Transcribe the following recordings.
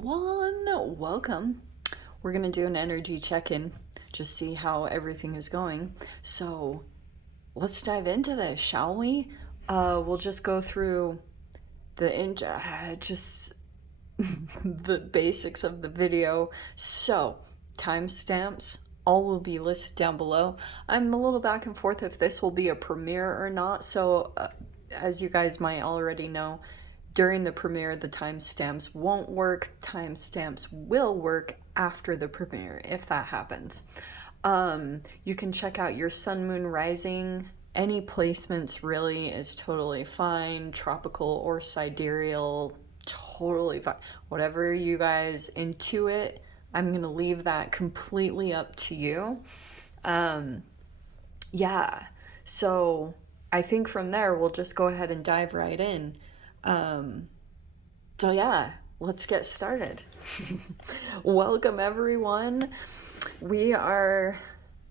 everyone, welcome. We're gonna do an energy check-in, just see how everything is going. So let's dive into this, shall we? We'll just go through just the basics of the video. So timestamps all will be listed down below. I'm a little back and forth if this will be a premiere or not, so as you guys might already know, during the premiere the timestamps won't work. Timestamps will work after the premiere if that happens. You can check out your sun, moon, rising. Any placements really is totally fine. Tropical or sidereal, totally fine. Whatever you guys intuit, I'm gonna leave that completely up to you. Yeah, so I think from there we'll just go ahead and dive right in. So yeah, let's get started. Welcome everyone. We are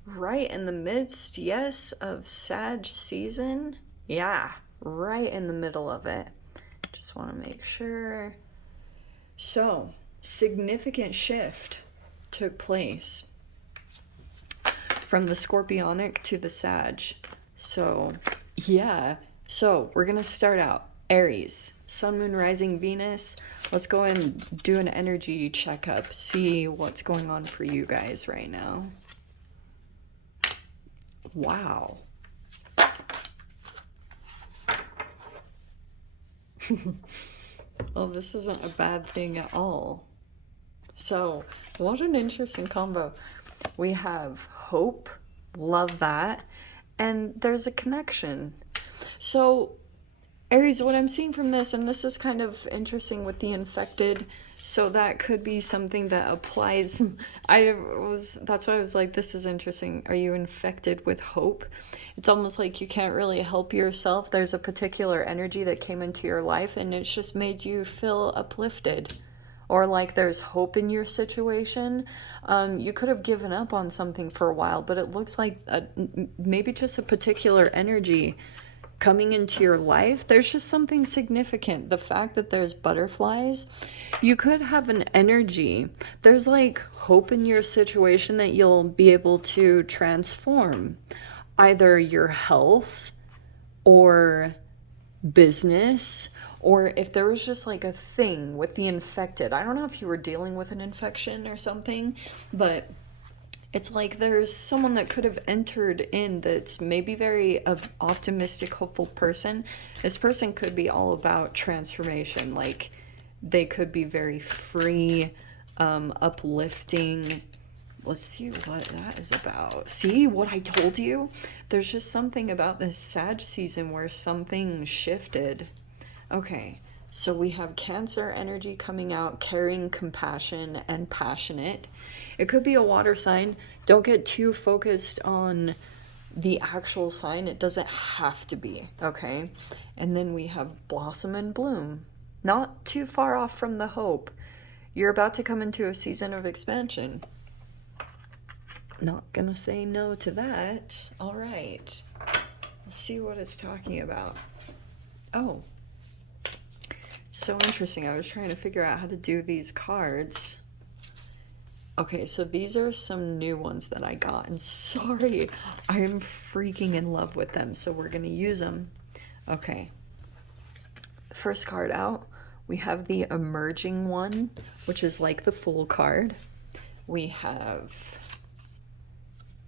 right in the midst, yes, of Sag season. Yeah, right in the middle of it. Just want to make sure. So, significant shift took place from the Scorpionic to the Sag. So, yeah. So, we're going to start out. Aries, sun, moon, rising, Venus. Let's go and do an energy checkup, see what's going on for you guys right now. Wow. Oh, this isn't a bad thing at all. So, what an interesting combo. We have hope, love that, and there's a connection. So, Aries, what I'm seeing from this, and this is kind of interesting with the infected, so that could be something that applies. That's why I was like, this is interesting. Are you infected with hope? It's almost like you can't really help yourself. There's a particular energy that came into your life and it's just made you feel uplifted. Or like there's hope in your situation. You could have given up on something for a while, but it looks like maybe just a particular energy coming into your life. There's just something significant. The fact that there's butterflies, you could have an energy. There's like hope in your situation that you'll be able to transform either your health or business, or if there was just like a thing with the infected. I don't know if you were dealing with an infection or something, but it's like there's someone that could have entered in that's maybe very optimistic, hopeful person. This person could be all about transformation. Like they could be very free, uplifting. Let's see what that is about. See what I told you? There's just something about this Sag season where something shifted. Okay. So we have Cancer energy coming out, caring, compassion, and passionate. It could be a water sign. Don't get too focused on the actual sign. It doesn't have to be, okay? And then we have blossom and bloom. Not too far off from the hope. You're about to come into a season of expansion. Not gonna say no to that. All right. Let's see what it's talking about. Oh. So interesting. I was trying to figure out how to do these cards. Okay, so these are some new ones that I got, and sorry, I am freaking in love with them, so we're gonna use them. Okay, first card out, we have the emerging one, which is like the Fool card. We have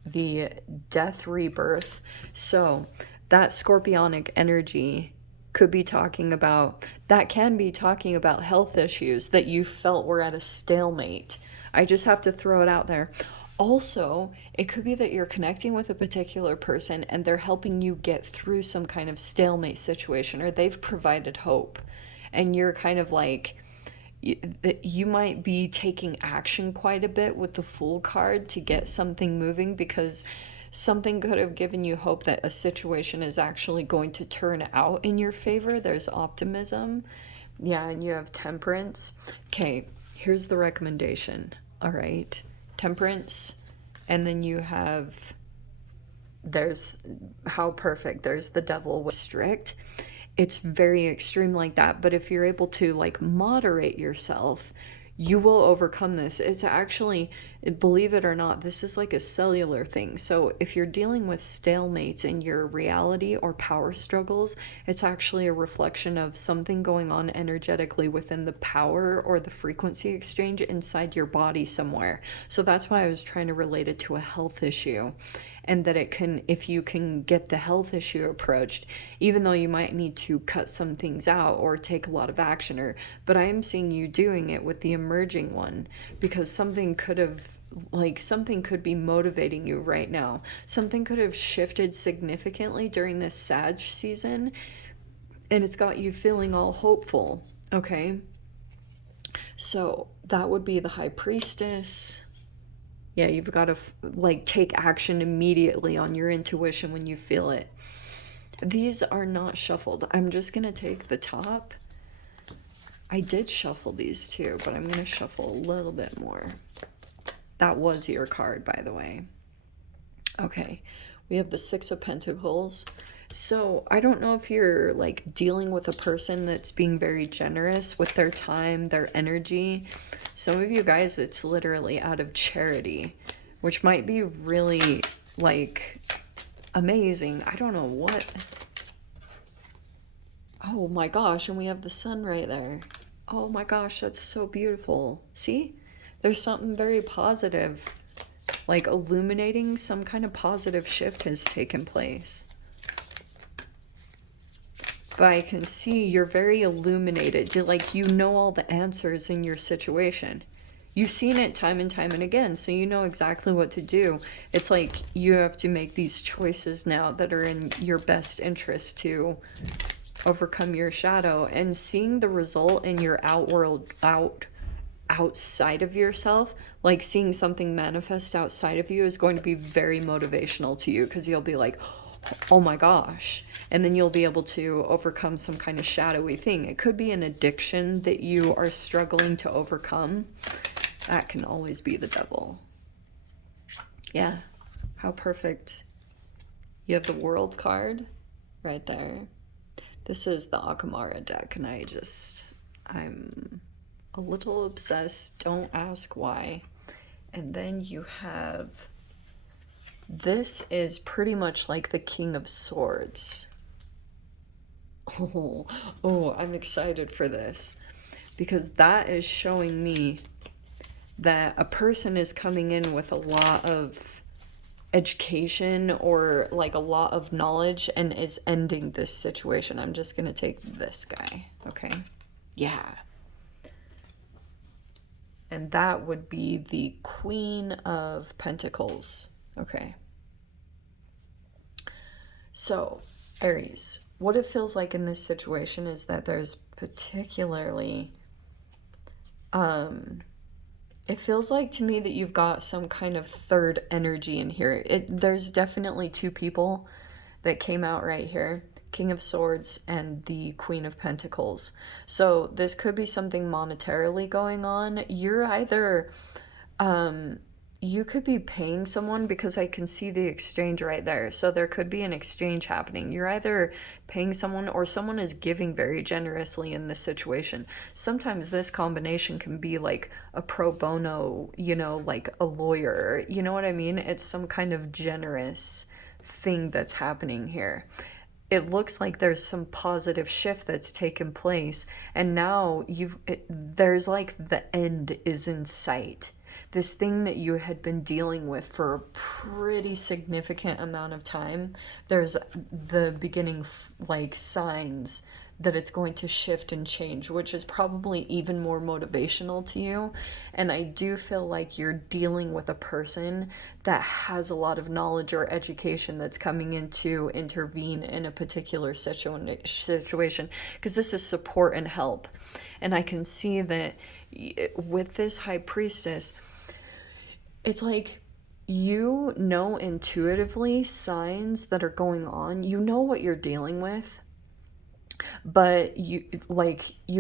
the death rebirth. So that Scorpionic energy could be talking about, that can be talking about health issues that you felt were at a stalemate. I just have to throw it out there. Also, it could be that you're connecting with a particular person and they're helping you get through some kind of stalemate situation, or they've provided hope. And you're kind of like, you might be taking action quite a bit with the Fool card to get something moving, because something could have given you hope that a situation is actually going to turn out in your favor. There's optimism. Yeah, and you have Temperance. Okay, here's the recommendation. All right, Temperance. And then you have, there's how perfect. There's the Devil with strict. It's very extreme like that. But if you're able to like moderate yourself, You will overcome this. It's actually, believe it or not, this is like a cellular thing. So if you're dealing with stalemates in your reality or power struggles, it's actually a reflection of something going on energetically within the power or the frequency exchange inside your body somewhere. So that's why I was trying to relate it to a health issue. And that it can, if you can get the health issue approached, even though you might need to cut some things out or take a lot of action, or, but I am seeing you doing it with the emerging one, because something could have, like, something could be motivating you right now. Something could have shifted significantly during this Sag season, and it's got you feeling all hopeful, okay? So that would be the High Priestess. Yeah, you've got to like take action immediately on your intuition when you feel it. These are not shuffled. I'm just going to take the top. I did shuffle these too, but I'm going to shuffle a little bit more. That was your card, by the way. Okay, we have the Six of Pentacles. So I don't know if you're like dealing with a person that's being very generous with their time, their energy. Some of you guys, it's literally out of charity, which might be really like amazing. I don't know what. Oh my gosh, and we have the sun right there. Oh my gosh, that's so beautiful. See? There's something very positive, like illuminating. Some kind of positive shift has taken place. But I can see you're very illuminated. You're like, you know all the answers in your situation. You've seen it time and time and again, so you know exactly what to do. It's like you have to make these choices now that are in your best interest to overcome your shadow. And seeing the result in your outside of yourself, like seeing something manifest outside of you, is going to be very motivational to you, because you'll be like, oh my gosh. And then you'll be able to overcome some kind of shadowy thing. It could be an addiction that you are struggling to overcome. That can always be the devil. Yeah, how perfect. You have the World card right there. This is the Akamara deck, and I'm a little obsessed. Don't ask why. And then you have, this is pretty much like the King of Swords. Oh, I'm excited for this, because that is showing me that a person is coming in with a lot of education or like a lot of knowledge and is ending this situation. I'm just going to take this guy, okay? Yeah. And that would be the Queen of Pentacles, okay? So, Aries, what it feels like in this situation is that there's particularly, it feels like to me that you've got some kind of third energy in here. There's definitely two people that came out right here. King of Swords and the Queen of Pentacles. So this could be something monetarily going on. You're either, you could be paying someone, because I can see the exchange right there. So there could be an exchange happening. You're either paying someone or someone is giving very generously in this situation. Sometimes this combination can be like a pro bono, you know, like a lawyer. You know what I mean? It's some kind of generous thing that's happening here. It looks like there's some positive shift that's taken place, and now there's like the end is in sight. This thing that you had been dealing with for a pretty significant amount of time, there's the beginning like signs that it's going to shift and change, which is probably even more motivational to you. And I do feel like you're dealing with a person that has a lot of knowledge or education that's coming in to intervene in a particular situation, because this is support and help. And I can see that with this High Priestess, it's like you know intuitively signs that are going on. You know what you're dealing with, but you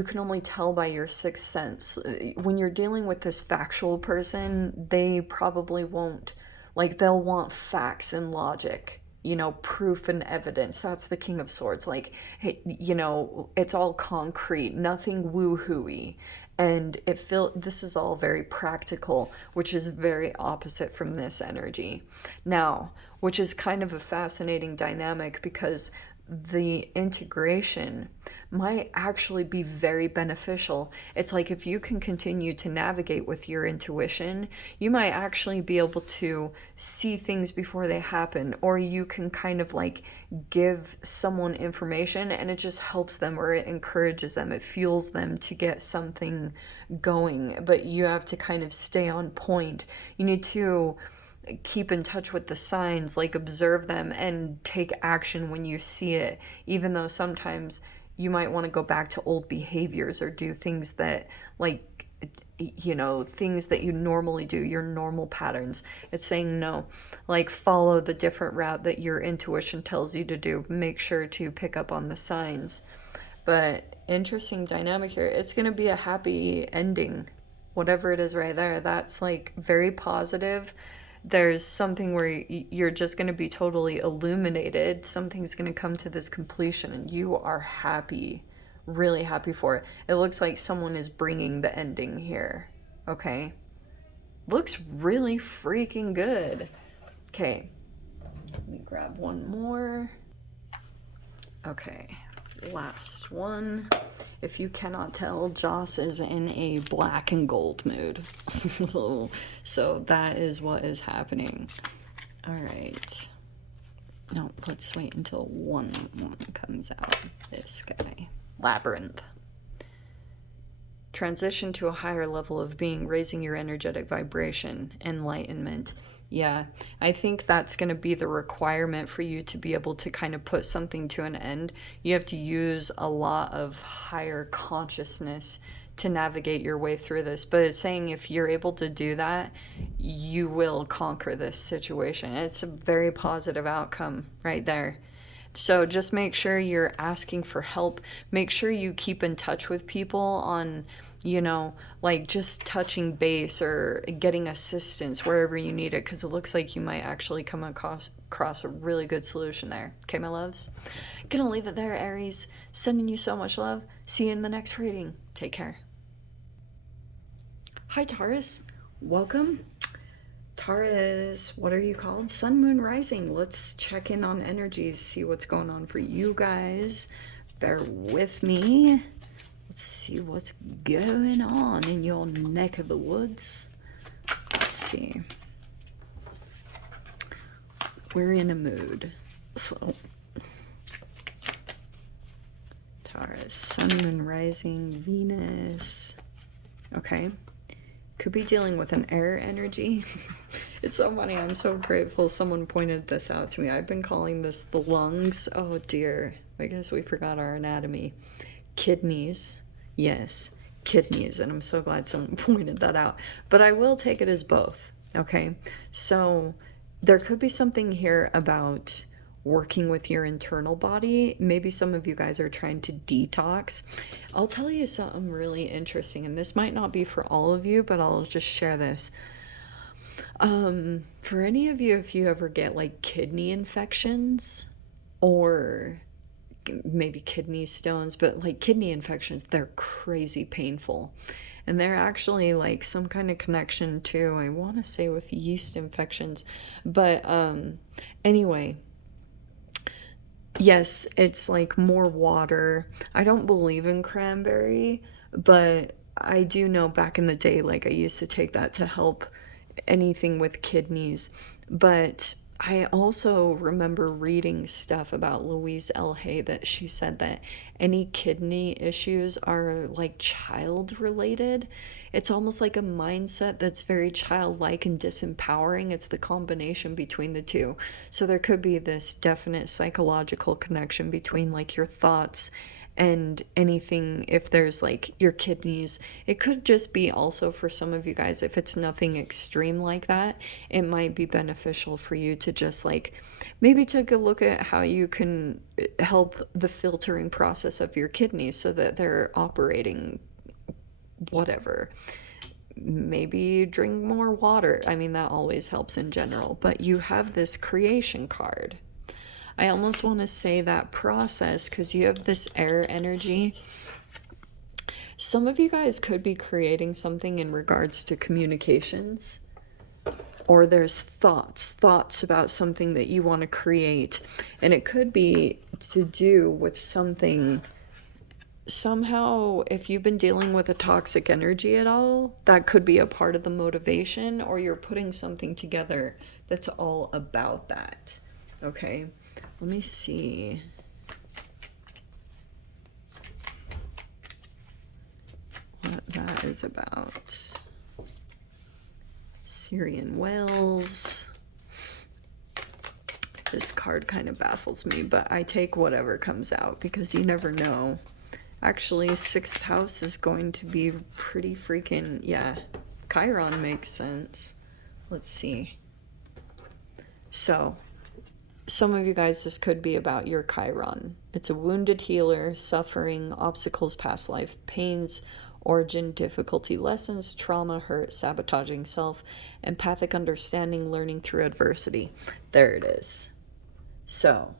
can only tell by your sixth sense. When you're dealing with this factual person, they probably won't, like, they'll want facts and logic. you know, proof and evidence. That's the King of Swords. Like, hey, you know, it's all concrete, nothing woo-hooey. And this is all very practical, which is very opposite from this energy. Now, which is kind of a fascinating dynamic because the integration might actually be very beneficial. It's like if you can continue to navigate with your intuition, you might actually be able to see things before they happen, or you can kind of like give someone information and it just helps them or it encourages them, it fuels them to get something going. But you have to kind of stay on point. You need to keep in touch with the signs, like observe them and take action when you see it, even though sometimes you might want to go back to old behaviors or do things that, like, you know, things that you normally do, your normal patterns. It's saying no, like follow the different route that your intuition tells you to do. Make sure to pick up on the signs. But interesting dynamic here. It's going to be a happy ending, whatever it is right there. That's like very positive. There's something where you're just going to be totally illuminated. Something's going to come to this completion and you are happy, really happy for it. It looks like someone is bringing the ending here. Okay. Looks really freaking good. Okay. Let me grab one more. Okay. Last one. If you cannot tell, Joss is in a black and gold mood. So that is what is happening. All right. No, let's wait until one comes out. This guy. Labyrinth. Transition to a higher level of being, raising your energetic vibration, enlightenment. Yeah, I think that's going to be the requirement for you to be able to kind of put something to an end. You have to use a lot of higher consciousness to navigate your way through this. But it's saying if you're able to do that, you will conquer this situation. It's a very positive outcome right there. So just make sure you're asking for help. Make sure you keep in touch with people on, you know, like just touching base or getting assistance wherever you need it, because it looks like you might actually come across a really good solution there. Okay, my loves? Gonna leave it there, Aries. Sending you so much love. See you in the next reading. Take care. Hi, Taurus. Welcome. Taurus, what are you called? Sun, Moon, Rising. Let's check in on energies, see what's going on for you guys. Bear with me. Let's see what's going on in your neck of the woods. Let's see. We're in a mood. So, Taurus, Sun, Moon, Rising, Venus. Okay. Could be dealing with an air energy. It's so funny. I'm so grateful someone pointed this out to me. I've been calling this the lungs. Oh dear. I guess we forgot our anatomy. Kidneys. Yes, kidneys. And I'm so glad someone pointed that out. But I will take it as both. Okay. So there could be something here about working with your internal body. Maybe some of you guys are trying to detox. I'll tell you something really interesting, and this might not be for all of you, but I'll just share this. For any of you, if you ever get like kidney infections or maybe kidney stones, but like kidney infections, they're crazy painful. And they're actually like some kind of connection to, I want to say, with yeast infections. But anyway, yes, it's like more water. I don't believe in cranberry, but I do know back in the day, like I used to take that to help anything with kidneys. But I also remember reading stuff about Louise L. Hay that she said that any kidney issues are like child related. It's almost like a mindset that's very childlike and disempowering. It's the combination between the two. So there could be this definite psychological connection between like your thoughts and anything. If there's like your kidneys, it could just be also for some of you guys, if it's nothing extreme like that, it might be beneficial for you to just like maybe take a look at how you can help the filtering process of your kidneys so that they're operating whatever. Maybe drink more water. I mean, that always helps in general. But you have this creation card. I almost want to say that process, because you have this air energy. Some of you guys could be creating something in regards to communications, or there's thoughts about something that you want to create, and it could be to do with something. Somehow, if you've been dealing with a toxic energy at all, that could be a part of the motivation, or you're putting something together that's all about that. Okay, let me see. What that is about. Syrian whales. This card kind of baffles me, but I take whatever comes out because you never know. Actually, 6th house is going to be pretty freaking, yeah. Chiron makes sense. Let's see. So, some of you guys, this could be about your Chiron. It's a wounded healer, suffering, obstacles, past life, pains, origin, difficulty, lessons, trauma, hurt, sabotaging self, empathic understanding, learning through adversity. There it is. So,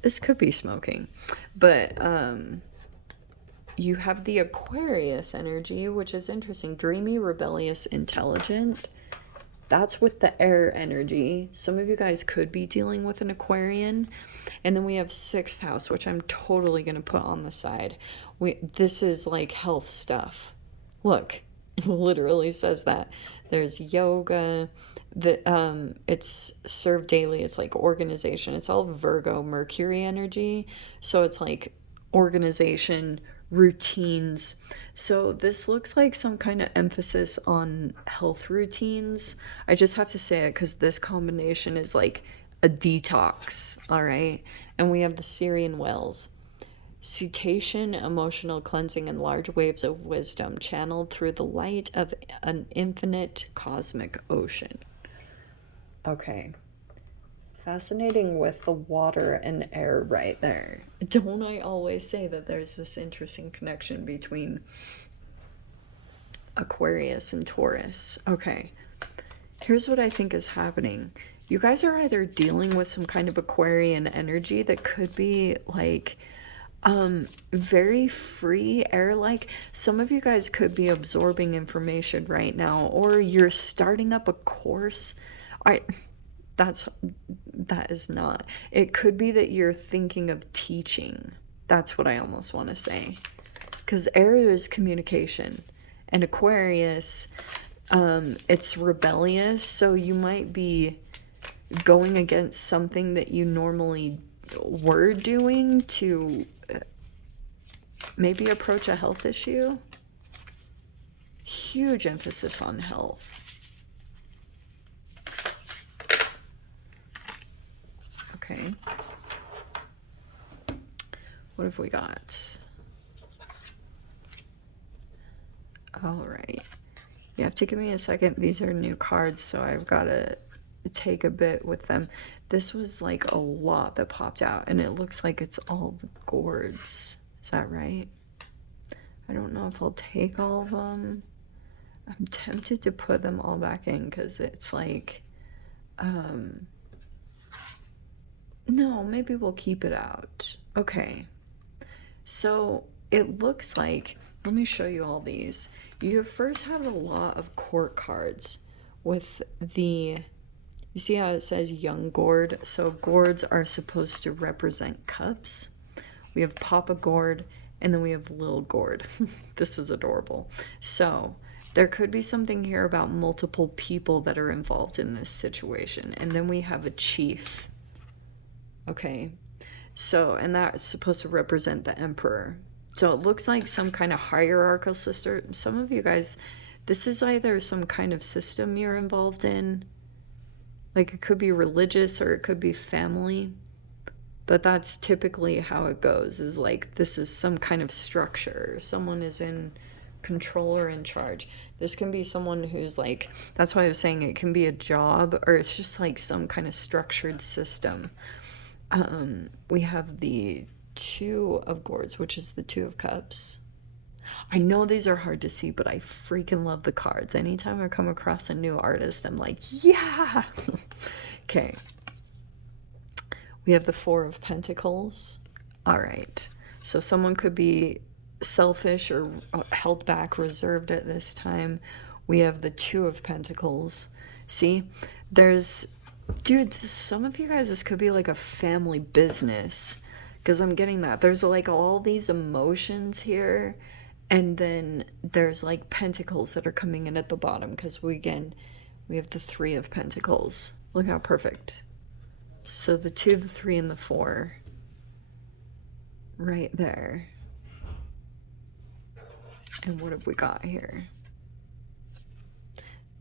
this could be smoking. But, you have the Aquarius energy, which is interesting. Dreamy, rebellious, intelligent. That's with the air energy. Some of you guys could be dealing with an Aquarian. And then we have 6th house, which I'm totally going to put on the side. This is like health stuff. Look, it literally says that. There's yoga. It's served daily. It's like organization. It's all Virgo, Mercury energy. So it's like organization, routines. So this looks like some kind of emphasis on health routines. I just have to say it because this combination is like a detox. All right. And we have the Syrian whales. Cetacean, emotional cleansing, and large waves of wisdom channeled through the light of an infinite cosmic ocean. Okay. Fascinating with the water and air right there. Don't I always say that there's this interesting connection between Aquarius and Taurus? Okay, here's what I think is happening. You guys are either dealing with some kind of Aquarian energy that could be like very free air. Like some of you guys could be absorbing information right now, or you're starting up a course. That is not. It could be that you're thinking of teaching. That's what I almost want to say. Because Aries is communication. And Aquarius, it's rebellious. So you might be going against something that you normally were doing to maybe approach a health issue. Huge emphasis on health. Okay. What have we got? All right. You have to give me a second. These are new cards, so I've got to take a bit with them. This was like a lot that popped out, and it looks like it's all the gourds. Is that right? I don't know if I'll take all of them. I'm tempted to put them all back in because it's like, no, maybe we'll keep it out. Okay. So it looks like, let me show you all these. You first have a lot of court cards with the, you see how it says young gourd? So gourds are supposed to represent cups. We have Papa Gourd, and then we have Lil Gourd. This is adorable. So there could be something here about multiple people that are involved in this situation. And then we have a chief. Okay, so, and that's supposed to represent the emperor. So it looks like some kind of hierarchical system. Some of you guys, this is either some kind of system you're involved in. Like it could be religious or it could be family. But that's typically how it goes, is like this is some kind of structure. Someone is in control or in charge. This can be someone who's like, that's why I was saying it can be a job, or it's just like some kind of structured system. We have the 2 of gourds, which is the 2 of cups. I know these are hard to see, but I freaking love the cards. Anytime I come across a new artist, I'm like, yeah. Okay. We have the Four of Pentacles. All right. So someone could be selfish or held back, reserved at this time. We have the Two of Pentacles. See, there's, dude, some of you guys, this could be like a family business, because I'm getting that. There's like all these emotions here, and then there's like pentacles that are coming in at the bottom, because we have the Three of Pentacles. Look how perfect. So the 2, the 3, and the 4 right there. And what have we got here?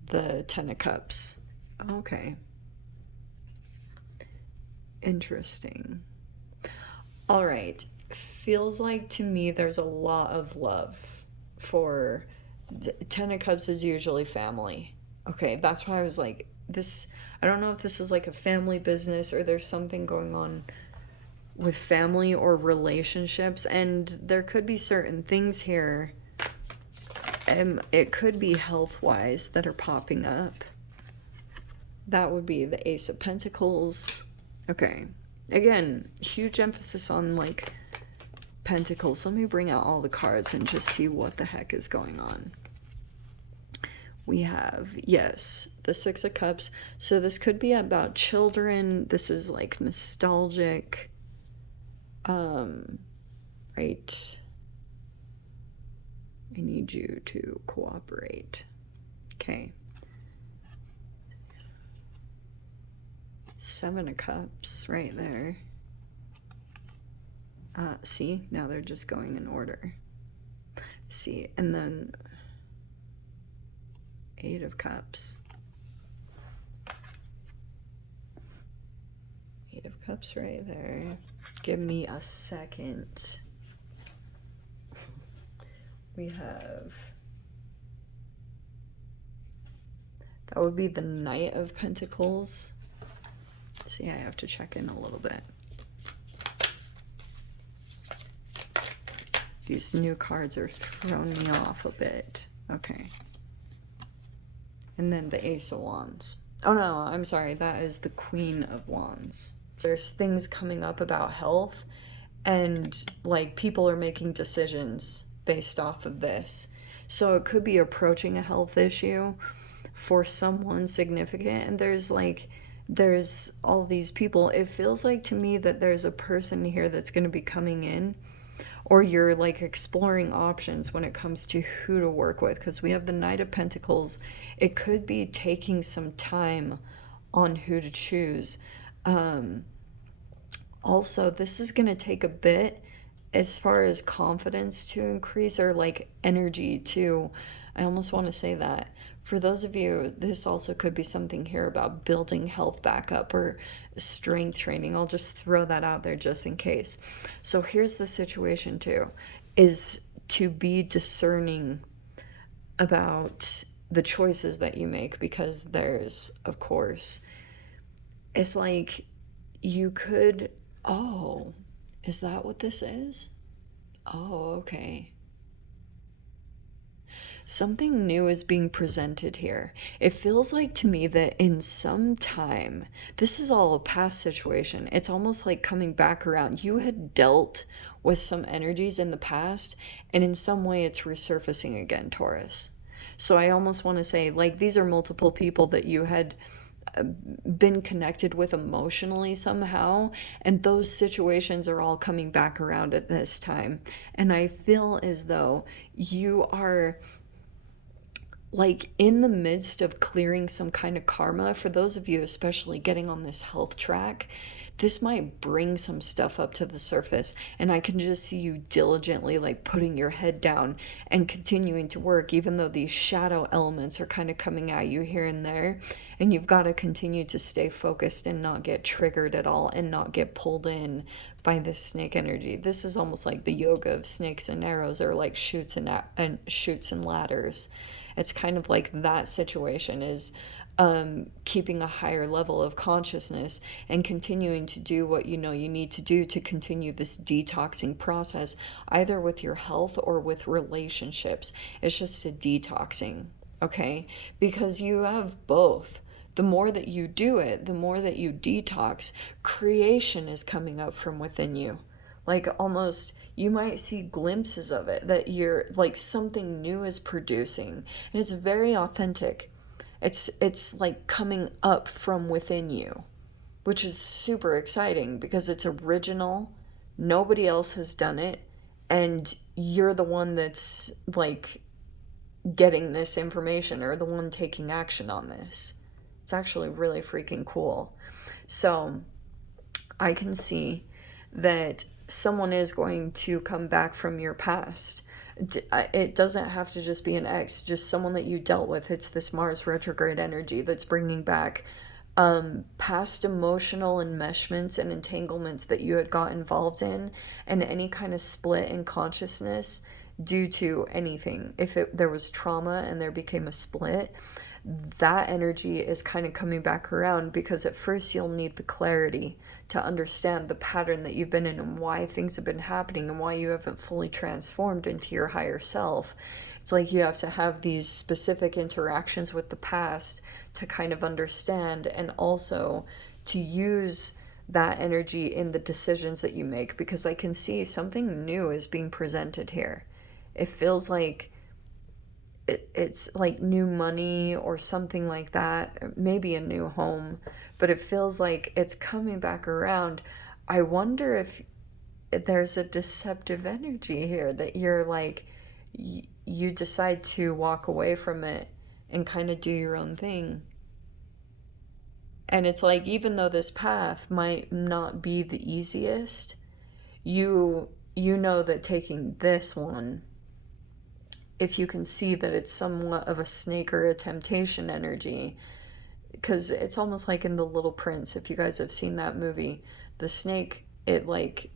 The 10 of Cups. Okay. Interesting. All right. Feels like to me there's a lot of love for 10 of Cups is usually family. Okay, that's why I was like, this, I don't know if this is like a family business or there's something going on with family or relationships, and there could be certain things here, it could be health-wise, that are popping up. That would be the Ace of Pentacles. Okay, again, huge emphasis on like Pentacles. Let me bring out all the cards and just see what the heck is going on. We have, yes, the 6 of Cups. So this could be about children. This is like nostalgic. Right. I need you to cooperate. Okay. 7 of Cups right there. See, now they're just going in order. See, and then 8 of Cups. 8 of Cups right there. Give me a second. We have, that would be the Knight of Pentacles. See, I have to check in a little bit. These new cards are throwing me off a bit. Okay. And then the Ace of Wands. Oh no, I'm sorry, that is the Queen of Wands. There's things coming up about health, and like people are making decisions based off of this. So it could be approaching a health issue for someone significant, and there's all these people. It feels like to me that there's a person here that's going to be coming in, or you're like exploring options when it comes to who to work with, because we have the Knight of Pentacles. It could be taking some time on who to choose. Also, this is going to take a bit as far as confidence to increase, or like energy to, I almost want to say that. For those of you, this also could be something here about building health back up or strength training. I'll just throw that out there just in case. So here's the situation too, is to be discerning about the choices that you make, because there's, of course, it's like you could, oh, is that what this is? Oh, okay. Something new is being presented here. It feels like to me that in some time, this is all a past situation. It's almost like coming back around. You had dealt with some energies in the past, and in some way it's resurfacing again, Taurus. So I almost want to say, like, these are multiple people that you had been connected with emotionally somehow, and those situations are all coming back around at this time. And I feel as though you are like in the midst of clearing some kind of karma. For those of you especially getting on this health track, this might bring some stuff up to the surface, and I can just see you diligently like putting your head down and continuing to work, even though these shadow elements are kind of coming at you here and there, and you've got to continue to stay focused and not get triggered at all, and not get pulled in by this snake energy. This is almost like the yoga of snakes and arrows, or like chutes and ladders. It's kind of like that situation is keeping a higher level of consciousness and continuing to do what you know you need to do to continue this detoxing process, either with your health or with relationships. It's just a detoxing, okay? Because you have both. the more that you do it, the more that you detox, creation is coming up from within you. Like almost, you might see glimpses of it, that you're like something new is producing. And it's very authentic. It's like coming up from within you, which is super exciting because it's original. Nobody else has done it. And you're the one that's like getting this information, or the one taking action on this. It's actually really freaking cool. So I can see that someone is going to come back from your past. It doesn't have to just be an ex, just someone that you dealt with. It's this Mars retrograde energy that's bringing back past emotional enmeshments and entanglements that you had got involved in, and any kind of split in consciousness due to anything. If there was trauma and there became a split, that energy is kind of coming back around, because at first you'll need the clarity to understand the pattern that you've been in and why things have been happening and why you haven't fully transformed into your higher self. It's like you have to have these specific interactions with the past to kind of understand, and also to use that energy in the decisions that you make, because I can see something new is being presented here. It feels like it's like new money or something like that, maybe a new home, but it feels like it's coming back around. I wonder if there's a deceptive energy here, that you're like, you decide to walk away from it and kind of do your own thing. And it's like, even though this path might not be the easiest, you know that taking this one, if you can see that it's somewhat of a snake or a temptation energy, because it's almost like in The Little Prince, if you guys have seen that movie, the snake, it like,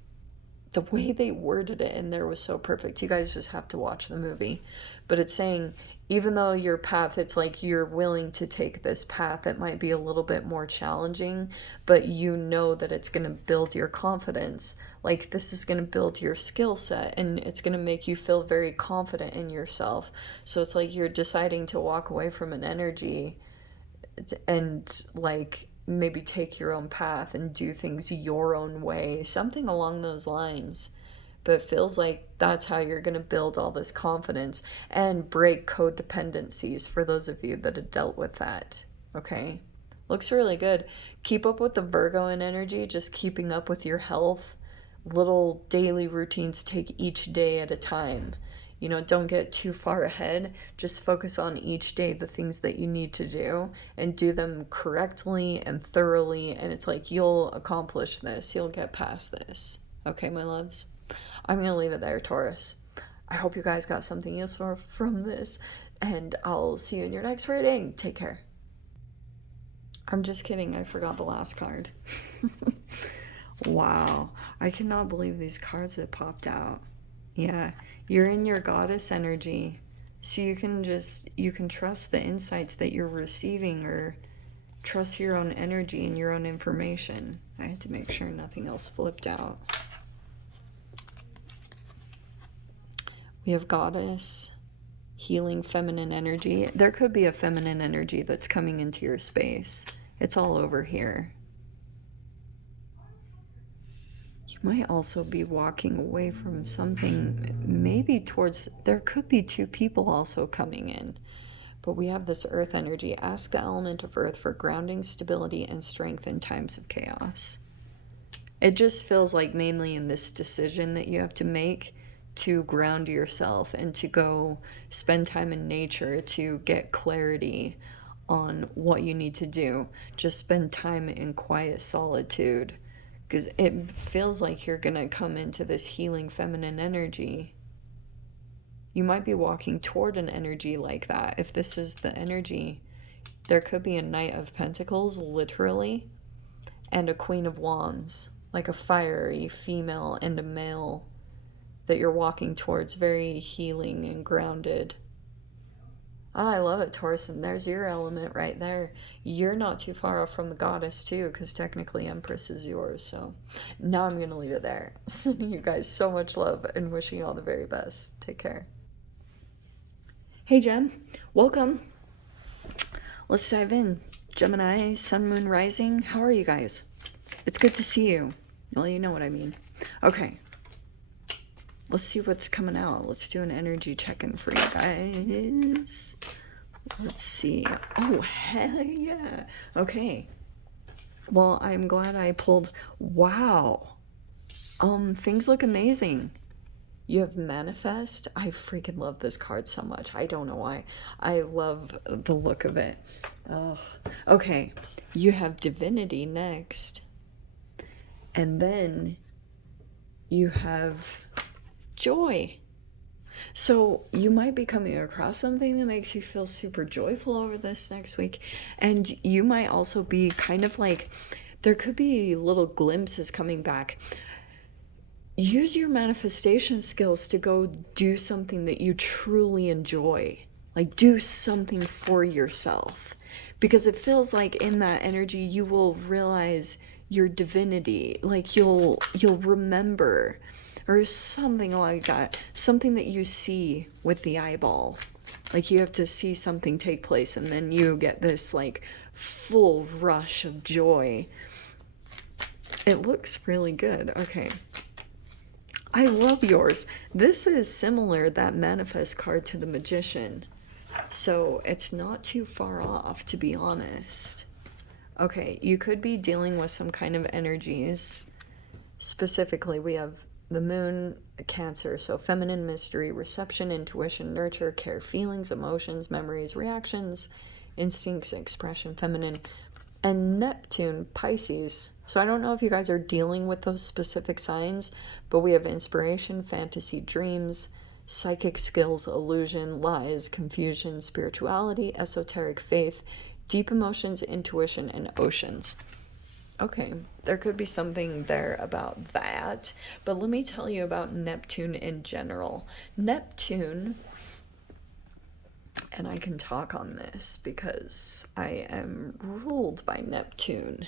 the way they worded it in there was so perfect. You guys just have to watch the movie. But it's saying, even though your path, it's like you're willing to take this path that might be a little bit more challenging, but you know that it's going to build your confidence. Like, this is going to build your skill set, and it's going to make you feel very confident in yourself. So it's like you're deciding to walk away from an energy and like maybe take your own path and do things your own way, something along those lines. But it feels like that's how you're going to build all this confidence and break codependencies, for those of you that have dealt with that. Okay, looks really good. Keep up with the Virgo in energy, just keeping up with your health. Little daily routines, take each day at a time. You know, don't get too far ahead. Just focus on each day the things that you need to do, and do them correctly and thoroughly. And it's like, you'll accomplish this. You'll get past this. Okay, my loves? I'm going to leave it there, Taurus. I hope you guys got something useful from this, and I'll see you in your next reading. Take care. I'm just kidding. I forgot the last card. Wow. I cannot believe these cards that popped out. Yeah. You're in your goddess energy, so you can trust the insights that you're receiving, or trust your own energy and your own information. I had to make sure nothing else flipped out. We have goddess, healing feminine energy. There could be a feminine energy that's coming into your space. It's all over here. Might also be walking away from something, maybe towards, there could be two people also coming in. But we have this earth energy. Ask the element of earth for grounding, stability, and strength in times of chaos. It just feels like mainly in this decision that you have to make to ground yourself and to go spend time in nature to get clarity on what you need to do. Just spend time in quiet solitude, because it feels like you're going to come into this healing feminine energy. You might be walking toward an energy like that. If this is the energy, there could be a Knight of Pentacles, literally, and a Queen of Wands, like a fiery female and a male that you're walking towards, very healing and grounded. Oh, I love it, Taurus, and there's your element right there. You're not too far off from the goddess, too, because technically Empress is yours, so now I'm going to leave it there. Sending you guys so much love and wishing you all the very best. Take care. Hey, Jem. Welcome. Let's dive in. Gemini, Sun, Moon, Rising. How are you guys? It's good to see you. Well, you know what I mean. Okay. Let's see what's coming out. Let's do an energy check-in for you guys. Let's see. Oh, hell yeah. Okay. Well, I'm glad I pulled... Wow. Things look amazing. You have Manifest. I freaking love this card so much. I don't know why. I love the look of it. Oh. Okay. You have Divinity next. And then you have Joy. So you might be coming across something that makes you feel super joyful over this next week. And you might also be kind of like, there could be little glimpses coming back. Use your manifestation skills to go do something that you truly enjoy. Like do something for yourself. Because it feels like in that energy you will realize your divinity. Like you'll remember, or something like that. Something that you see with the eyeball. Like you have to see something take place and then you get this like full rush of joy. It looks really good. Okay. I love yours. This is similar, that Manifest card, to the Magician. So it's not too far off, to be honest. Okay, you could be dealing with some kind of energies. Specifically, we have the Moon, Cancer. So feminine, mystery, reception, intuition, nurture, care, feelings, emotions, memories, reactions, instincts, expression, feminine. And Neptune, Pisces. So I don't know if you guys are dealing with those specific signs, but we have inspiration, fantasy, dreams, psychic skills, illusion, lies, confusion, spirituality, esoteric faith, deep emotions, intuition, and oceans. Okay, there could be something there about that. But let me tell you about Neptune in general. Neptune... And I can talk on this because I am ruled by Neptune.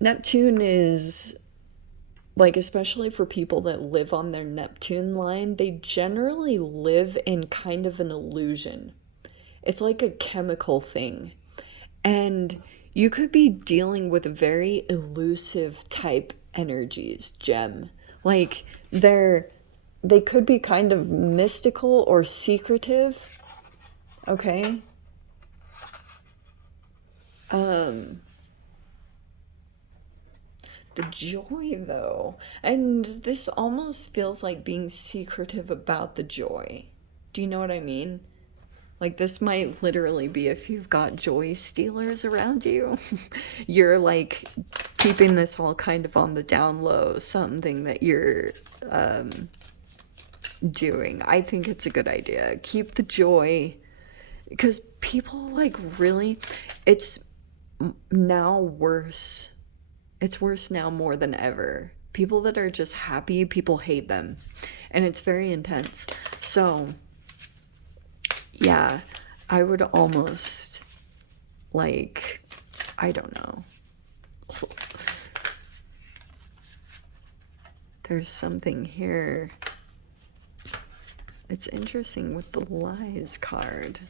Neptune is, like, especially for people that live on their Neptune line, they generally live in kind of an illusion. It's like a chemical thing. And you could be dealing with very elusive type energies, Gem. Like, they could be kind of mystical or secretive. Okay. The joy, though. And this almost feels like being secretive about the joy. Do you know what I mean? Like, this might literally be if you've got joy stealers around you. You're, like, keeping this all kind of on the down low. Something that you're doing. I think it's a good idea. Keep the joy. Because people, like, really, it's now worse. It's worse now more than ever. People that are just happy, people hate them. And it's very intense. So, yeah, I would almost, like, I don't know. There's something here. It's interesting with the lies card.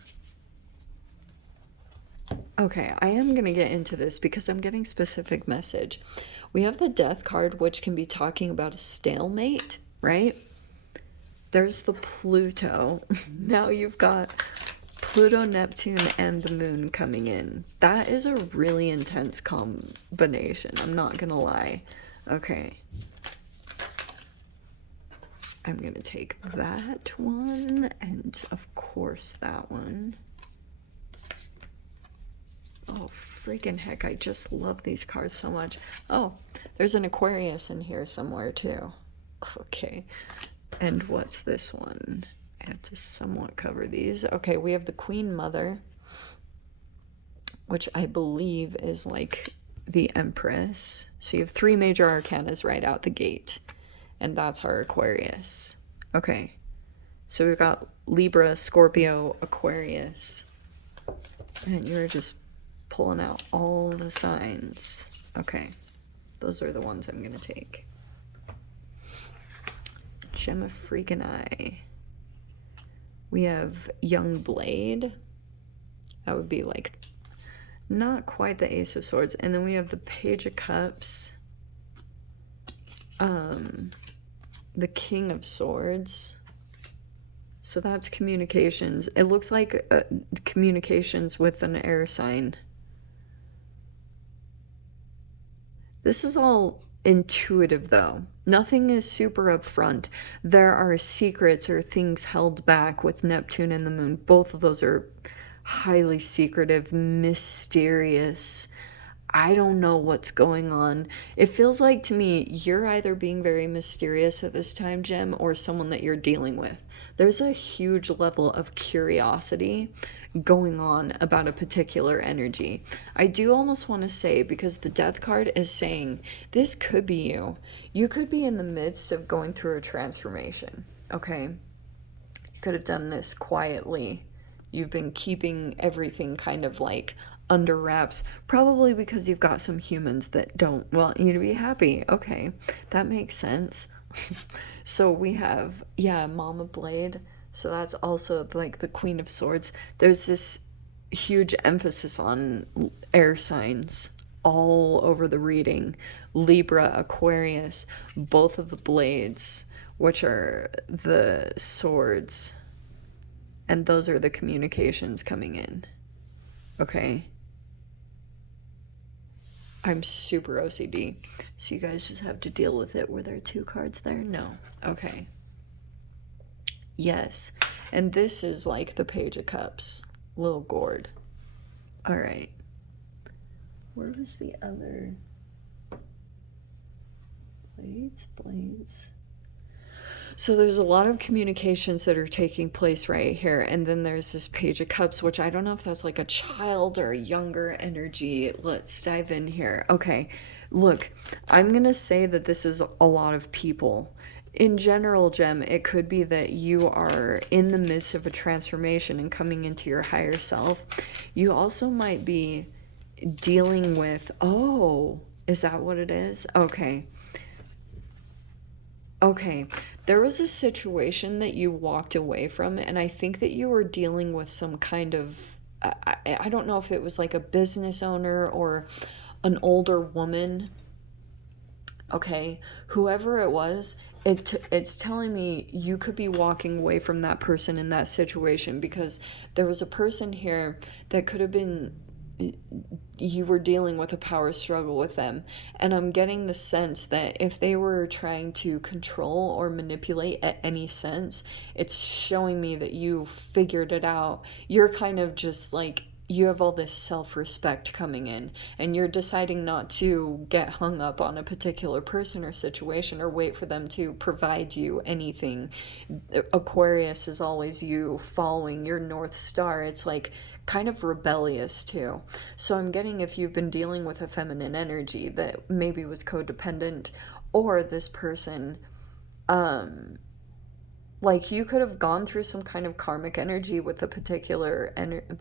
Okay, I am going to get into this because I'm getting specific message. We have the Death card, which can be talking about a stalemate, right? There's the Pluto. Now you've got Pluto, Neptune, and the Moon coming in. That is a really intense combination. I'm not going to lie. Okay. I'm going to take that one and, of course, that one. Oh, freaking heck, I just love these cards so much. Oh, there's an Aquarius in here somewhere, too. Okay, and what's this one? I have to somewhat cover these. Okay, we have the Queen Mother, which I believe is like the Empress. So you have 3 major arcanas right out the gate, and that's our Aquarius. Okay, so we've got Libra, Scorpio, Aquarius, and you're just pulling out all the signs. Okay, those are the ones I'm gonna take. Gemma freaking eye. We have Young Blade. That would be like not quite the Ace of Swords. And then we have the Page of Cups, the King of Swords. So that's communications. It looks like communications with an air sign. This is all intuitive though. Nothing is super upfront. There are secrets or things held back with Neptune and the moon. Both of those are highly secretive, mysterious. I don't know what's going on. It feels like to me you're either being very mysterious at this time, Gem, or someone that you're dealing with. There's a huge level of curiosity going on about a particular energy. I do almost want to say, because the Death card is saying this could be you. You could be in the midst of going through a transformation, okay? You could have done this quietly. You've been keeping everything kind of like under wraps, probably because you've got some humans that don't want you to be happy. Okay, that makes sense. So we have, yeah, Mama Blade. So that's also like the Queen of Swords. There's this huge emphasis on air signs all over the reading. Libra, Aquarius, both of the blades, which are the swords. And those are the communications coming in. Okay. I'm super OCD. So you guys just have to deal with it. Were there 2 cards there? No. Okay. Yes. And this is like the Page of Cups. Little gourd. All right. Where was the other? Blades. So there's a lot of communications that are taking place right here. And then there's this Page of Cups, which I don't know if that's like a child or a younger energy. Let's dive in here. Okay, look, I'm going to say that this is a lot of people. In general, Gem, it could be that you are in the midst of a transformation and coming into your higher self. You also might be dealing with, oh, is that what it is? Okay. Okay, there was a situation that you walked away from, and I think that you were dealing with some kind of, I don't know if it was like a business owner or an older woman. Okay, whoever it was, it's telling me you could be walking away from that person in that situation, because there was a person here that could have been, you were dealing with a power struggle with them. And I'm getting the sense that if they were trying to control or manipulate at any sense, it's showing me that you figured it out. You're kind of just like, you have all this self-respect coming in, and you're deciding not to get hung up on a particular person or situation or wait for them to provide you anything. Aquarius is always you following your North Star. It's like kind of rebellious too. So I'm getting, if you've been dealing with a feminine energy that maybe was codependent, or this person, like you could have gone through some kind of karmic energy with a particular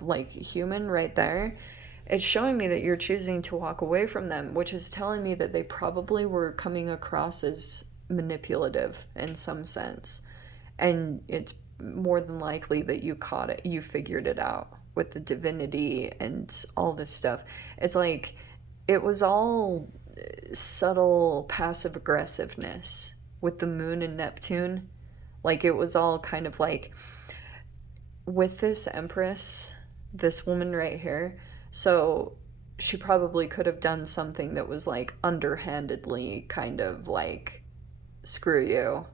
like human right there. It's showing me that you're choosing to walk away from them, which is telling me that they probably were coming across as manipulative in some sense. And it's more than likely that you caught it, you figured it out with the divinity and all this stuff. It's like it was all subtle passive aggressiveness with the moon and Neptune. Like it was all kind of like with this Empress, this woman right here. So she probably could have done something that was like underhandedly kind of like, screw you,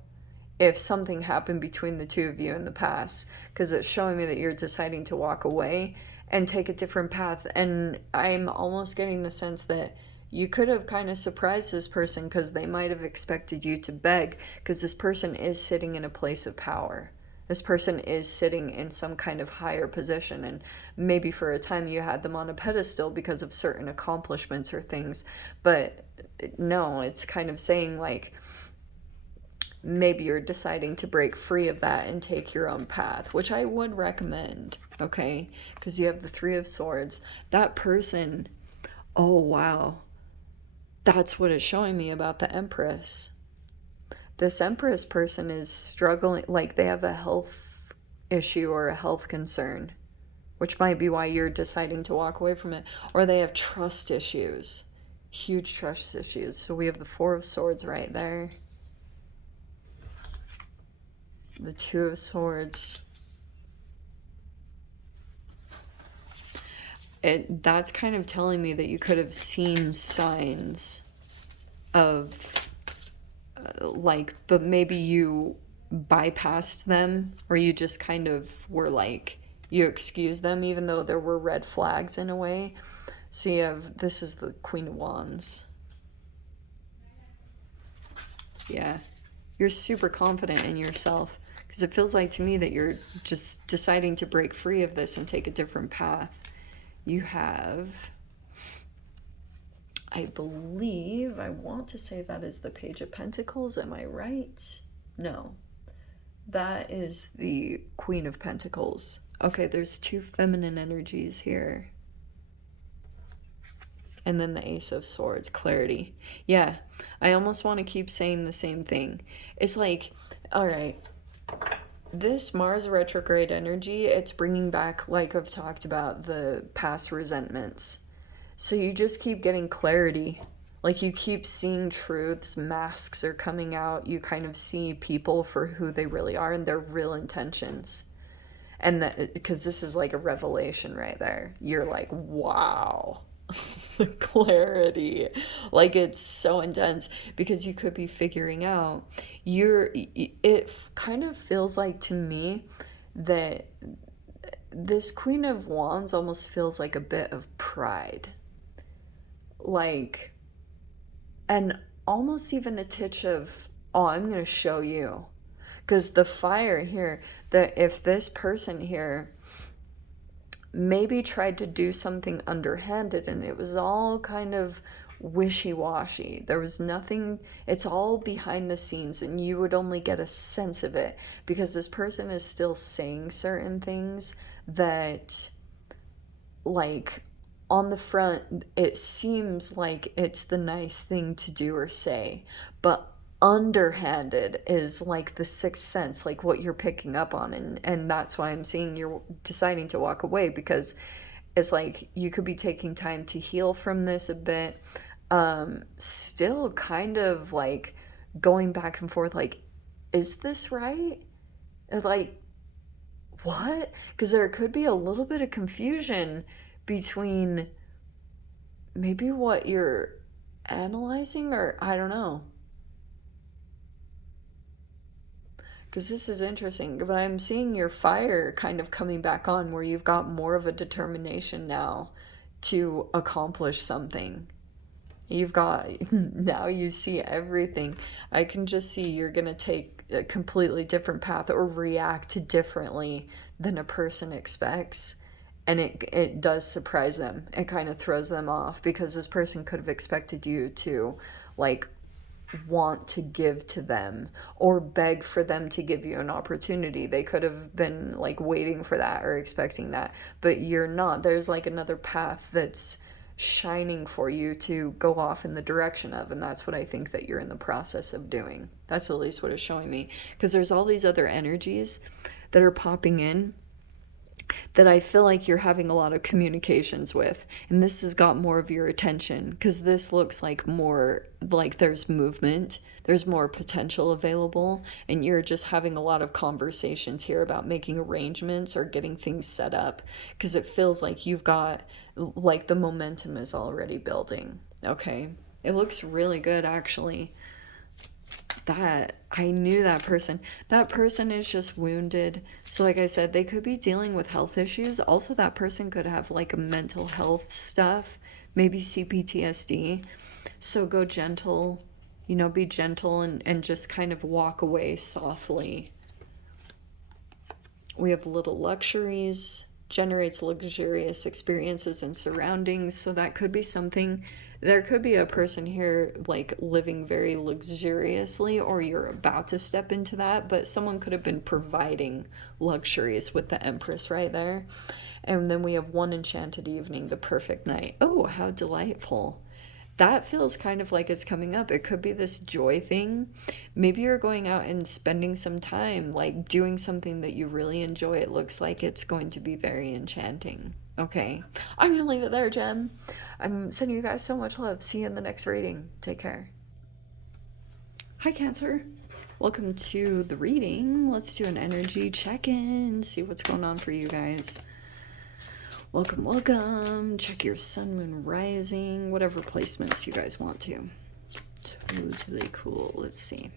if something happened between the two of you in the past, because it's showing me that you're deciding to walk away and take a different path. And I'm almost getting the sense that you could have kind of surprised this person, because they might have expected you to beg, because this person is sitting in a place of power. This person is sitting in some kind of higher position, and maybe for a time you had them on a pedestal because of certain accomplishments or things. But no, it's kind of saying like, maybe you're deciding to break free of that and take your own path, which I would recommend, okay? Because you have the 3 of Swords. That person, oh wow, that's what it's showing me about the Empress. This Empress person is struggling, like they have a health issue or a health concern. which might be why you're deciding to walk away from it. Or they have trust issues, huge trust issues. So we have the Four of Swords right there, the Two of Swords. That's kind of telling me that you could have seen signs of like, but maybe you bypassed them, or you just kind of were like, you excused them even though there were red flags in a way. So you have, this is the Queen of Wands. Yeah, you're super confident in yourself, because it feels like to me that you're just deciding to break free of this and take a different path. You have, I believe, I want to say that is the Page of Pentacles. Am I right? No. That is the Queen of Pentacles. Okay, there's two feminine energies here. And then the Ace of Swords, clarity. Yeah, I almost want to keep saying the same thing. It's like, all right, this Mars retrograde energy, it's bringing back, like I've talked about, the past resentments. So you just keep getting clarity. Like you keep seeing truths, masks are coming out. You kind of see people for who they really are and their real intentions. And that, because this is like a revelation right there. You're like, wow. Clarity. Like it's so intense, because you could be figuring out, it kind of feels like to me that this Queen of Wands almost feels like a bit of pride, like, and almost even a titch of, oh, I'm gonna show you. Because the fire here, that if this person here maybe tried to do something underhanded and it was all kind of wishy-washy, there was nothing, it's all behind the scenes and you would only get a sense of it, because this person is still saying certain things that, like, on the front it seems like it's the nice thing to do or say, but underhanded is like the sixth sense, like what you're picking up on. And that's why I'm seeing you're deciding to walk away, because it's like you could be taking time to heal from this a bit, still kind of like going back and forth, like, is this right? Like, what? Because there could be a little bit of confusion between maybe what you're analyzing, or I don't know. Because this is interesting, but I'm seeing your fire kind of coming back on, where you've got more of a determination now to accomplish something. You've got, now you see everything. I can just see you're going to take a completely different path or react differently than a person expects. And it does surprise them. It kind of throws them off, because this person could have expected you to, like, want to give to them or beg for them to give you an opportunity. They could have been like waiting for that or expecting that, but you're not. There's like another path that's shining for you to go off in the direction of, and that's what I think that you're in the process of doing. That's at least what it's showing me, because there's all these other energies that are popping in that I feel like you're having a lot of communications with, and this has got more of your attention, because this looks like more like there's movement, there's more potential available, and you're just having a lot of conversations here about making arrangements or getting things set up, because it feels like you've got, like, the momentum is already building. Okay, it looks really good, actually. That I knew that person is just wounded. So like I said, they could be dealing with health issues. Also, that person could have like a mental health stuff, maybe CPTSD. So go gentle, be gentle, and just kind of walk away softly. We have little luxuries, generates luxurious experiences and surroundings. So that could be something. There could be a person here like living very luxuriously, or you're about to step into that, but someone could have been providing luxuries with the Empress right there. And then we have one enchanted evening, the perfect night. Oh, how delightful. that feels kind of like it's coming up. It could be this joy thing. Maybe you're going out and spending some time, like doing something that you really enjoy. It looks like it's going to be very enchanting. Okay, I'm gonna leave it there, Gem. I'm sending you guys so much love. See you in the next reading. Take care. Hi, Cancer. Welcome to the reading. Let's do an energy check-in, see what's going on for you guys. Welcome, welcome. Check your sun, moon, rising, whatever placements you guys want to. Totally cool. Let's see.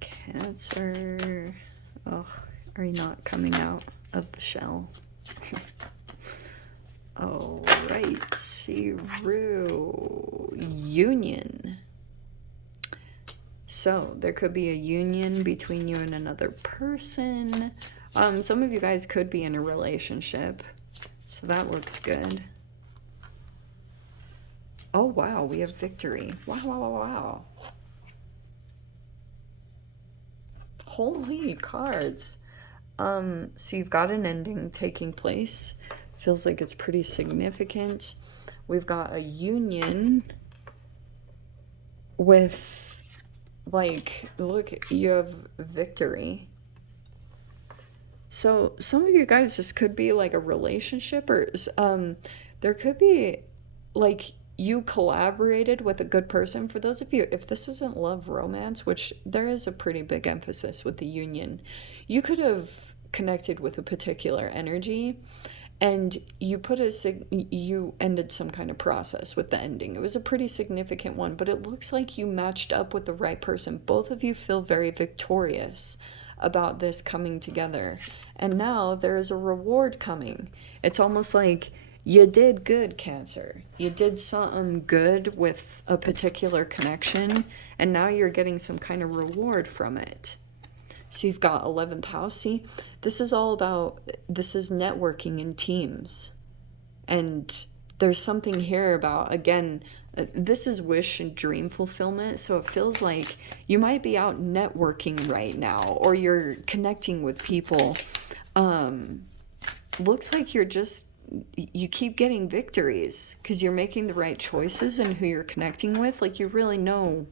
Cancer. Oh, are you not coming out of the shell? All right, Siru. Union. So there could be a union between you and another person. Some of you guys could be in a relationship, so that looks good. Oh wow, we have victory. Wow, wow, wow, wow. Holy cards. So you've got an ending taking place. Feels like it's pretty significant. We've got a union with, like, look, you have victory. So some of you guys, this could be like a relationship, or there could be like you collaborated with a good person. For those of you, if this isn't love romance, which there is a pretty big emphasis with the union, you could have connected with a particular energy and you you ended some kind of process with the ending. It was a pretty significant one, but it looks like you matched up with the right person. Both of you feel very victorious about this coming together, and now there's a reward coming. It's almost like you did good, Cancer. You did something good with a particular connection, and now you're getting some kind of reward from it. So you've got 11th house. See, this is all about, this is networking in teams. And there's something here about, again, this is wish and dream fulfillment. So it feels like you might be out networking right now, or you're connecting with people. Looks like you keep getting victories because you're making the right choices and who you're connecting with. Like, you really know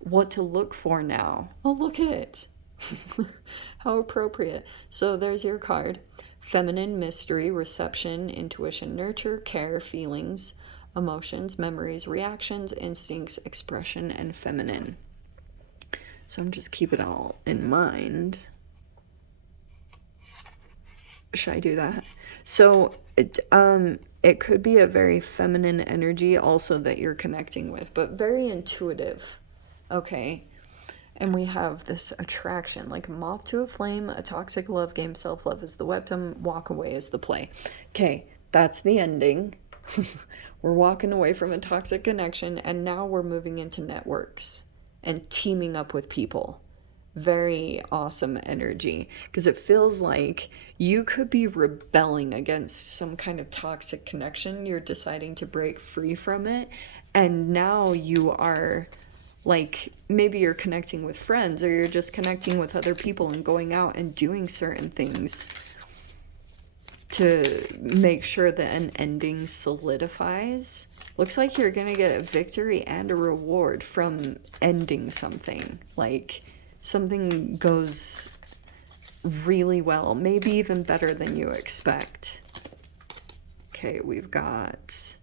what to look for now. Oh, look at it. How appropriate. So there's your card. Feminine, mystery, reception, intuition, nurture, care, feelings, emotions, memories, reactions, instincts, expression, and feminine. So I'm just keep it all in mind. Should I do that? So it could be a very feminine energy also that you're connecting with, but very intuitive. Okay. And we have this attraction, like a moth to a flame, a toxic love game, self-love is the weapon, walk away is the play. Okay, that's the ending. We're walking away from a toxic connection, and now we're moving into networks and teaming up with people. Very awesome energy, because it feels like you could be rebelling against some kind of toxic connection. You're deciding to break free from it, and now you are... like, maybe you're connecting with friends, or you're just connecting with other people and going out and doing certain things to make sure that an ending solidifies. Looks like you're gonna get a victory and a reward from ending something. Like, something goes really well, maybe even better than you expect. Okay, we've got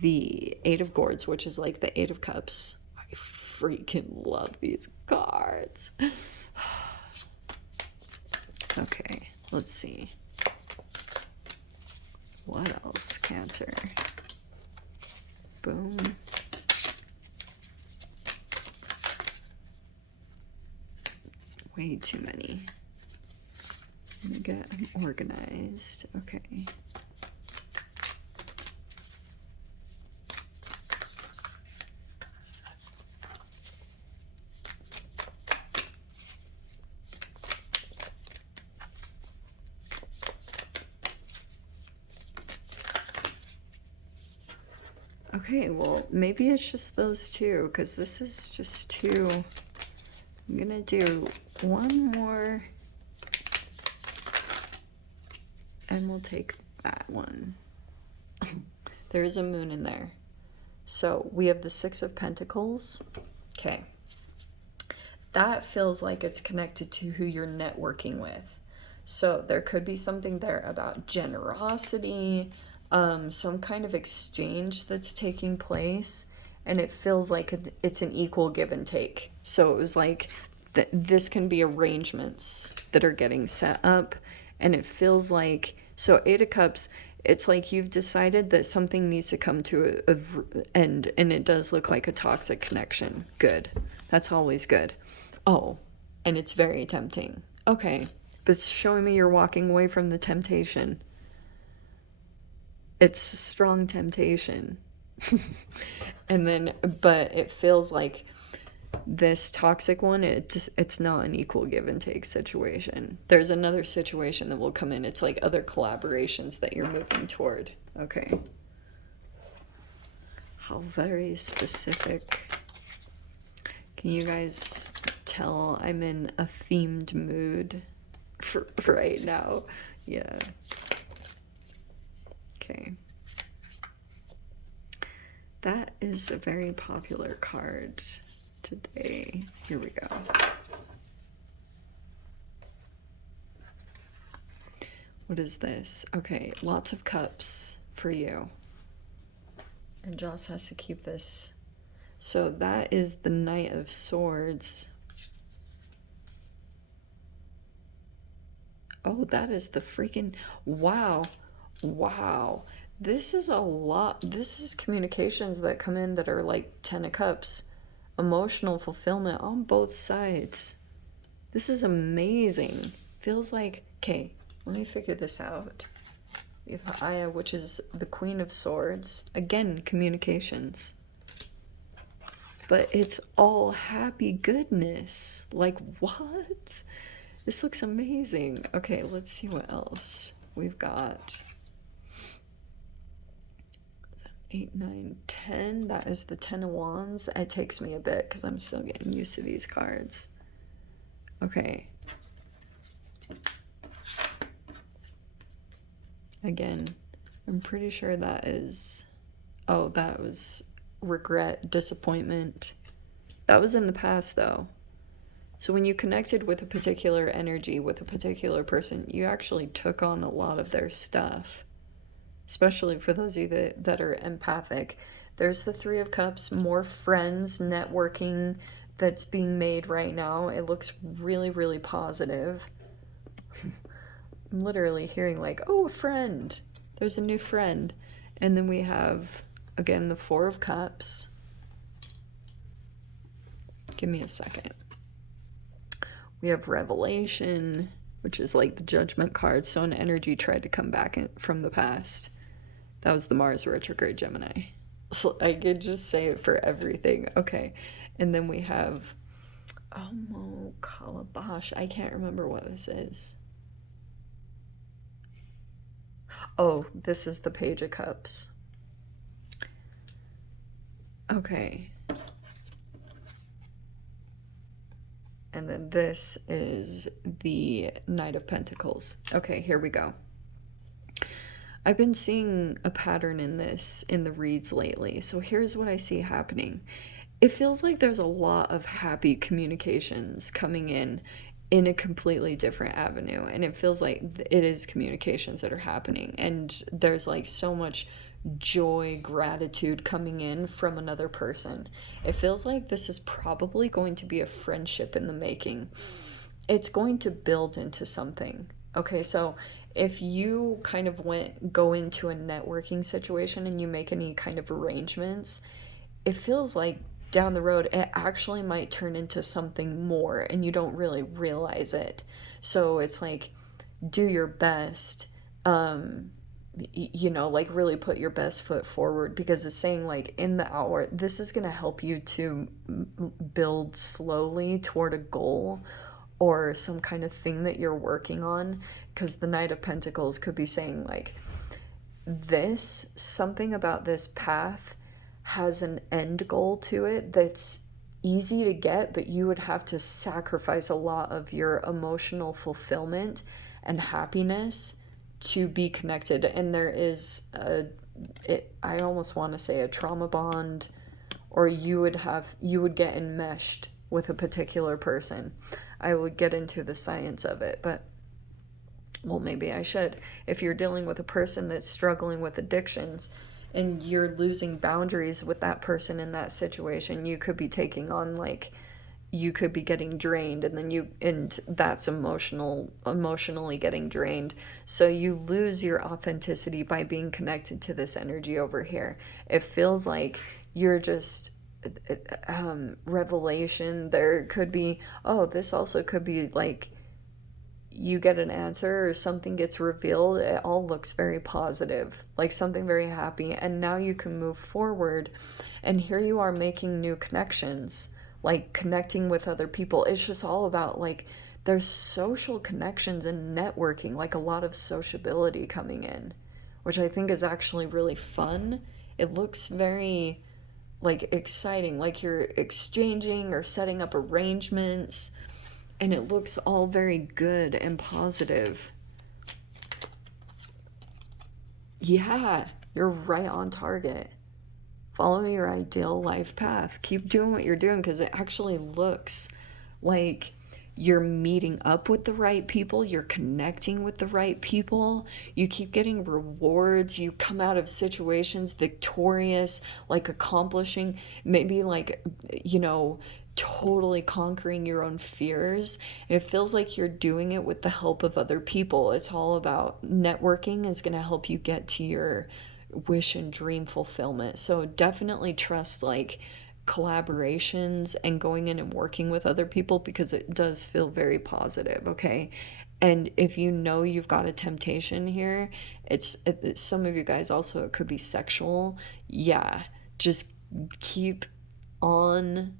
the Eight of Swords, which is like the Eight of Cups. Freaking love these cards. Okay, let's see. What else, Cancer? Boom. Way too many. Let me get them organized. Okay. Okay, well, maybe it's just those two, because this is just two. I'm gonna do one more, and we'll take that one. There is a moon in there. So we have the Six of Pentacles. Okay. That feels like it's connected to who you're networking with. So there could be something there about generosity, some kind of exchange that's taking place, and it feels like it's an equal give and take. So it was like this can be arrangements that are getting set up, and it feels like, so Eight of Cups, it's like you've decided that something needs to come to an end, and it does look like a toxic connection. Good. That's always good. Oh, and it's very tempting. Okay, but it's showing me you're walking away from the temptation. It's strong temptation. And then, but it feels like this toxic one, it's not an equal give and take situation. There's another situation that will come in. It's like other collaborations that you're moving toward. Okay. How very specific. Can you guys tell I'm in a themed mood for right now? Yeah. Okay. That is a very popular card today. Here we go. What is this? Okay, lots of cups for you. And Joss has to keep this. So that is the Knight of Swords. Oh, that is the freaking... Wow. Wow. This is a lot. This is communications that come in that are like 10 of Cups. Emotional fulfillment on both sides. This is amazing. Feels like... Okay, let me figure this out. We have Aya, which is the Queen of Swords. Again, communications. But it's all happy goodness. Like, what? This looks amazing. Okay, let's see what else we've got. 8, 9, 10. That is the 10 of Wands. It takes me a bit because I'm still getting used to these cards. Okay. Again, I'm pretty sure that is... Oh, that was regret, disappointment. That was in the past, though. So when you connected with a particular energy, with a particular person, you actually took on a lot of their stuff. Especially for those of you that are empathic. There's the Three of Cups, more friends, networking that's being made right now. It looks really, really positive. I'm literally hearing like, oh, a friend. There's a new friend. And then we have, again, the Four of Cups. Give me a second. We have Revelation, which is like the Judgment card. So an energy tried to come back from the past. That was the Mars retrograde Gemini. So I could just say it for everything. Okay. And then we have Omo Calabash. I can't remember what this is. Oh, this is the Page of Cups. Okay. And then this is the Knight of Pentacles. Okay, here we go. I've been seeing a pattern in this in the reads lately. So here's what I see happening. It feels like there's a lot of happy communications coming in a completely different avenue. And it feels like it is communications that are happening. And there's like so much joy, gratitude coming in from another person. It feels like this is probably going to be a friendship in the making. It's going to build into something. Okay, so if you kind of go into a networking situation and you make any kind of arrangements, it feels like down the road it actually might turn into something more and you don't really realize it. So it's like, do your best, you know, like really put your best foot forward, because it's saying like in the hour, this is going to help you to build slowly toward a goal or some kind of thing that you're working on. Because the Knight of Pentacles could be saying like, something about this path has an end goal to it that's easy to get, but you would have to sacrifice a lot of your emotional fulfillment and happiness to be connected. And there is I almost want to say a trauma bond, or you would get enmeshed with a particular person. I would get into the science of it, but well, maybe I should. If you're dealing with a person that's struggling with addictions and you're losing boundaries with that person in that situation, you could be taking on, like, you could be getting drained, and that's emotionally getting drained. So you lose your authenticity by being connected to this energy over here. It feels like you're just revelation. There could be, oh, this also could be like you get an answer or something gets revealed. It all looks very positive, like something very happy, and now you can move forward. And here you are making new connections, like connecting with other people. It's just all about, like, there's social connections and networking, like a lot of sociability coming in, which I think is actually really fun. It looks very, like, exciting, like you're exchanging or setting up arrangements, and it looks all very good and positive. Yeah, you're right on target. Follow your ideal life path. Keep doing what you're doing, because it actually looks like you're meeting up with the right people, you're connecting with the right people, you keep getting rewards, you come out of situations victorious, like accomplishing, maybe, like, you know, totally conquering your own fears. And it feels like you're doing it with the help of other people. It's all about networking is going to help you get to your wish and dream fulfillment. So definitely trust, like, collaborations and going in and working with other people, because it does feel very positive. Okay. And if you know you've got a temptation here, it's some of you guys also, it could be sexual. Yeah, just keep on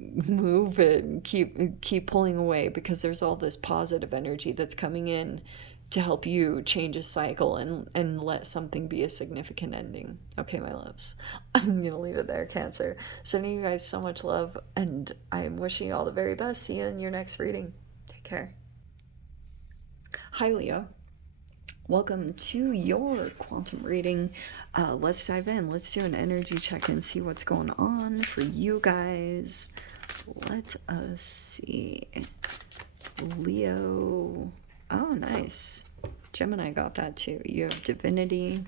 moving, keep pulling away, because there's all this positive energy that's coming in to help you change a cycle and let something be a significant ending. Okay, my loves, I'm gonna leave it there, Cancer. Sending you guys so much love, and I'm wishing you all the very best. See you in your next reading. Take care. Hi, Leo. Welcome to your quantum reading. Let's dive in. Let's do an energy check and see what's going on for you guys. Let us see. Leo. Oh, nice. Gemini got that too. You have divinity.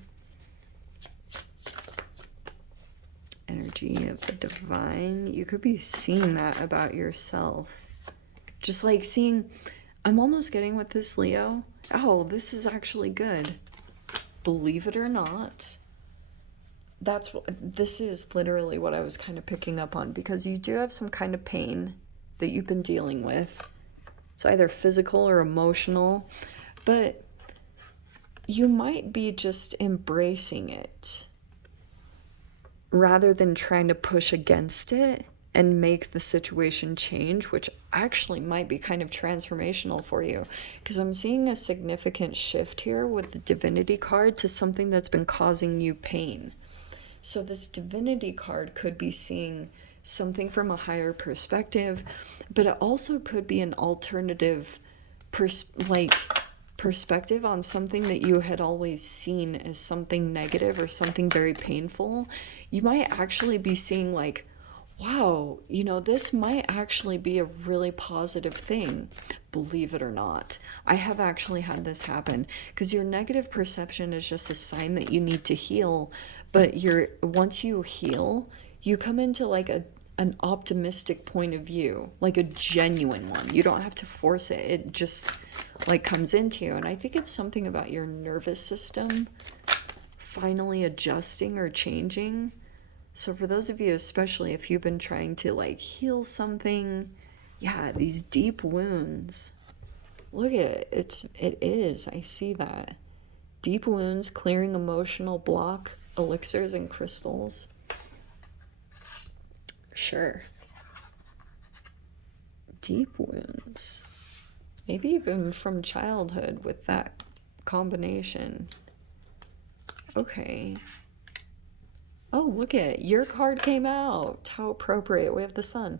Energy of the divine. You could be seeing that about yourself. Just like seeing, I'm almost getting with this, Leo. Oh, this is actually good. Believe it or not, this is literally what I was kind of picking up on, because you do have some kind of pain that you've been dealing with. It's either physical or emotional, but you might be just embracing it rather than trying to push against it and make the situation change, which actually might be kind of transformational for you, because I'm seeing a significant shift here with the divinity card to something that's been causing you pain. So this divinity card could be seeing something from a higher perspective, but it also could be an alternative perspective on something that you had always seen as something negative or something very painful. You might actually be seeing, like, wow, you know, this might actually be a really positive thing, believe it or not. I have actually had this happen, because your negative perception is just a sign that you need to heal, but once you heal, you come into like an optimistic point of view, like a genuine one. You don't have to force it. It just like comes into you. And I think it's something about your nervous system finally adjusting or changing. So for those of you, especially if you've been trying to like heal something, yeah, these deep wounds, look at it. It is. I see that. Deep wounds, clearing emotional block, elixirs and crystals. Sure. Deep wounds. Maybe even from childhood with that combination. Okay. Oh, look at your card came out. How appropriate. We have the sun.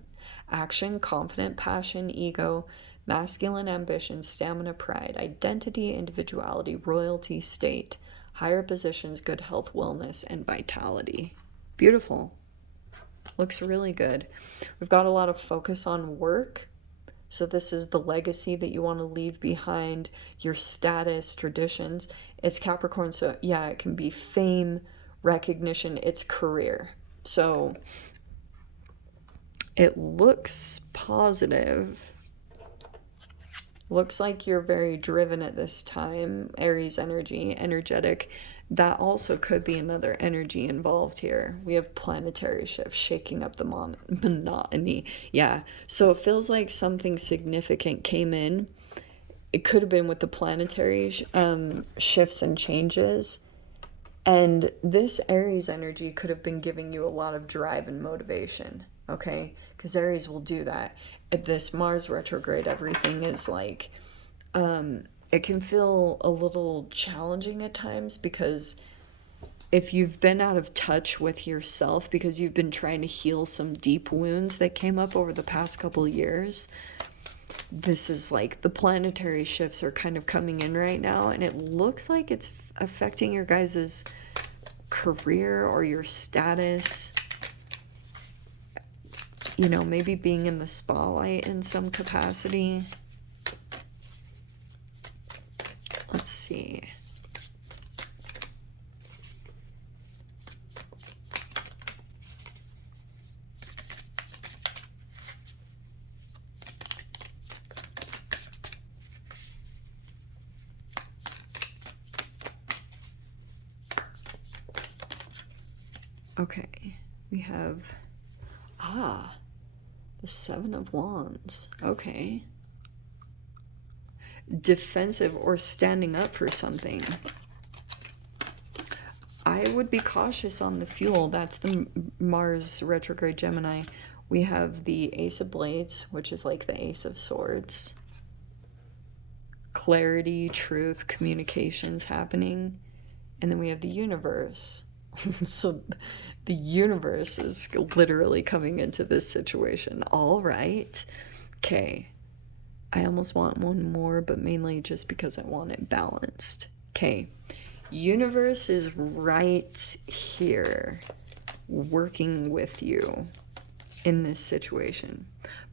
Action, confident, passion, ego, masculine ambition, stamina, pride, identity, individuality, royalty, state, higher positions, good health, wellness, and vitality. Beautiful. Looks really good. We've got a lot of focus on work. So this is the legacy that you want to leave behind, your status, traditions. It's Capricorn, so yeah, it can be fame, recognition, it's career. So it looks positive. Looks like you're very driven at this time. Aries energy, energetic. That also could be another energy involved here. We have planetary shifts shaking up the monotony. Yeah. So it feels like something significant came in. It could have been with the planetary shifts and changes. And this Aries energy could have been giving you a lot of drive and motivation, okay? Because Aries will do that. At this Mars retrograde, everything is like, it can feel a little challenging at times because if you've been out of touch with yourself because you've been trying to heal some deep wounds that came up over the past couple years, this is like the planetary shifts are kind of coming in right now, and it looks like it's affecting your guys' career or your status. You know, maybe being in the spotlight in some capacity. Let's see. Okay, we have, the Seven of Wands. Okay. Defensive or standing up for something. I would be cautious on the fuel. That's the Mars retrograde Gemini. We have the Ace of Blades, which is like the Ace of Swords. Clarity, truth, communications happening. And then we have the universe. So the universe is literally coming into this situation. All right. Okay. I almost want one more, but mainly just because I want it balanced. Okay. Universe is right here working with you in this situation.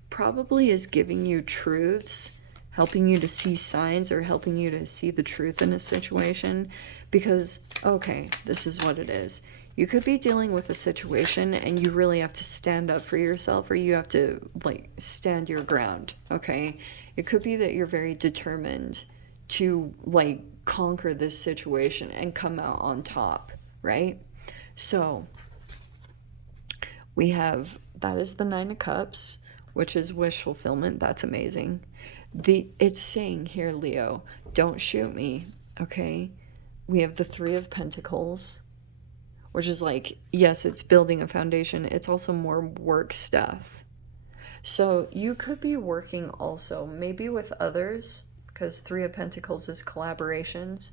Probably is giving you truths, helping you to see signs or helping you to see the truth in a situation. Because, okay, this is what it is. You could be dealing with a situation and you really have to stand up for yourself, or you have to, like, stand your ground, okay? It could be that you're very determined to, like, conquer this situation and come out on top, right? So, we have, that is the Nine of Cups, which is wish fulfillment. That's amazing. It's saying here, Leo, don't shoot me, okay? We have the Three of Pentacles, which is like, yes, it's building a foundation. It's also more work stuff. So you could be working also maybe with others, because Three of Pentacles is collaborations.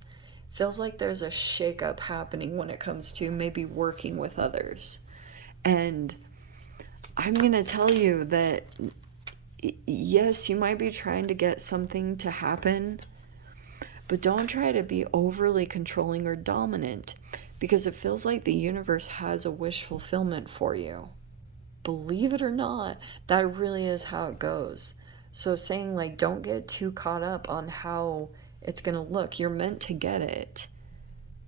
Feels like there's a shakeup happening when it comes to maybe working with others. And I'm going to tell you that, yes, you might be trying to get something to happen, but don't try to be overly controlling or dominant, because it feels like the universe has a wish fulfillment for you. Believe it or not, that really is how it goes. So saying, like, don't get too caught up on how it's going to look. You're meant to get it.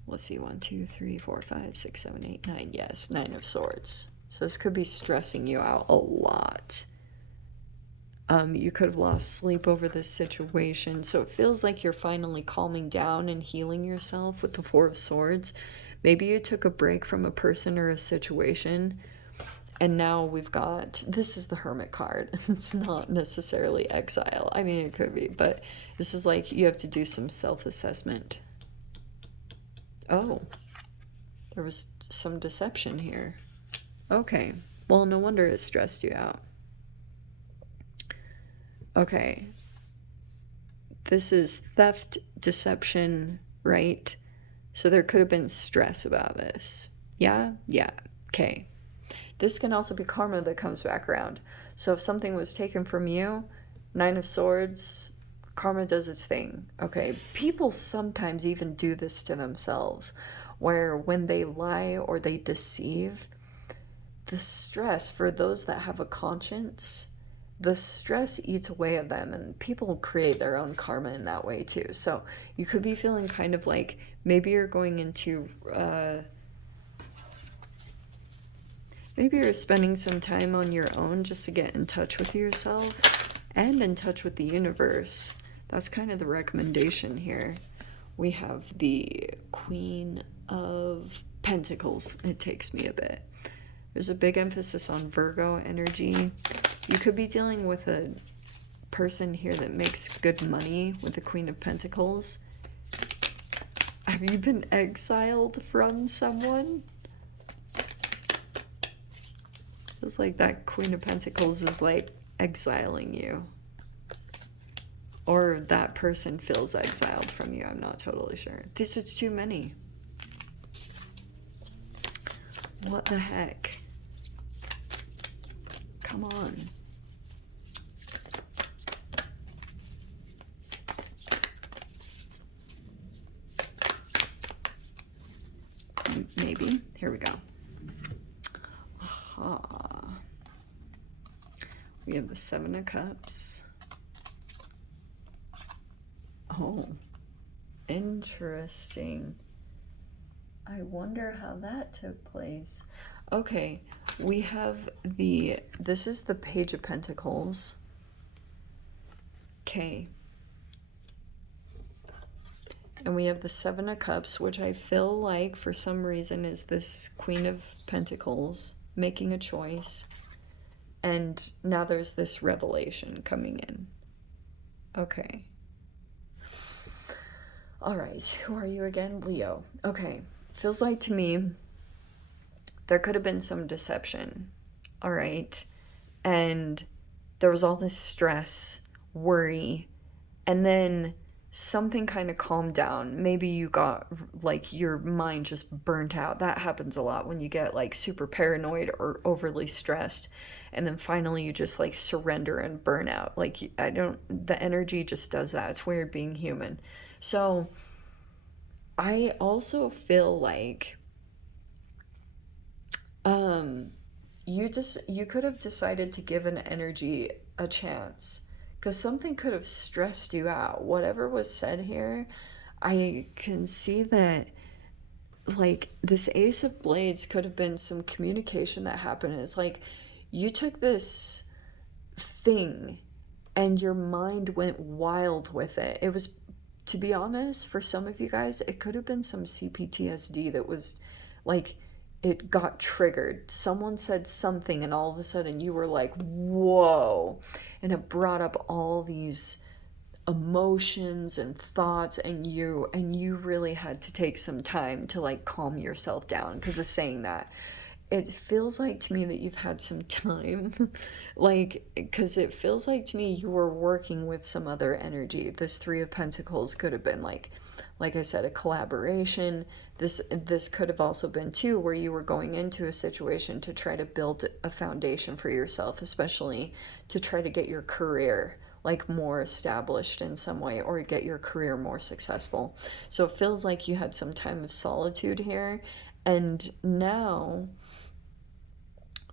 Let's see, 1, 2, 3, 4, 5, 6, 7, 8, 9. Yes, 9 of Swords. So this could be stressing you out a lot. You could have lost sleep over this situation. So it feels like you're finally calming down and healing yourself with the Four of Swords. Maybe you took a break from a person or a situation. And now we've got, this is the Hermit card. It's not necessarily exile. I mean, it could be, but this is like you have to do some self-assessment. Oh, there was some deception here. Okay, well, no wonder it stressed you out. Okay, this is theft, deception, right? So there could have been stress about this. Yeah? Yeah. Okay. This can also be karma that comes back around. So if something was taken from you, Nine of Swords, karma does its thing. Okay. People sometimes even do this to themselves, where when they lie or they deceive, the stress for those that have a conscience, the stress eats away at them, and people create their own karma in that way too. So you could be feeling kind of like maybe you're going into maybe you're spending some time on your own just to get in touch with yourself and in touch with the universe. That's kind of the recommendation here. We have the Queen of Pentacles. It takes me a bit. There's a big emphasis on Virgo energy. You could be dealing with a person here that makes good money with the Queen of Pentacles. Have you been exiled from someone? It's like that Queen of Pentacles is like exiling you. Or that person feels exiled from you. I'm not totally sure. This is too many. What the heck? Come on. Maybe. Here we go. Aha. We have the Seven of Cups. Oh, interesting. I wonder how that took place. Okay, we have this is the Page of Pentacles. Okay. And we have the Seven of Cups, which I feel like for some reason is this Queen of Pentacles making a choice. And now there's this revelation coming in. Okay. All right, who are you again? Leo. Okay, feels like to me there could have been some deception, all right? And there was all this stress, worry, and then something kind of calmed down. Maybe you got, like, your mind just burnt out. That happens a lot when you get, like, super paranoid or overly stressed. And then finally you just, like, surrender and burn out. Like, the energy just does that. It's weird being human. So I also feel like you could have decided to give an energy a chance, because something could have stressed you out. Whatever was said here, I can see that, like, this Ace of Blades could have been some communication that happened. It's like you took this thing and your mind went wild with it. It was, to be honest, for some of you guys, it could have been some CPTSD that was like, it got triggered. Someone said something and all of a sudden you were like, whoa. And it brought up all these emotions and thoughts, and you really had to take some time to, like, calm yourself down because of saying that. It feels like to me that you've had some time, like, because it feels like to me you were working with some other energy. This Three of Pentacles could have been like I said, a collaboration. This could have also been too where you were going into a situation to try to build a foundation for yourself, especially to try to get your career, like, more established in some way, or get your career more successful. So it feels like you had some time of solitude here, and now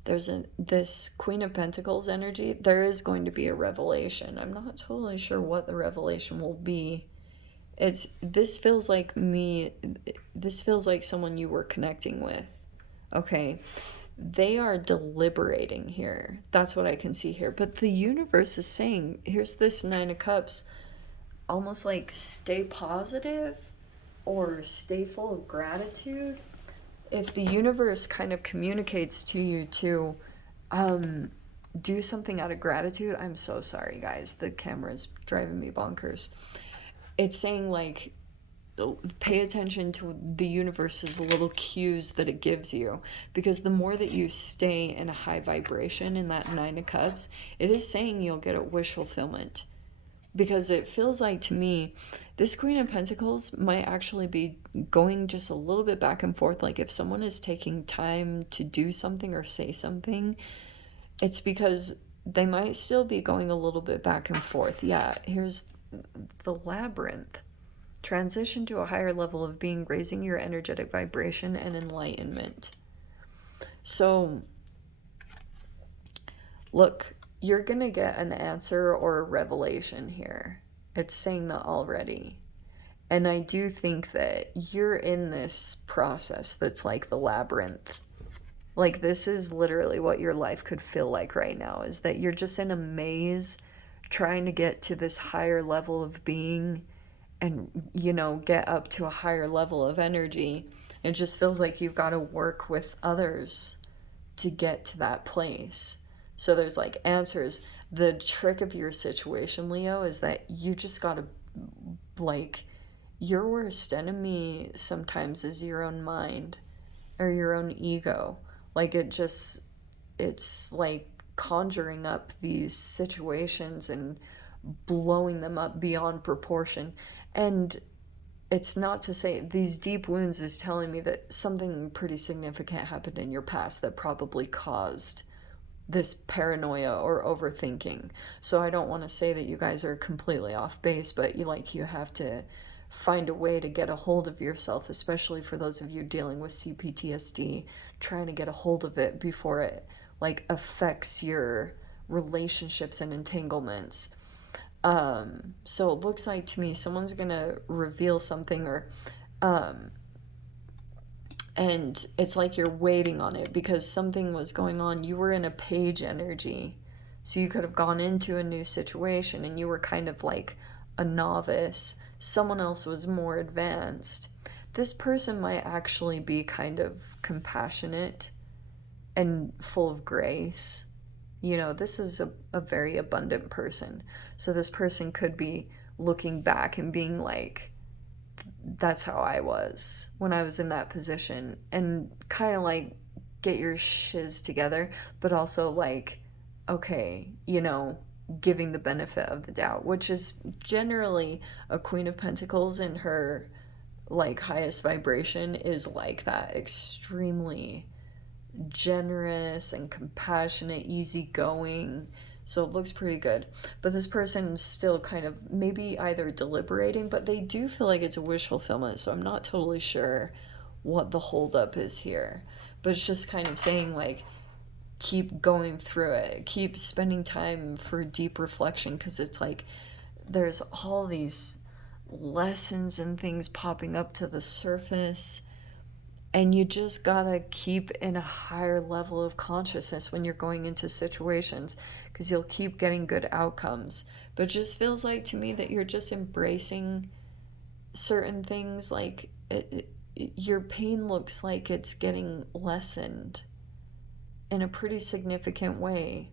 there's this Queen of Pentacles energy. There is going to be a revelation. I'm not totally sure what the revelation will be. This feels like someone you were connecting with. Okay. They are deliberating here. That's what I can see here. But the universe is saying, here's this Nine of Cups, almost like stay positive or stay full of gratitude. If the universe kind of communicates to you to do something out of gratitude, I'm so sorry, guys. The camera's driving me bonkers. It's saying, like, pay attention to the universe's little cues that it gives you, because the more that you stay in a high vibration in that Nine of Cups, it is saying you'll get a wish fulfillment. because it feels like to me this Queen of Pentacles might actually be going just a little bit back and forth. Like if someone is taking time to do something or say something, it's because they might still be going a little bit back and forth. Yeah, here's the Labyrinth. Transition to a higher level of being, raising your energetic vibration and enlightenment. So look, you're going to get an answer or a revelation here. It's saying that already. And I do think that you're in this process that's like the labyrinth. Like this is literally what your life could feel like right now, is that you're just in a maze trying to get to this higher level of being and, you know, get up to a higher level of energy. It just feels like you've got to work with others to get to that place. So there's like answers. The trick of your situation, Leo, is that you just got to, like, your worst enemy sometimes is your own mind or your own ego. Like it's like conjuring up these situations and blowing them up beyond proportion. And it's not to say, these deep wounds is telling me that something pretty significant happened in your past that probably caused this paranoia or overthinking. So I don't want to say that you guys are completely off base, but you have to find a way to get a hold of yourself, especially for those of you dealing with CPTSD, trying to get a hold of it before it like affects your relationships and entanglements. So it looks like to me someone's gonna reveal something, or and it's like you're waiting on it because something was going on. You were in a page energy, so you could have gone into a new situation and you were kind of like a novice. Someone else was more advanced. This person might actually be kind of compassionate and full of grace. You know, this is a very abundant person. So this person could be looking back and being like, that's how I was when I was in that position, and kind of like get your shiz together, but also like, okay, you know, giving the benefit of the doubt, which is generally a Queen of Pentacles in her like highest vibration is like that, extremely generous and compassionate, easygoing. So it looks pretty good. But this person's still kind of maybe either deliberating, but they do feel like it's a wish fulfillment. So I'm not totally sure what the holdup is here. But it's just kind of saying like, keep going through it. Keep spending time for deep reflection, because it's like there's all these lessons and things popping up to the surface. And you just gotta keep in a higher level of consciousness when you're going into situations, because you'll keep getting good outcomes. But it just feels like to me that you're just embracing certain things. Like your pain looks like it's getting lessened in a pretty significant way.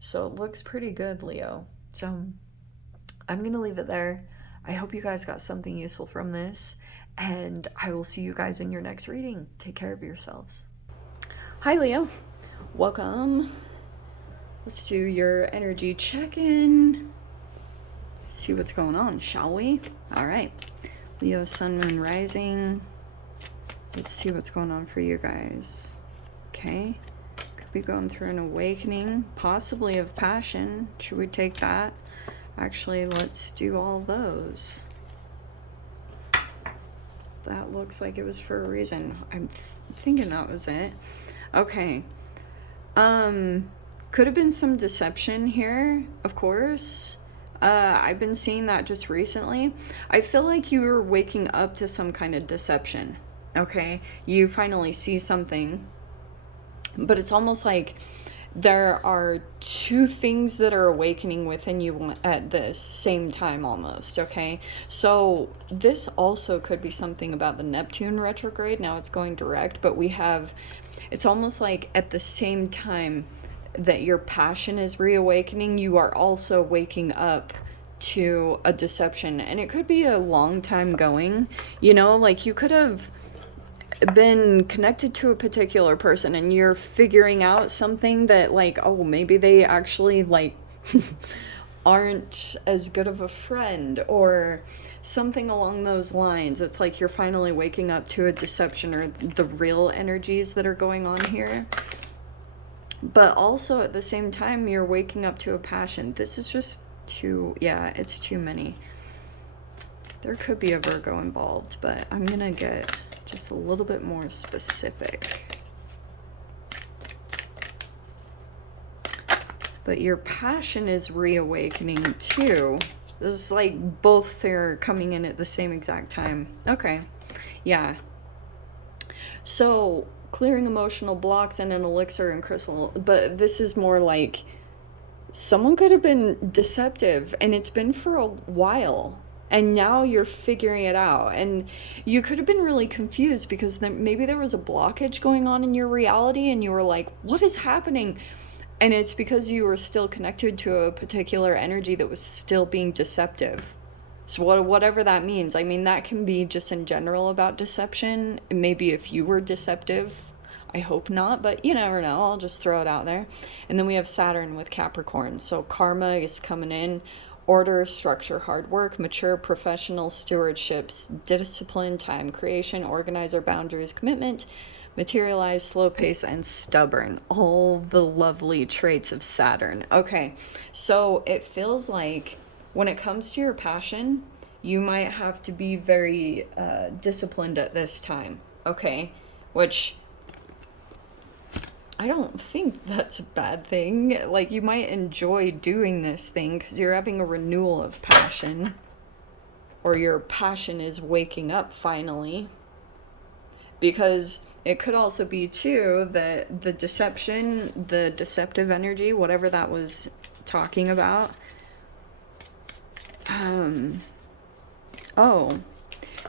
So it looks pretty good, Leo. So I'm gonna leave it there. I hope you guys got something useful from this, and I will see you guys in your next reading. Take care of yourselves. Hi, Leo. Welcome. Let's do your energy check-in. See what's going on, shall we? All right. Leo, Sun, Moon, Rising. Let's see what's going on for you guys. Okay. Could be going through an awakening, possibly of passion. Should we take that? Actually, let's do all those. That looks like it was for a reason. I'm thinking that was it. Okay. Could have been some deception here, of course. I've been seeing that just recently. I feel like you were waking up to some kind of deception. Okay? You finally see something. But it's almost like there are two things that are awakening within you at the same time almost, okay? So this also could be something about the Neptune retrograde. Now it's going direct, but it's almost like at the same time that your passion is reawakening, you are also waking up to a deception. And it could be a long time going, you know, like you could have been connected to a particular person and you're figuring out something that like, oh, maybe they actually like aren't as good of a friend or something along those lines. It's like you're finally waking up to a deception or the real energies that are going on here. But also at the same time, you're waking up to a passion. This is just too, yeah, it's too many. There could be a Virgo involved, but I'm gonna get just a little bit more specific. But your passion is reawakening too. This is like both are coming in at the same exact time. Okay, yeah. So clearing emotional blocks and an elixir and crystal, but this is more like someone could have been deceptive and it's been for a while. And now you're figuring it out. And you could have been really confused because maybe there was a blockage going on in your reality and you were like, what is happening? And it's because you were still connected to a particular energy that was still being deceptive. So whatever that means, I mean, that can be just in general about deception. Maybe if you were deceptive, I hope not, but you never know. I'll just throw it out there. And then we have Saturn with Capricorn. So karma is coming in. Order, structure, hard work, mature, professional, stewardships, discipline, time creation, organizer, boundaries, commitment, materialize, slow pace, and stubborn. All the lovely traits of Saturn. Okay, so it feels like when it comes to your passion, you might have to be very disciplined at this time. Okay, which I don't think that's a bad thing. Like, you might enjoy doing this thing because you're having a renewal of passion. Or your passion is waking up finally. Because it could also be, too, that the deception, the deceptive energy, whatever that was talking about.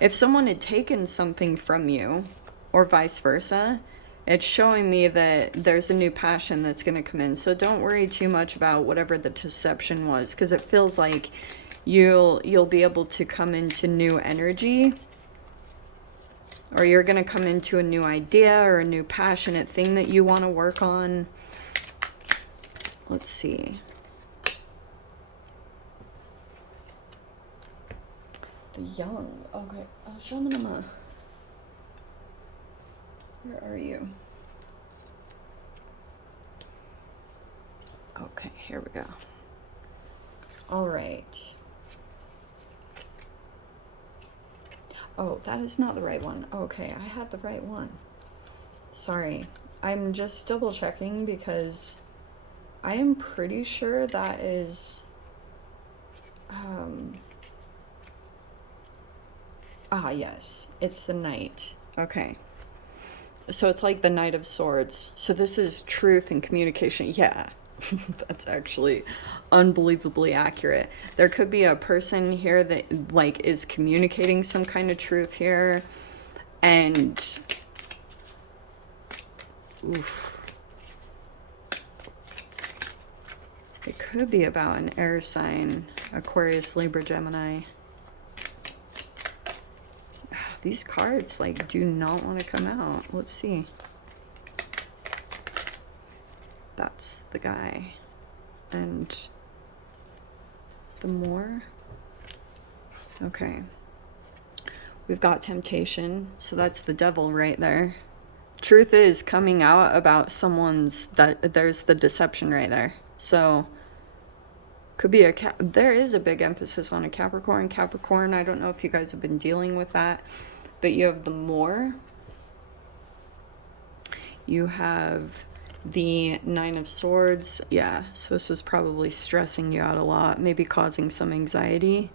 If someone had taken something from you, or vice versa, it's showing me that there's a new passion that's going to come in. So don't worry too much about whatever the deception was, because it feels like you'll be able to come into new energy, or you're going to come into a new idea or a new passionate thing that you want to work on. Let's see. The young. Okay. Shamanama. Where are you? Okay, here we go. All right. Oh, that is not the right one. Okay, I had the right one. Sorry. I'm just double checking because I am pretty sure that is... yes. It's the Knight. Okay. So it's like the Knight of Swords. So this is truth and communication. Yeah, that's actually unbelievably accurate. There could be a person here that like is communicating some kind of truth here. And oof. It could be about an air sign. Aquarius, Libra, Gemini. These cards, like, do not want to come out. Let's see. That's the guy. And the more. Okay. We've got temptation. So that's the devil right there. Truth is coming out about someone's, that there's the deception right there. So could be there is a big emphasis on a Capricorn. Capricorn, I don't know if you guys have been dealing with that, but you have the more. You have the Nine of Swords. Yeah, so this is probably stressing you out a lot, maybe causing some anxiety,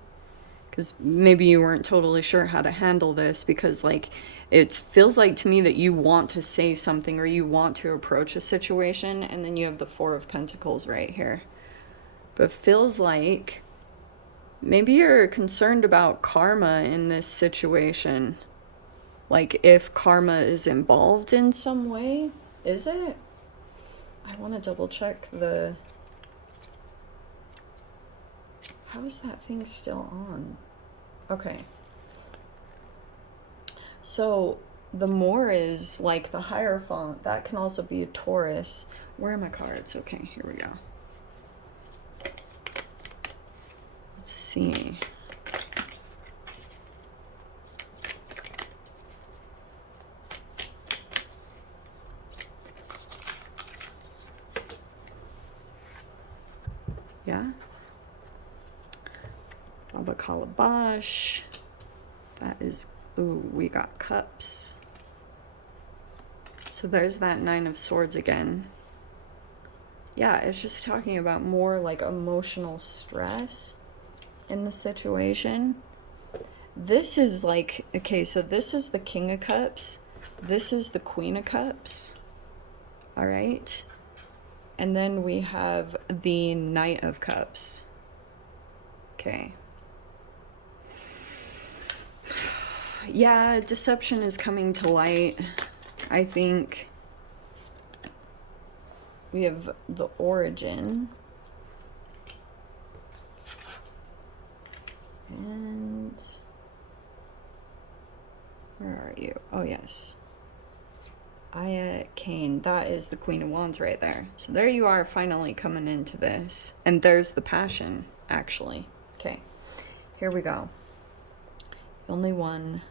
because maybe you weren't totally sure how to handle this, because like it feels like to me that you want to say something or you want to approach a situation, and then you have the Four of Pentacles right here. But feels like maybe you're concerned about karma in this situation. Like if karma is involved in some way. Is it? I want to double check the... How is that thing still on? Okay. So the more is like the Hierophant. That can also be a Taurus. Where are my cards? Okay, here we go. Let's see. Yeah. Baba Calabash. That is, ooh, we got cups. So there's that Nine of Swords again. Yeah, it's just talking about more like emotional stress in the situation. This is like, okay, so this is the King of Cups. This is the Queen of Cups. All right. And then we have the Knight of Cups. Okay. Yeah, deception is coming to light, I think. We have the Origin. And where are you? Oh, yes. Aya Kane. That is the Queen of Wands right there. So there you are, finally coming into this. And there's the Passion, actually. Okay, here we go. The only one.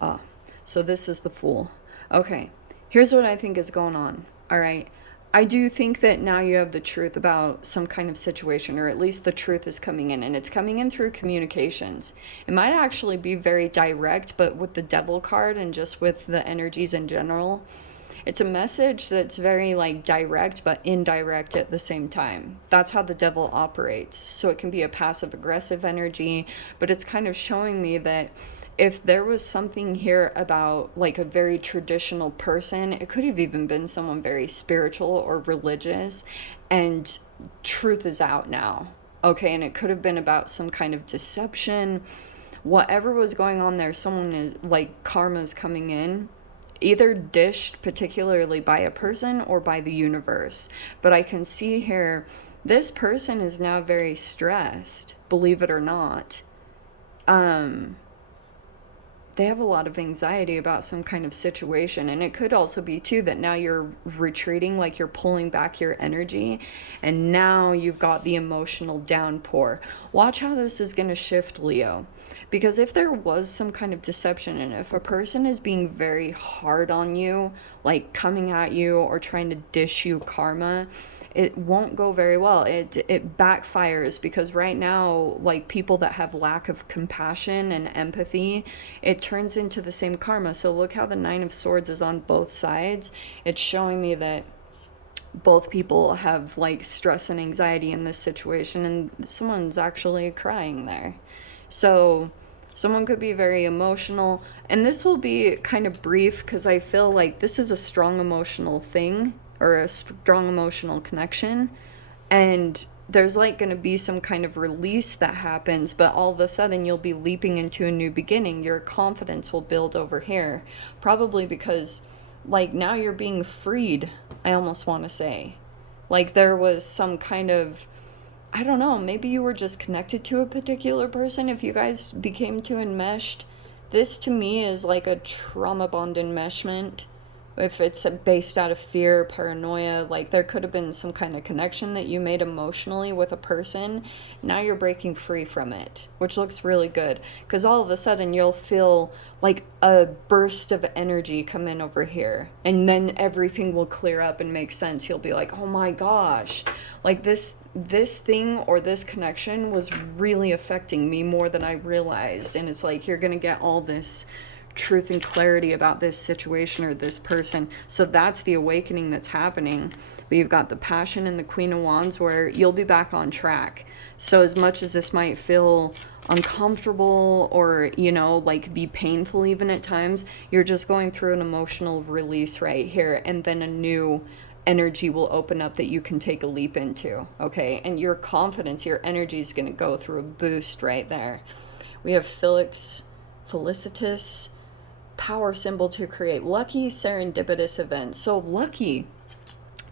Oh, so this is the Fool. Okay, here's what I think is going on. All right. I do think that now you have the truth about some kind of situation, or at least the truth is coming in, and it's coming in through communications. It might actually be very direct, but with the Devil card and just with the energies in general, it's a message that's very like direct but indirect at the same time. That's how the Devil operates. So it can be a passive aggressive energy, but it's kind of showing me that if there was something here about like a very traditional person, it could have even been someone very spiritual or religious, and truth is out now. Okay, and it could have been about some kind of deception. Whatever was going on there, someone is like karma's coming in, either dished particularly by a person or by the universe. But I can see here, this person is now very stressed, believe it or not. They have a lot of anxiety about some kind of situation. And it could also be too that now you're retreating, like you're pulling back your energy, and now you've got the emotional downpour. Watch how this is going to shift, Leo, because if there was some kind of deception, and if a person is being very hard on you, like coming at you or trying to dish you karma, it won't go very well. It backfires, because right now, like people that have lack of compassion and empathy, it turns into the same karma. So look how the Nine of Swords is on both sides. It's showing me that both people have like stress and anxiety in this situation, and someone's actually crying there. So someone could be very emotional, and this will be kind of brief because I feel like this is a strong emotional thing, or a strong emotional connection, and there's like going to be some kind of release that happens, but all of a sudden you'll be leaping into a new beginning. Your confidence will build over here, probably because like now you're being freed, I almost want to say. Like there was some kind of, I don't know, maybe you were just connected to a particular person. If you guys became too enmeshed, this to me is like a trauma bond enmeshment. If it's based out of fear, paranoia, like there could have been some kind of connection that you made emotionally with a person. Now you're breaking free from it, which looks really good, because all of a sudden you'll feel like a burst of energy come in over here, and then everything will clear up and make sense. You'll be like, oh my gosh, like this thing or this connection was really affecting me more than I realized. And it's like you're gonna get all this truth and clarity about this situation or this person. So that's the awakening that's happening. But you've got the Passion and the Queen of Wands, where you'll be back on track. So as much as this might feel uncomfortable or, you know, like be painful even at times, you're just going through an emotional release right here, and then a new energy will open up that you can take a leap into. Okay, and your confidence, your energy is going to go through a boost right there. We have felicitous, power symbol to create lucky serendipitous events. So lucky,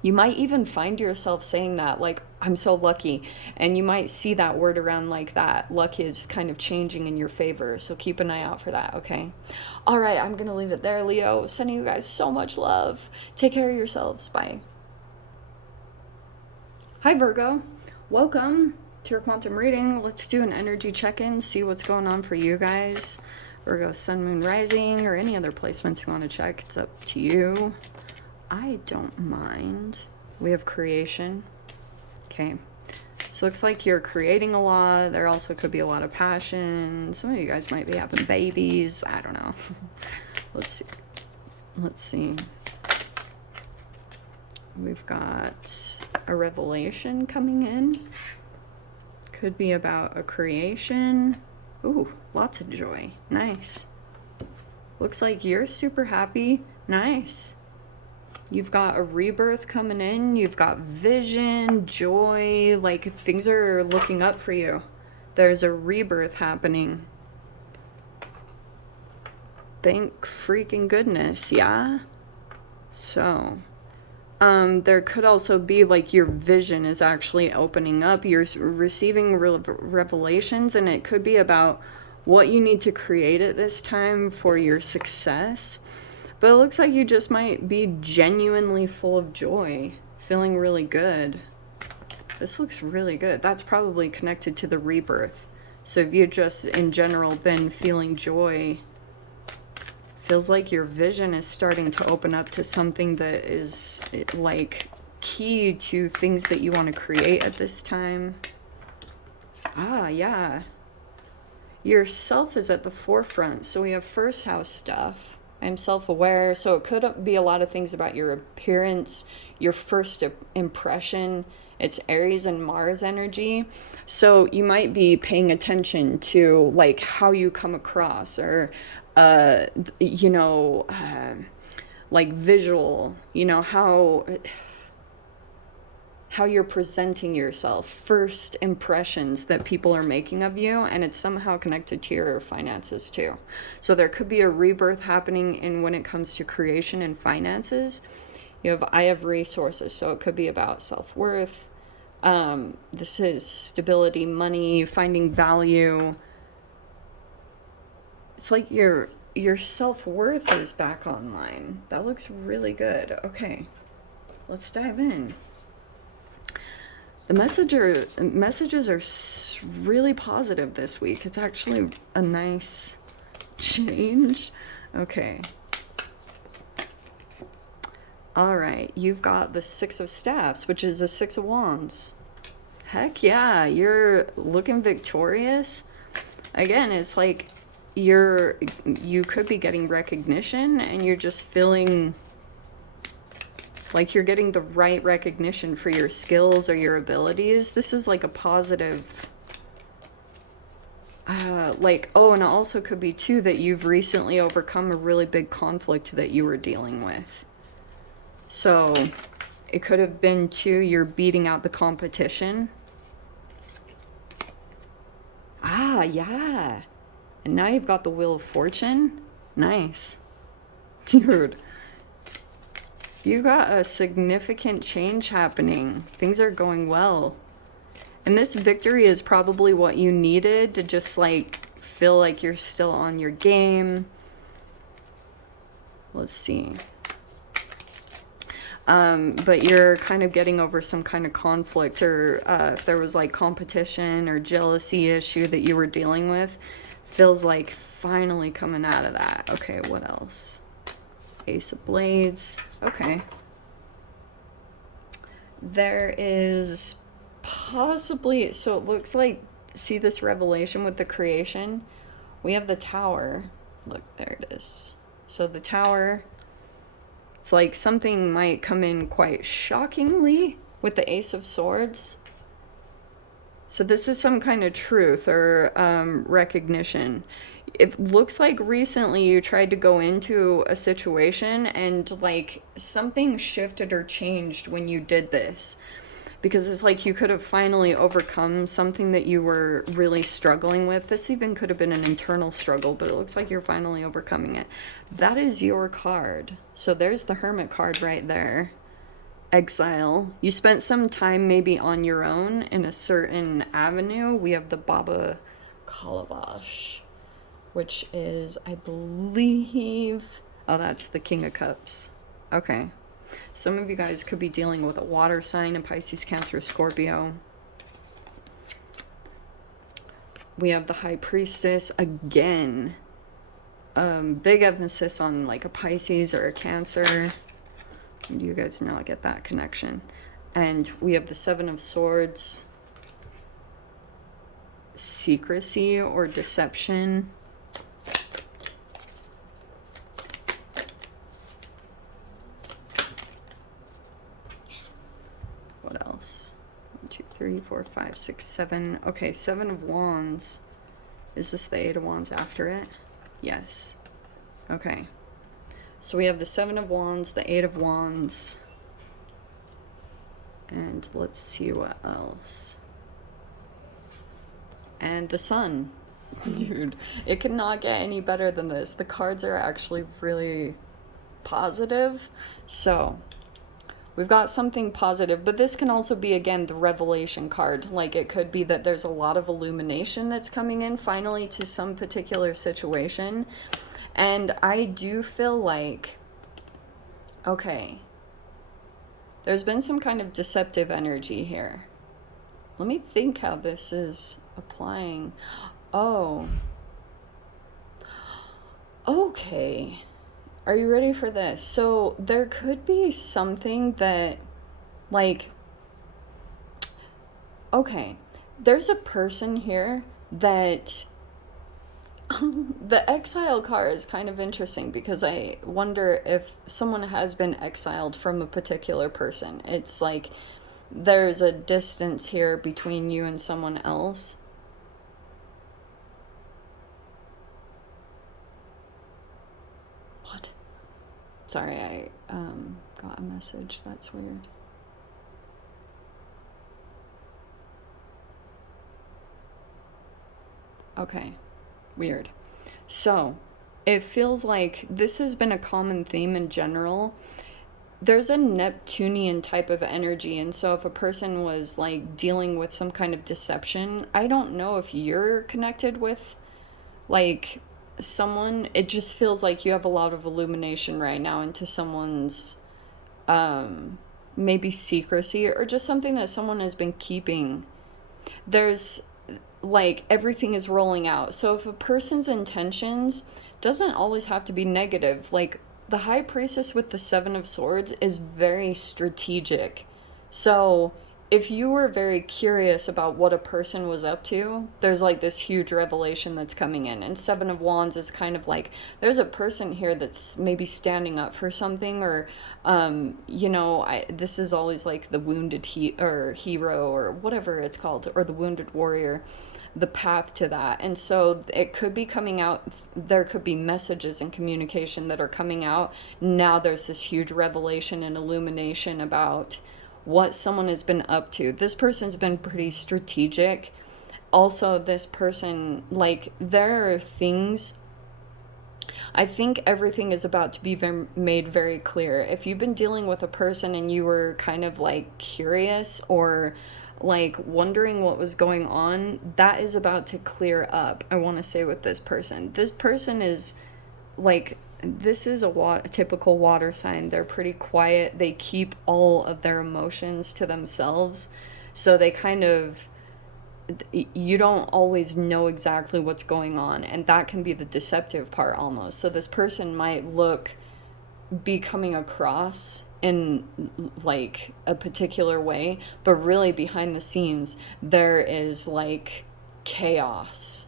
you might even find yourself saying that, like, I'm so lucky, and you might see that word around like that. Luck is kind of changing in your favor, so keep an eye out for that. Okay, all right, I'm gonna leave it there, Leo. Sending you guys so much love. Take care of yourselves. Bye. Hi Virgo, welcome. to your quantum reading. Let's do an energy check-in, see what's going on for you guys. Virgo, sun, moon, rising, or any other placements you want to check. It's up to you. I don't mind. We have creation. Okay. So looks like you're creating a lot. There also could be a lot of passion. Some of you guys might be having babies. I don't know. Let's see. Let's see. We've got a revelation coming in. Could be about a creation. Ooh, lots of joy. Nice. Looks like you're super happy. Nice. You've got a rebirth coming in. You've got vision, joy. Like, things are looking up for you. There's a rebirth happening. Thank freaking goodness, yeah? So, there could also be, like, your vision is actually opening up. You're receiving revelations, and it could be about what you need to create at this time for your success. But it looks like you just might be genuinely full of joy, feeling really good. This looks really good. That's probably connected to the rebirth. So if you've just, in general, been feeling joy, feels like your vision is starting to open up to something that is, like, key to things that you want to create at this time. Ah, yeah. Your self is at the forefront. So we have first house stuff. I'm self-aware, so it could be a lot of things about your appearance, your first impression. It's Aries and Mars energy. So you might be paying attention to, like, how you come across, or, you know, like visual, you know, how you're presenting yourself, first impressions that people are making of you, and it's somehow connected to your finances too. So there could be a rebirth happening in when it comes to creation and finances. I have resources, so it could be about self-worth. This is stability, money, finding value. It's like your self-worth is back online. That looks really good. Okay, let's dive in. The messages are really positive this week. It's actually a nice change. Okay. All right, you've got the Six of Staffs, which is a Six of Wands. Heck yeah, you're looking victorious. Again, it's like you could be getting recognition, and you're just feeling like you're getting the right recognition for your skills or your abilities. This is like a positive, like, oh, and it also could be too that you've recently overcome a really big conflict that you were dealing with. So it could have been too, you're beating out the competition. Ah, yeah. And now you've got the Wheel of Fortune. Nice. Dude. You got a significant change happening. Things are going well. And this victory is probably what you needed to just, like, feel like you're still on your game. Let's see. But you're kind of getting over some kind of conflict, or if there was, like, competition or jealousy issue that you were dealing with, feels like finally coming out of that. Okay, what else? Ace of Blades. Okay. There is possibly, so it looks like, see this revelation with the creation? We have the Tower. Look, there it is. So the Tower, it's like something might come in quite shockingly with the Ace of Swords. So this is some kind of truth or recognition. It looks like recently you tried to go into a situation and, like, something shifted or changed when you did this. Because it's like you could have finally overcome something that you were really struggling with. This even could have been an internal struggle, but it looks like you're finally overcoming it. That is your card. So there's the Hermit card right there. Exile. You spent some time maybe on your own in a certain avenue. We have the Baba Calabash, which is, I believe, oh, that's the King of Cups. Okay. Some of you guys could be dealing with a water sign, a Pisces, Cancer, Scorpio. We have the High Priestess again. Big emphasis on like a Pisces or a Cancer. You guys now get that connection. And we have the Seven of Swords. Secrecy or deception. What else? 1, 2, 3, 4, 5, 6, 7. Okay, Seven of Wands. Is this the Eight of Wands after it? Yes. Okay. So we have the Seven of Wands, the Eight of Wands. And let's see what else. And the Sun. Dude, it could not get any better than this. The cards are actually really positive. So we've got something positive, but this can also be, again, the revelation card. Like, it could be that there's a lot of illumination that's coming in finally to some particular situation. And I do feel like, okay, there's been some kind of deceptive energy here. Let me think how this is applying. Oh. Okay. Are you ready for this? So there could be something that, like, okay, there's a person here that the exile card is kind of interesting because I wonder if someone has been exiled from a particular person. It's like there's a distance here between you and someone else. What? Sorry, I got a message. That's weird. Okay. Weird. So, it feels like this has been a common theme in general. There's a Neptunian type of energy, and so if a person was like dealing with some kind of deception, I don't know if you're connected with like someone. It just feels like you have a lot of illumination right now into someone's maybe secrecy or just something that someone has been keeping. There's like everything is rolling out. So if a person's intentions doesn't always have to be negative, like the High Priestess with the Seven of Swords is very strategic. So if you were very curious about what a person was up to, there's like this huge revelation that's coming in. And Seven of Wands is kind of like there's a person here that's maybe standing up for something, or you know, this is always like the wounded hero or whatever it's called, or the wounded warrior, the path to that. And so it could be coming out, there could be messages and communication that are coming out. Now there's this huge revelation and illumination about what someone has been up to. This person's been pretty strategic. Also, this person, like, there are things, I think everything is about to be made very clear. If you've been dealing with a person and you were kind of like curious or like wondering what was going on, that is about to clear up. I want to say with this person is like, this is a typical water sign. They're pretty quiet. They keep all of their emotions to themselves. So they kind of, you don't always know exactly what's going on. And that can be the deceptive part almost. So this person might be coming across in like a particular way, but really behind the scenes, there is like chaos.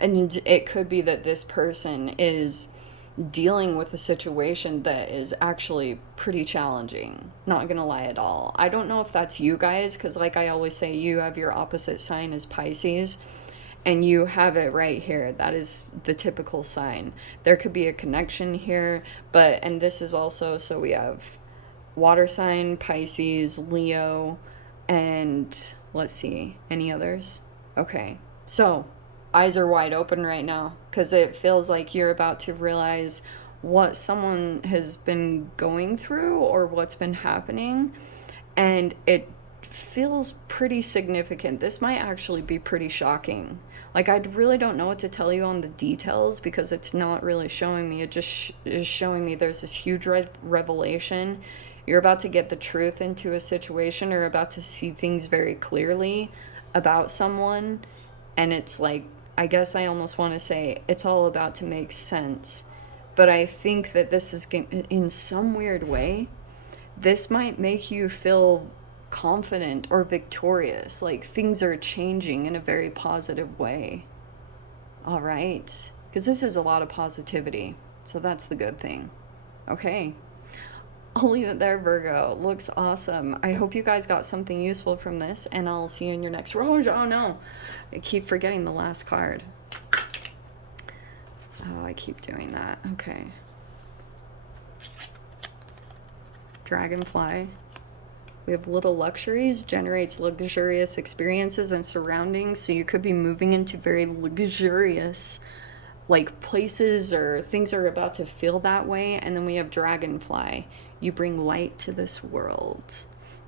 And it could be that this person is dealing with a situation that is actually pretty challenging. Not gonna lie at all. I don't know if that's you guys, because like I always say, you have your opposite sign as Pisces, and you have it right here. That is the typical sign. There could be a connection here, and this is also, so we have water sign, Pisces, Leo, and let's see, any others? Okay, so eyes are wide open right now because it feels like you're about to realize what someone has been going through or what's been happening, and it feels pretty significant. This might actually be pretty shocking. Like, I really don't know what to tell you on the details because it's not really showing me. It just is showing me there's this huge revelation. You're about to get the truth into a situation, or about to see things very clearly about someone, and it's like I guess I almost want to say it's all about to make sense. But I think that this is, in some weird way, this might make you feel confident or victorious. Like things are changing in a very positive way. All right. Because this is a lot of positivity. So that's the good thing. Okay. I'll leave it there, Virgo. Looks awesome. I hope you guys got something useful from this, and I'll see you in your next row. Oh no, I keep forgetting the last card. Oh, I keep doing that. Okay. Dragonfly. We have little luxuries, generates luxurious experiences and surroundings. So you could be moving into very luxurious like places, or things are about to feel that way. And then we have dragonfly. You bring light to this world.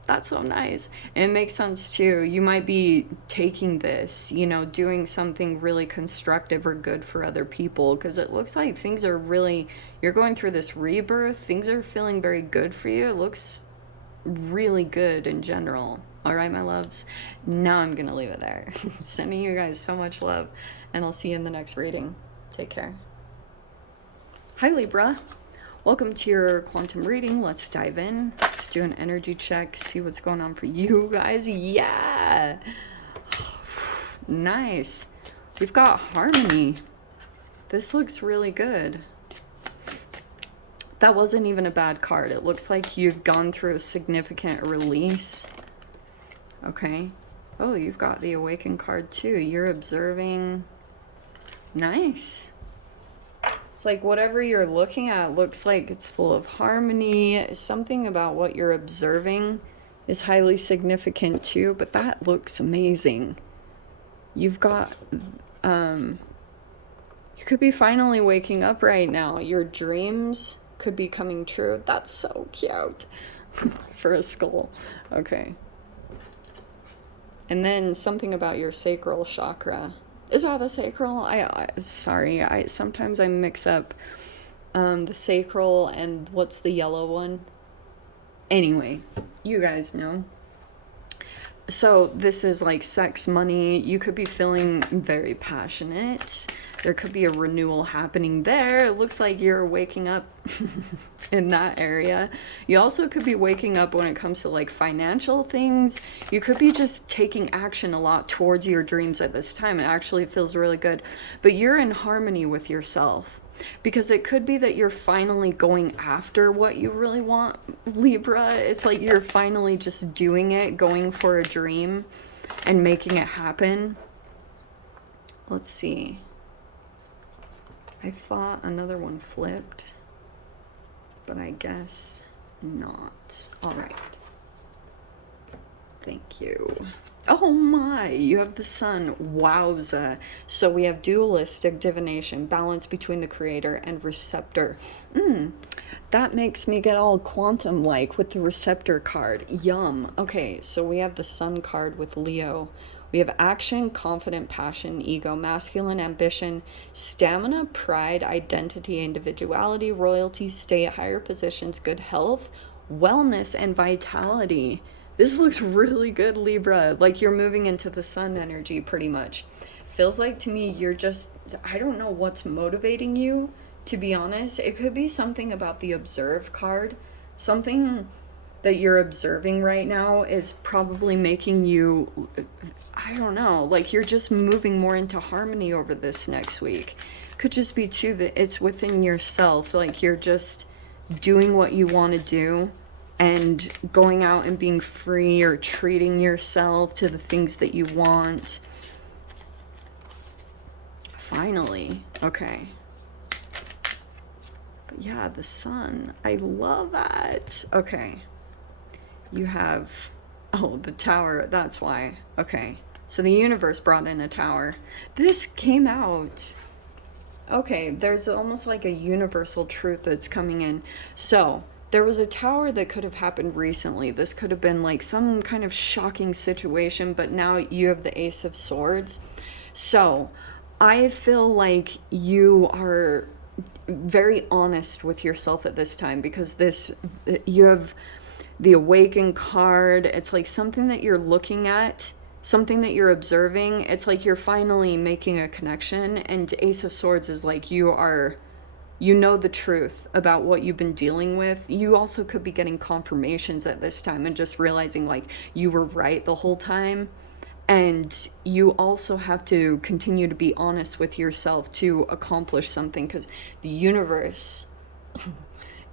That's so nice. And it makes sense too. You might be taking this, you know, doing something really constructive or good for other people, because it looks like things are really, you're going through this rebirth. Things are feeling very good for you. It looks really good in general. All right, my loves. Now I'm going to leave it there. Sending you guys so much love, and I'll see you in the next reading. Take care. Hi, Libra. Welcome to your quantum reading. Let's dive in. Let's do an energy check, see what's going on for you guys. Yeah. Nice. We've got harmony. This looks really good. That wasn't even a bad card. It looks like you've gone through a significant release. Okay. Oh, you've got the Awaken card too. You're observing. Nice. It's like whatever you're looking at looks like it's full of harmony. Something about what you're observing is highly significant too, but that looks amazing. You've got, you could be finally waking up right now. Your dreams could be coming true. That's so cute. For a skull. Okay. And then something about your sacral chakra. Is that the sacral? Sorry, sometimes I mix up the sacral and what's the yellow one. Anyway, you guys know. So this is like sex, money. You could be feeling very passionate. There could be a renewal happening there. It looks like you're waking up in that area. You also could be waking up when it comes to like financial things. You could be just taking action a lot towards your dreams at this time. It actually feels really good. But you're in harmony with yourself. Because it could be that you're finally going after what you really want, Libra. It's like you're finally just doing it, going for a dream and making it happen. Let's see. I thought another one flipped, but I guess not. All right. Thank you. Oh my, you have the sun. Wowza. So we have dualistic divination, balance between the creator and receptor. That makes me get all quantum-like with the receptor card. Yum. Okay, so we have the sun card with Leo. We have action, confident, passion, ego, masculine, ambition, stamina, pride, identity, individuality, royalty, stay at higher positions, good health, wellness, and vitality. This looks really good, Libra. Like you're moving into the sun energy pretty much. Feels like to me you're just, I don't know what's motivating you, to be honest. It could be something about the observe card. Something that you're observing right now is probably making you, I don't know, like you're just moving more into harmony over this next week. Could just be too that it's within yourself. Like you're just doing what you want to do and going out and being free, or treating yourself to the things that you want. Finally. Okay. But yeah, the sun. I love that. Okay. You have, oh, the tower. That's why. Okay. So the universe brought in a tower. This came out. Okay. There's almost like a universal truth that's coming in. So there was a tower that could have happened recently. This could have been like some kind of shocking situation, but now you have the Ace of Swords. So I feel like you are very honest with yourself at this time, because you have the Awaken card. It's like something that you're looking at something that you're observing. It's like you're finally making a connection, and Ace of Swords is like you know the truth about what you've been dealing with. You also could be getting confirmations at this time and just realizing like you were right the whole time. And you also have to continue to be honest with yourself to accomplish something, because the universe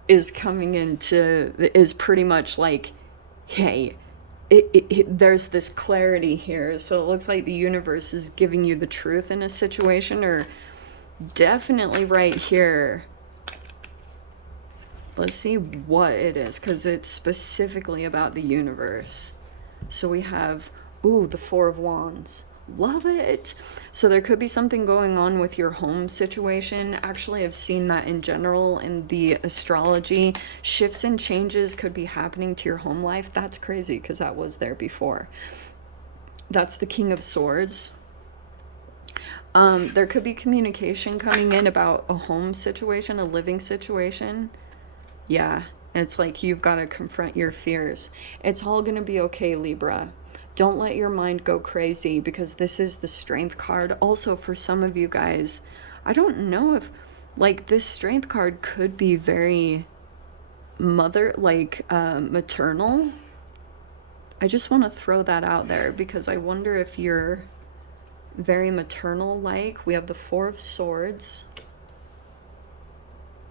is coming into, is pretty much like, hey, there's this clarity here. So it looks like the universe is giving you the truth in a situation, or definitely right here. Let's see what it is, because it's specifically about the universe. So we have, ooh, the Four of Wands. Love it. So there could be something going on with your home situation. Actually, I've seen that in general in the astrology. Shifts and changes could be happening to your home life. That's crazy, because that was there before. That's the King of Swords. There could be communication coming in about a home situation, a living situation. Yeah, it's like you've got to confront your fears. It's all going to be okay, Libra. Don't let your mind go crazy, because this is the Strength card. Also, for some of you guys, I don't know if, like, this Strength card could be very maternal. I just want to throw that out there, because I wonder if you're very maternal like. We have the Four of Swords.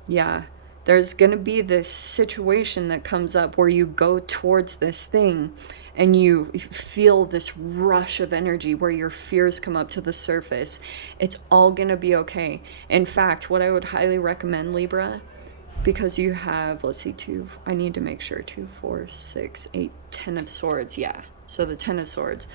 Yeah, there's gonna be this situation that comes up where you go towards this thing and you feel this rush of energy where your fears come up to the surface. It's all gonna be okay. In fact, what I would highly recommend, Libra, because you have, let's see, I need to make sure, 2, 4, 6, 8, 10 of Swords. Yeah, so the 10 of Swords.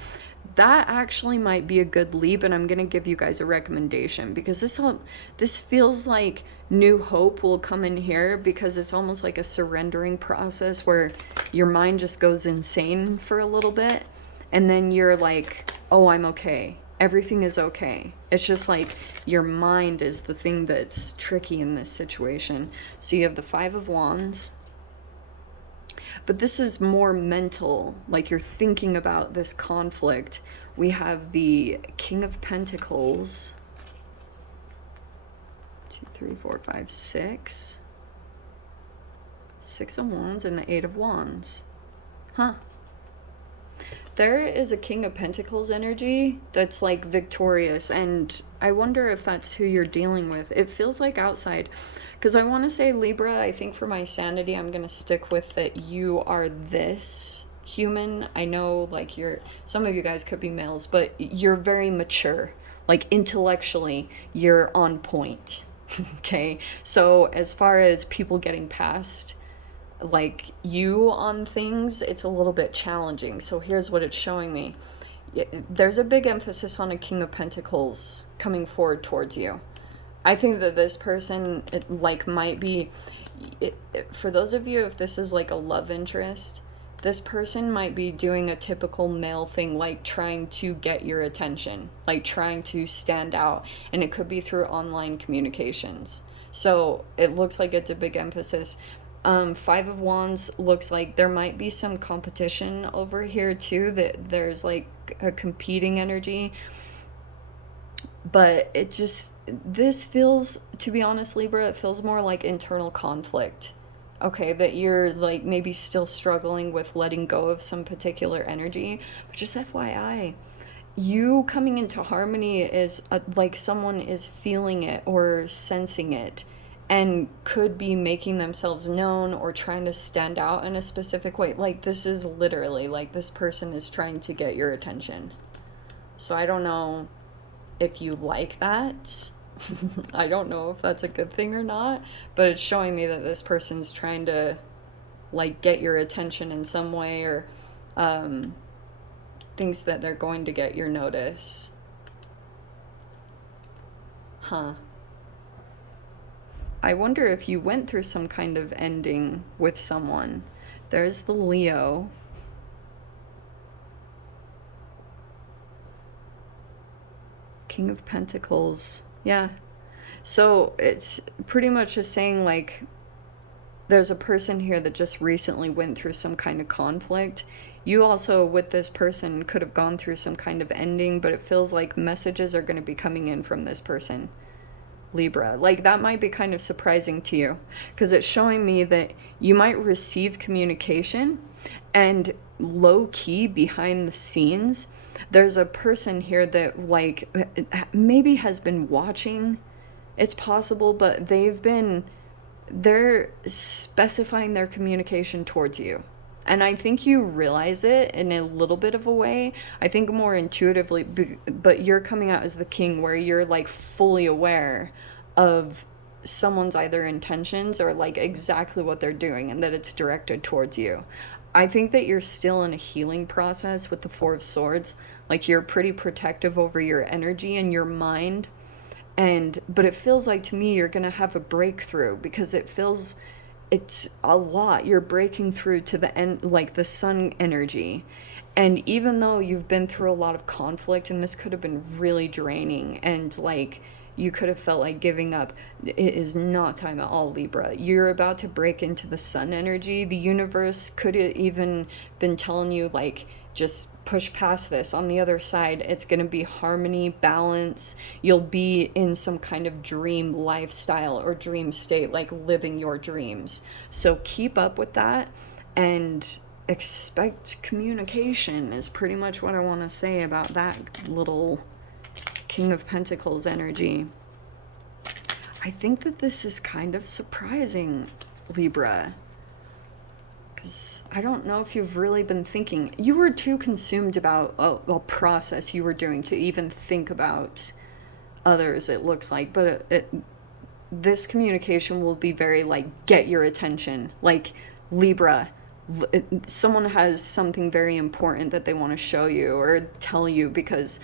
That actually might be a good leap, and I'm going to give you guys a recommendation, because this feels like new hope will come in here, because it's almost like a surrendering process where your mind just goes insane for a little bit, and then you're like, oh, I'm okay. Everything is okay. It's just like your mind is the thing that's tricky in this situation. So you have the Five of Wands. But this is more mental, like you're thinking about this conflict. We have the King of Pentacles. 2, 3, 4, 5, 6. 6 of Wands and the 8 of Wands. Huh. There is a King of Pentacles energy that's like victorious, and I wonder if that's who you're dealing with. It feels like outside, because I want to say, Libra, I think for my sanity, I'm going to stick with that you are this human. I know, like, some of you guys could be males, but you're very mature. Like, intellectually, you're on point. Okay? So as far as people getting past like you on things, it's a little bit challenging. So here's what it's showing me. There's a big emphasis on a King of Pentacles coming forward towards you. I think that this person, might be, for those of you, if this is like a love interest, this person might be doing a typical male thing, like trying to get your attention, like trying to stand out, and it could be through online communications. So it looks like it's a big emphasis. Five of Wands looks like there might be some competition over here too, that there's like a competing energy. But this feels, to be honest, Libra, it feels more like internal conflict. Okay, that you're like maybe still struggling with letting go of some particular energy. But just FYI, you coming into harmony is like someone is feeling it or sensing it, and could be making themselves known or trying to stand out in a specific way. Like, this is literally like this person is trying to get your attention. So I don't know if you like that. I don't know if that's a good thing or not, but it's showing me that this person's trying to like get your attention in some way, or thinks that they're going to get your notice. Huh. I wonder if you went through some kind of ending with someone. There's the Leo. King of Pentacles. Yeah. So it's pretty much just saying, like, there's a person here that just recently went through some kind of conflict. You also, with this person, could have gone through some kind of ending, but it feels like messages are going to be coming in from this person, Libra. Like, that might be kind of surprising to you, because it's showing me that you might receive communication, and low-key, behind the scenes, there's a person here that, like, maybe has been watching. It's possible, but they're specifying their communication towards you. And I think you realize it in a little bit of a way. I think more intuitively, but you're coming out as the king, where you're like fully aware of someone's either intentions or like exactly what they're doing, and that it's directed towards you. I think that you're still in a healing process with the Four of Swords. Like, you're pretty protective over your energy and your mind. But it feels like to me you're going to have a breakthrough, because it's a lot. You're breaking through to the end, like the sun energy. And even though you've been through a lot of conflict, and this could have been really draining, and like you could have felt like giving up, it is not time at all, Libra. You're about to break into the sun energy. The universe could have even been telling you, like, just push past this. On the other side, it's going to be harmony, balance. You'll be in some kind of dream lifestyle or dream state, like living your dreams. So keep up with that, and expect communication is pretty much what I want to say about that little King of Pentacles energy. I think that this is kind of surprising, Libra. I don't know if you've really been thinking. You were too consumed about a process you were doing to even think about others, it looks like. But this communication will be very, like, get your attention. Like, Libra, someone has something very important that they want to show you or tell you, because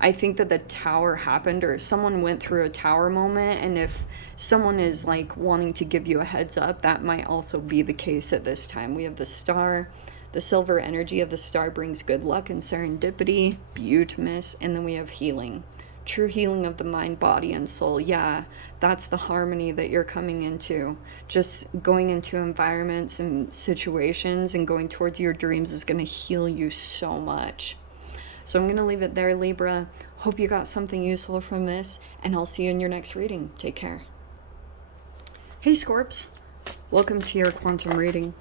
I think that the tower happened, or someone went through a tower moment, and if someone is like wanting to give you a heads up, that might also be the case at this time. We have the star. The silver energy of the star brings good luck and serendipity, beautimus, and then we have healing. True healing of the mind, body, and soul. Yeah, that's the harmony that you're coming into. Just going into environments and situations and going towards your dreams is going to heal you so much. So I'm going to leave it there, Libra. Hope you got something useful from this, and I'll see you in your next reading. Take care. Hey, Scorps. Welcome to your quantum reading.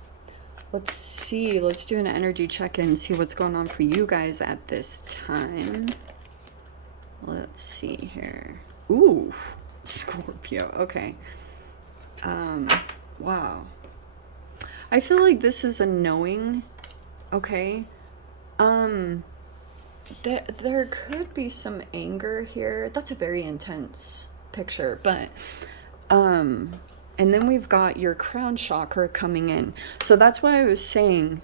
Let's see. Let's do an energy check-in, see what's going on for you guys at this time. Let's see here. Ooh, Scorpio. Okay. Wow. I feel like this is a knowing. Okay. There could be some anger here. That's a very intense picture, but and then we've got your crown chakra coming in. So that's why I was saying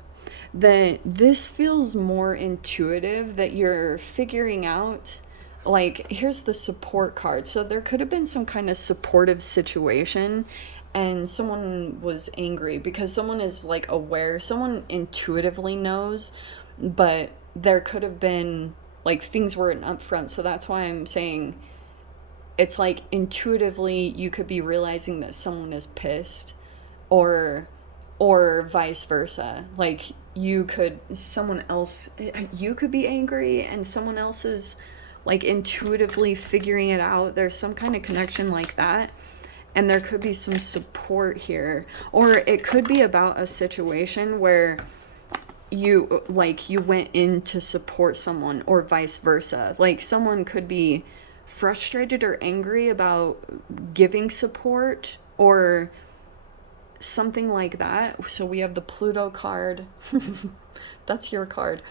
that this feels more intuitive, that you're figuring out, like, here's the support card. So there could have been some kind of supportive situation, and someone was angry because someone is like aware, someone intuitively knows, but there could have been, like, things weren't upfront. So that's why I'm saying it's like intuitively you could be realizing that someone is pissed, or vice versa. Like, you could be angry and someone else is like intuitively figuring it out. There's some kind of connection like that, and there could be some support here, or it could be about a situation where you went in to support someone, or vice versa. Like, someone could be frustrated or angry about giving support or something like that. So we have the Pluto card. That's your card.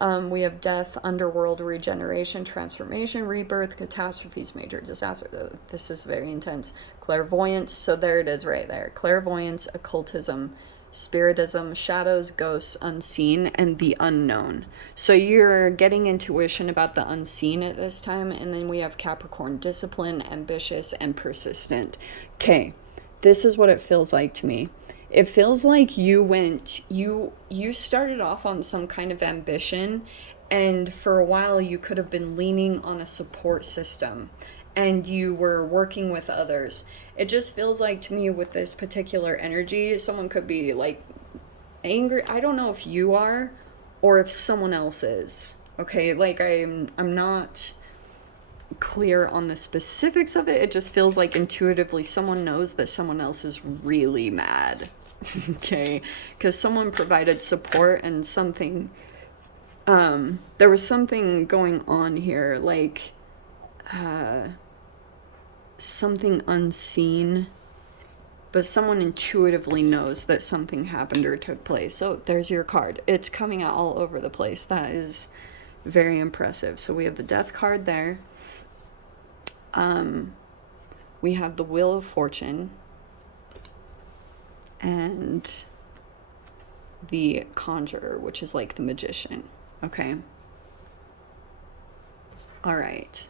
We have death, underworld, regeneration, transformation, rebirth, catastrophes, major disaster. This is very intense. Clairvoyance. So there it is right there. Clairvoyance, occultism, spiritism, shadows, ghosts, unseen, and the unknown. So you're getting intuition about the unseen at this time. And then we have Capricorn, discipline, ambitious, and persistent. Okay, this is what it feels like to me. It feels like you started off on some kind of ambition, and for a while you could have been leaning on a support system. and you were working with others. It just feels like to me with this particular energy, someone could be like angry. I don't know if you are or if someone else is. Okay, like I'm not clear on the specifics of it. It just feels like intuitively someone knows that someone else is really mad. Okay, because someone provided support and something, there was something going on here, like something unseen, but someone intuitively knows that something happened or took place. So there's your card. It's coming out all over the place. That is very impressive. So we have the Death card there. We have the Wheel of Fortune and the Conjurer, which is like the Magician. Okay. All right.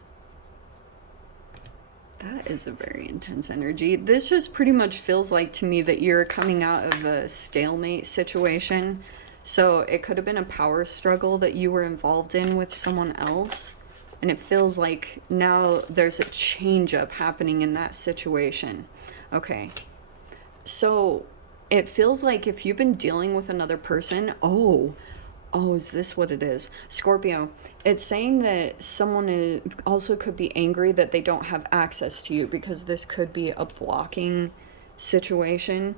That is a very intense energy. This just pretty much feels like to me that you're coming out of a stalemate situation. So it could have been a power struggle that you were involved in with someone else. And it feels like now there's a change up happening in that situation. Okay. So it feels like if you've been dealing with another person, oh, is this what it is? Scorpio, it's saying that someone also could be angry that they don't have access to you, because this could be a blocking situation.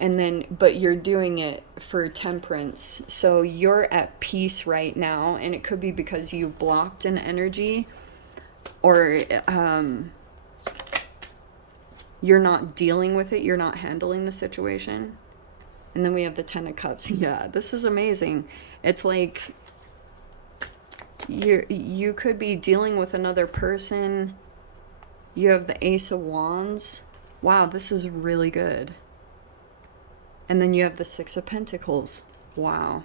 And then, but you're doing it for temperance. So you're at peace right now, and it could be because you blocked an energy, or you're not dealing with it, you're not handling the situation. And then we have the Ten of Cups. Yeah, this is amazing. It's like you could be dealing with another person. You have the Ace of Wands. Wow, this is really good. And then you have the Six of Pentacles. Wow.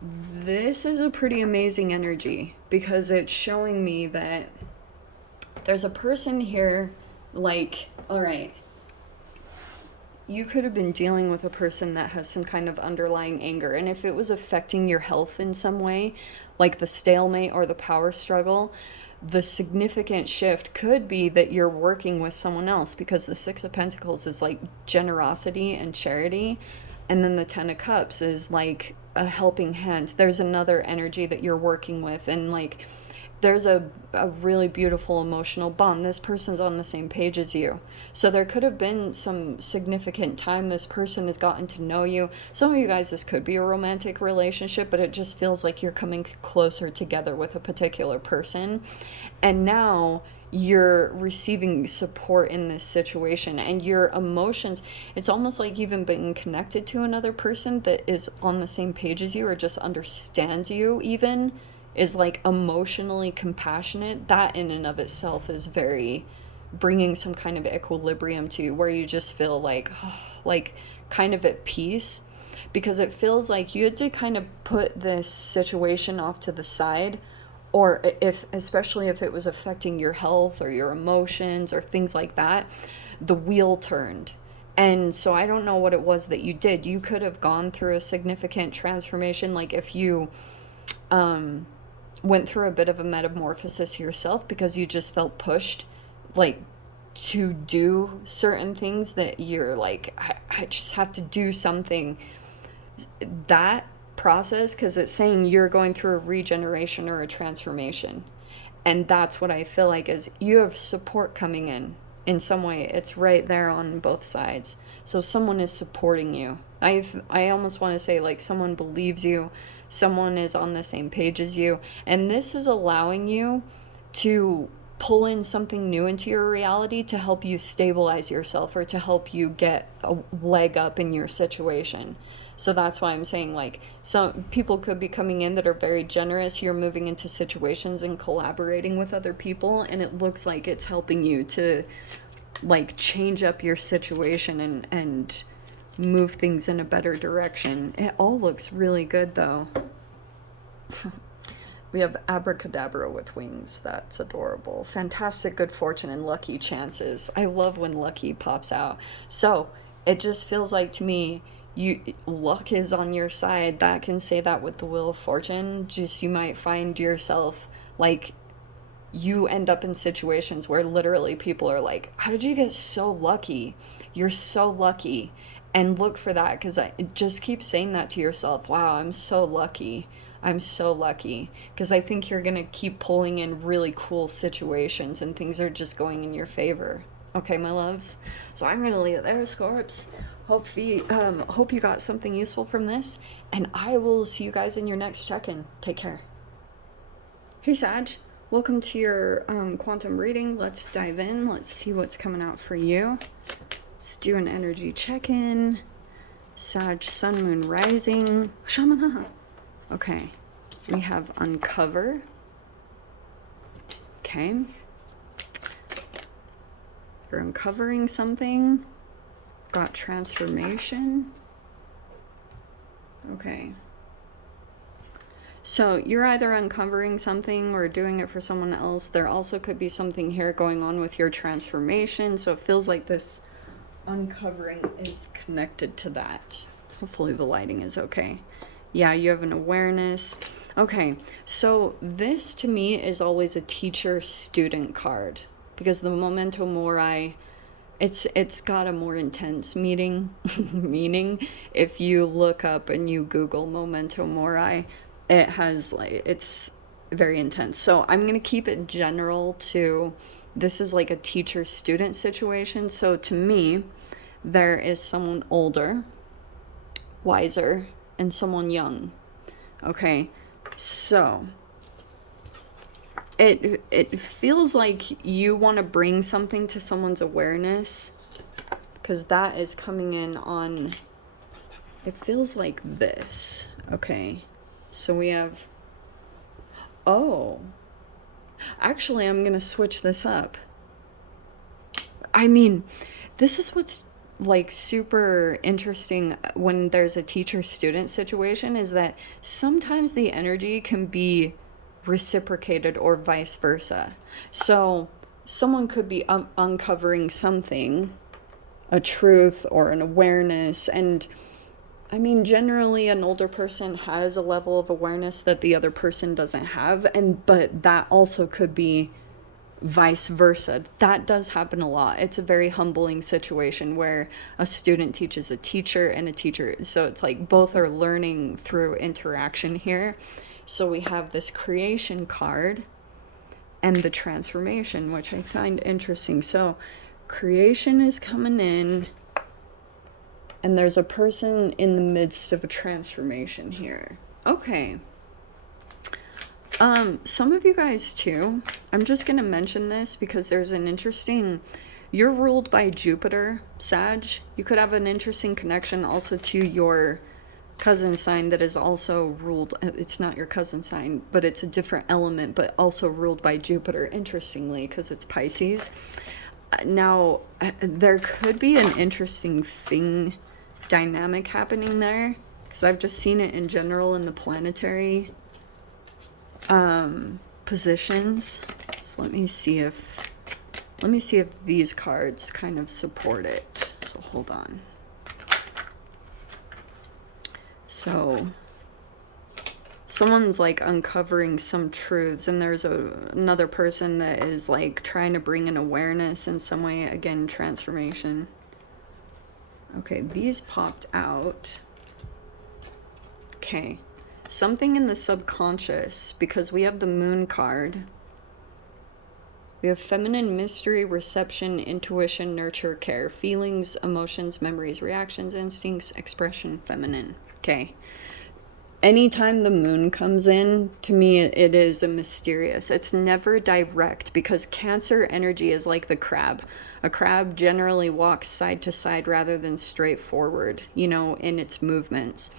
This is a pretty amazing energy, because it's showing me that there's a person here, like, all right, you could have been dealing with a person that has some kind of underlying anger. And if it was affecting your health in some way, like the stalemate or the power struggle, the significant shift could be that you're working with someone else, because the Six of Pentacles is like generosity and charity. And then the Ten of Cups is like a helping hand. There's another energy that you're working with, and like there's a really beautiful emotional bond. This person's on the same page as you. So there could have been some significant time this person has gotten to know you. Some of you guys, this could be a romantic relationship, but it just feels like you're coming closer together with a particular person. And now you're receiving support in this situation, and your emotions, it's almost like you've been connected to another person that is on the same page as you, or just understands you, even is like emotionally compassionate. That in and of itself is very bringing some kind of equilibrium to you, where you just feel like, like kind of at peace, because it feels like you had to kind of put this situation off to the side, or especially if it was affecting your health or your emotions or things like that, the wheel turned. And so I don't know what it was that you did. You could have gone through a significant transformation, like if you went through a bit of a metamorphosis yourself, because you just felt pushed like to do certain things that you're like, I just have to do something. That process, because it's saying you're going through a regeneration or a transformation, and that's what I feel like is you have support coming in some way. It's right there on both sides. So someone is supporting you. I almost want to say like someone believes you, someone is on the same page as you, and this is allowing you to pull in something new into your reality to help you stabilize yourself, or to help you get a leg up in your situation. So that's why I'm saying, like, some people could be coming in that are very generous. You're moving into situations and collaborating with other people, and it looks like it's helping you to like change up your situation and move things in a better direction. It all looks really good though. We have Abracadabra with wings. That's adorable. Fantastic good fortune and lucky chances. I love when lucky pops out. So it just feels like to me, luck is on your side. That can say that with the Wheel of Fortune. Just you might find yourself like you end up in situations where literally people are like, how did you get so lucky? You're so lucky. And look for that, because I just keep saying that to yourself. Wow, I'm so lucky. I'm so lucky. Because I think you're going to keep pulling in really cool situations and things are just going in your favor. Okay, my loves? So I'm going to leave it there, Scorps. Hope you got something useful from this. And I will see you guys in your next check-in. Take care. Hey, Sag. Welcome to your quantum reading. Let's dive in. Let's see what's coming out for you. Let's do an energy check-in. Sag, Sun, Moon, Rising. Shamana. Okay. We have Uncover. Okay. You're uncovering something. Got Transformation. Okay. So you're either uncovering something or doing it for someone else. There also could be something here going on with your transformation. So it feels like this uncovering is connected to that. Hopefully the lighting is okay. Yeah, you have an awareness. Okay, so this to me is always a teacher-student card, because the Memento Mori, it's got a more intense meaning. If you look up and you Google Memento Mori, it has like, it's very intense. So I'm going to keep it general to, this is like a teacher-student situation. So to me, there is someone older, wiser, and someone young. Okay, so it feels like you want to bring something to someone's awareness, because that is coming in on, it feels like this. Okay, so we have, oh, actually I'm gonna switch this up. I mean, this is what's like super interesting when there's a teacher-student situation, is that sometimes the energy can be reciprocated or vice versa. So someone could be uncovering something, a truth or an awareness, and I mean, generally an older person has a level of awareness that the other person doesn't have, but that also could be vice versa. That does happen a lot. It's a very humbling situation where a student teaches a teacher and a teacher, so it's like both are learning through interaction here. So we have this creation card and the transformation, which I find interesting. So creation is coming in, and there's a person in the midst of a transformation here. Okay. Some of you guys too, I'm just going to mention this because there's an interesting, you're ruled by Jupiter, Sag. You could have an interesting connection also to your cousin sign that is also ruled, it's not your cousin sign, but it's a different element, but also ruled by Jupiter, interestingly, because it's Pisces. Now, there could be an interesting thing, dynamic happening there, because I've just seen it in general in the planetary positions. So let me see if these cards kind of support it. So hold on. So someone's like uncovering some truths, and there's another person that is like trying to bring an awareness in some way. Again, transformation. Okay, these popped out. Okay. Something in the subconscious, because we have the Moon card. We have feminine, mystery, reception, intuition, nurture, care, feelings, emotions, memories, reactions, instincts, expression, feminine. Okay. Anytime the moon comes in, to me, it is a mysterious. It's never direct, because Cancer energy is like the crab. A crab generally walks side to side rather than straight forward, you know, in its movements.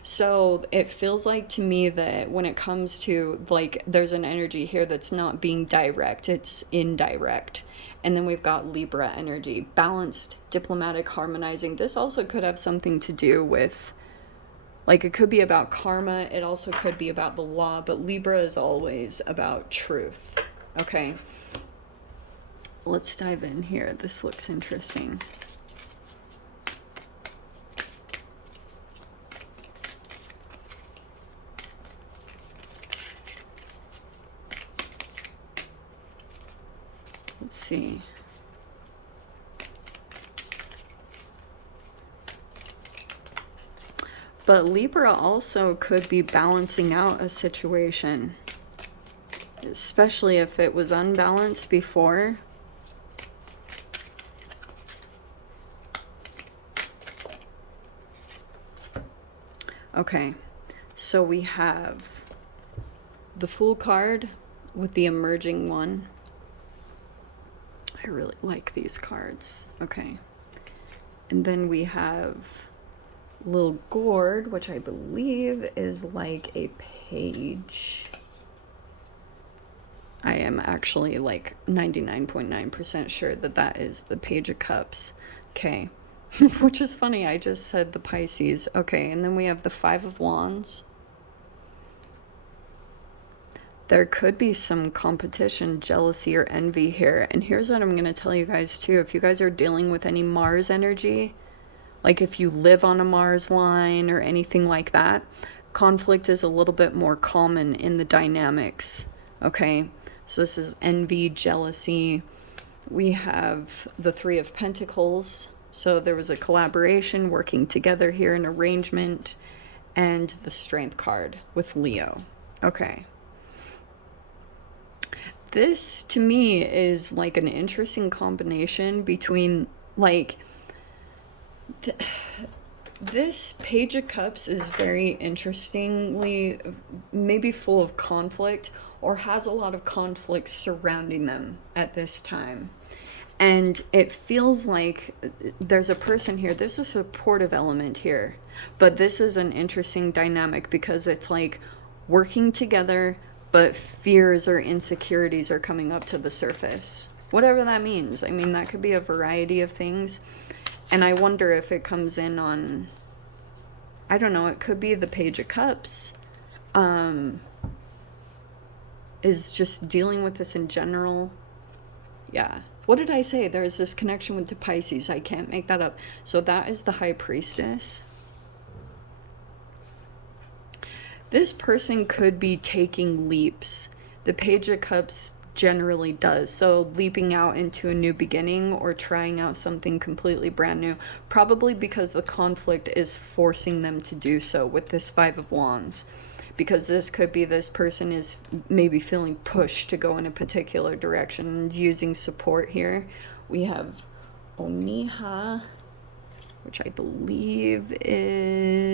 So it feels like to me that when it comes to, like, there's an energy here that's not being direct, it's indirect. And then we've got Libra energy, balanced, diplomatic, harmonizing. This also could have something to do with, like, it could be about karma, it also could be about the law, but Libra is always about truth. Okay, let's dive in here. This looks interesting. Let's see. But Libra also could be balancing out a situation, especially if it was unbalanced before. Okay, so we have the Fool card with the emerging one. I really like these cards. Okay. And then we have Little Gourd, which I believe is like a page. I am actually like 99.9% sure that that is the Page of Cups. Okay. Which is funny, I just said the Pisces. Okay, and then we have the Five of Wands. There could be some competition, jealousy, or envy here. And here's what I'm going to tell you guys too. If you guys are dealing with any Mars energy, like if you live on a Mars line or anything like that, conflict is a little bit more common in the dynamics. Okay, so this is envy, jealousy. We have the Three of Pentacles. So there was a collaboration, working together here, an arrangement, and the Strength card with Leo. Okay. This, to me, is like an interesting combination between, like, this Page of Cups is very interestingly, maybe full of conflict, or has a lot of conflict surrounding them at this time. And it feels like there's a person here. There's a supportive element here. But this is an interesting dynamic because it's like working together, but fears or insecurities are coming up to the surface. Whatever that means. I mean, that could be a variety of things. And I wonder if it comes in on, I don't know, it could be the Page of Cups. Is just dealing with this in general. Yeah. What did I say? There's this connection with the Pisces. I can't make that up. So that is the High Priestess. This person could be taking leaps. The Page of Cups generally does. So leaping out into a new beginning or trying out something completely brand new. Probably because the conflict is forcing them to do so with this Five of Wands. Because this could be this person is maybe feeling pushed to go in a particular direction and using support here. We have Oniha, which I believe is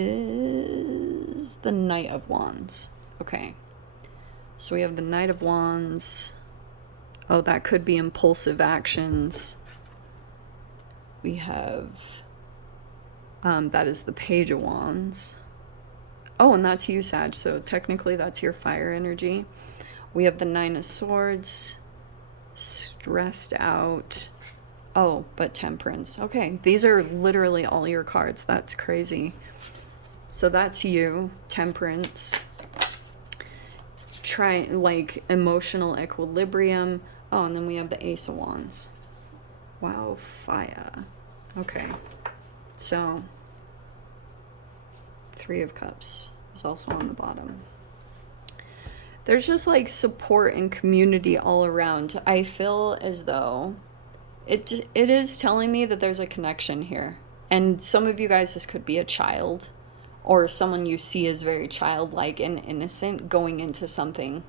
the Knight of Wands. Okay. So we have the Knight of Wands. Oh, that could be impulsive actions. We have, that is the Page of Wands. Oh, and that's you, Sag. So technically that's your fire energy. We have the Nine of Swords. Stressed out. Oh, but Temperance. Okay, these are literally all your cards. That's crazy. So that's you, Temperance. Try, like, emotional equilibrium. Oh, and then we have the Ace of Wands. Wow, fire. Okay. So, Three of Cups is also on the bottom. There's just, like, support and community all around. I feel as though it is telling me that there's a connection here. And some of you guys, this could be a child or someone you see as very childlike and innocent going into something.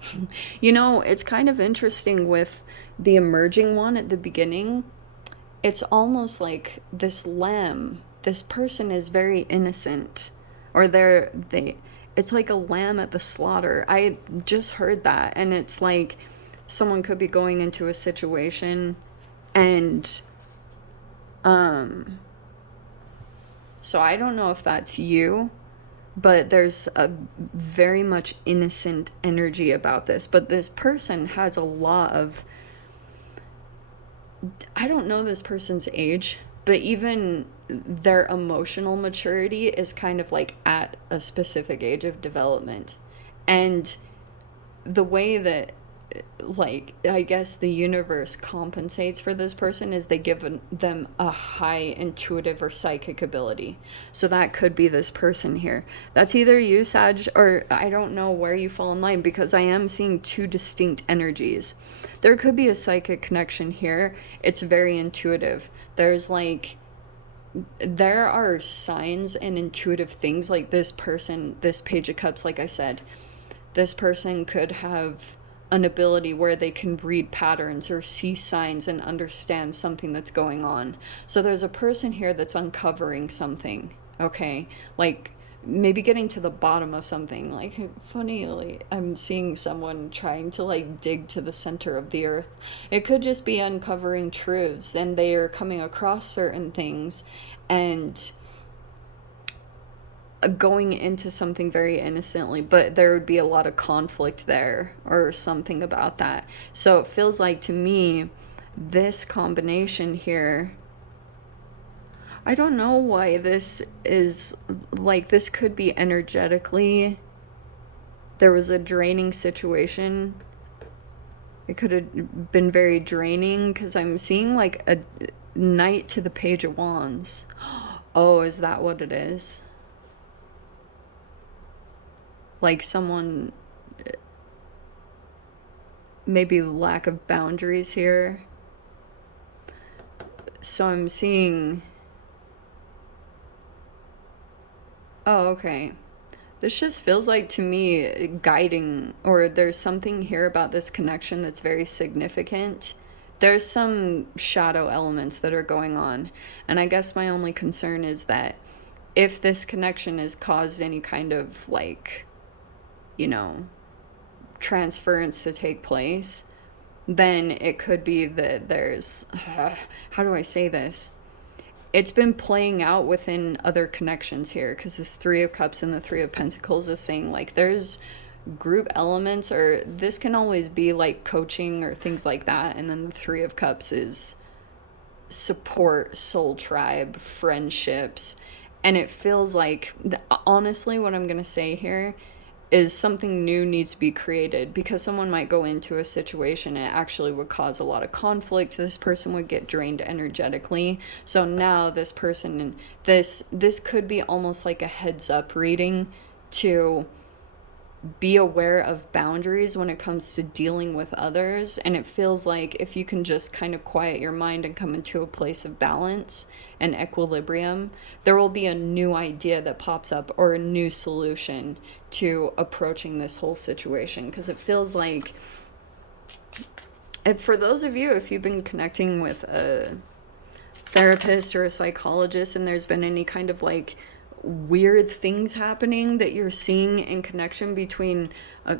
You know, it's kind of interesting with the emerging one at the beginning. It's almost like this lamb, this person is very innocent, or it's like a lamb at the slaughter. I just heard that, and it's like someone could be going into a situation and so I don't know if that's you, but there's a very much innocent energy about this. But this person has a lot of, I don't know this person's age, but even their emotional maturity is kind of like at a specific age of development. And the way that like, I guess the universe compensates for this person is they give them a high intuitive or psychic ability. So that could be this person here. That's either you, Sag, or I don't know where you fall in line, because I am seeing two distinct energies. There could be a psychic connection here. It's very intuitive. There's like, there are signs and intuitive things, like this person, this Page of Cups, like I said, this person could have an ability where they can read patterns or see signs and understand something that's going on. So there's a person here that's uncovering something, okay? Like maybe getting to the bottom of something. Like, funnily, I'm seeing someone trying to like dig to the center of the earth. It could just be uncovering truths, and they are coming across certain things and going into something very innocently, but there would be a lot of conflict there or something about that. So it feels like to me, this combination here, I don't know why this is like, this could be energetically, there was a draining situation. It could have been very draining, because I'm seeing like a Knight to the Page of Wands. Oh, is that what it is? Like someone, maybe lack of boundaries here. So I'm seeing, oh, okay. This just feels like to me guiding, or there's something here about this connection that's very significant. There's some shadow elements that are going on. And I guess my only concern is that if this connection has caused any kind of like, you know, transference to take place, then it could be that there's, how do I say this? It's been playing out within other connections here, because this Three of Cups and the Three of Pentacles is saying like there's group elements, or this can always be like coaching or things like that. And then the Three of Cups is support, soul tribe, friendships. And it feels like, honestly, what I'm going to say here is something new needs to be created, because someone might go into a situation and it actually would cause a lot of conflict. This person would get drained energetically. So now this person, this could be almost like a heads up reading to be aware of boundaries when it comes to dealing with others. And it feels like if you can just kind of quiet your mind and come into a place of balance and equilibrium, there will be a new idea that pops up, or a new solution to approaching this whole situation. Because it feels like, and for those of you, if you've been connecting with a therapist or a psychologist and there's been any kind of like weird things happening that you're seeing in connection between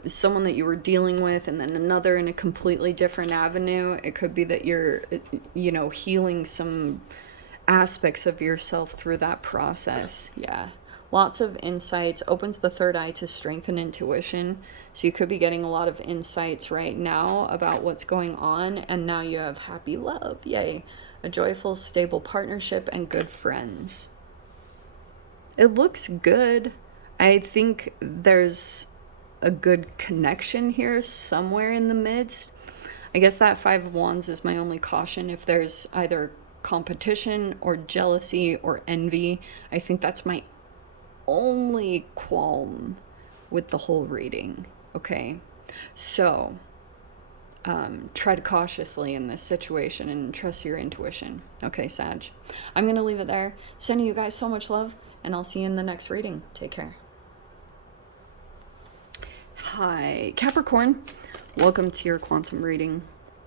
someone that you were dealing with and then another in a completely different avenue, it could be that you're, you know, healing some aspects of yourself through that process. Yeah, lots of insights. Opens the third eye to strengthen intuition. So you could be getting a lot of insights right now about what's going on. And now you have happy love. Yay. A joyful, stable partnership and good friends. It looks good. I think there's a good connection here somewhere in the midst. I guess that Five of Wands is my only caution. If there's either competition or jealousy or envy, I think that's my only qualm with the whole reading. Okay, so tread cautiously in this situation and trust your intuition. Okay, Sag, I'm gonna leave it there. Sending you guys so much love, and I'll see you in the next reading. Take care. Hi, Capricorn. Welcome to your quantum reading.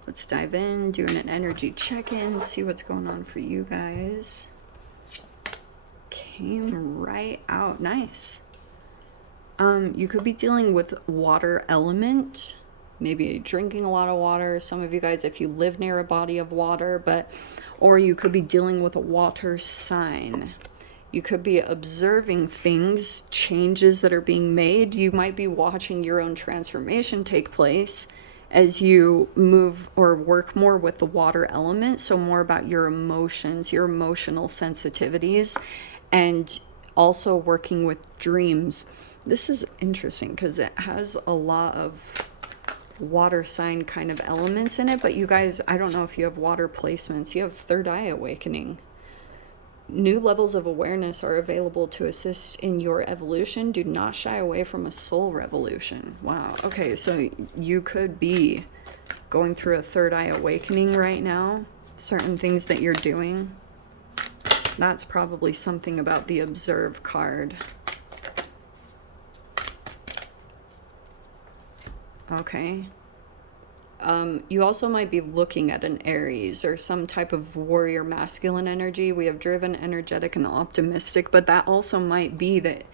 Let's dive in, doing an energy check-in, see what's going on for you guys. Came right out. Nice. You could be dealing with water element, maybe drinking a lot of water. Some of you guys, if you live near a body of water, or you could be dealing with a water sign. You could be observing things, changes that are being made. You might be watching your own transformation take place as you move or work more with the water element. So more about your emotions, your emotional sensitivities, and also working with dreams. This is interesting because it has a lot of water sign kind of elements in it, but you guys, I don't know if you have water placements. You have third eye awakening. New levels of awareness are available to assist in your evolution. Do not shy away from a soul revolution. Wow. Okay, so you could be going through a third eye awakening right now. Certain things that you're doing. That's probably something about the observe card. Okay. You also might be looking at an Aries or some type of warrior masculine energy. We have driven, energetic, and optimistic, but that also might be that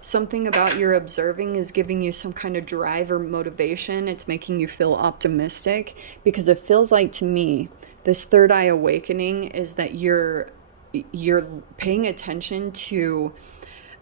something about your observing is giving you some kind of drive or motivation. It's making you feel optimistic, because it feels like to me, this third eye awakening is that you're paying attention to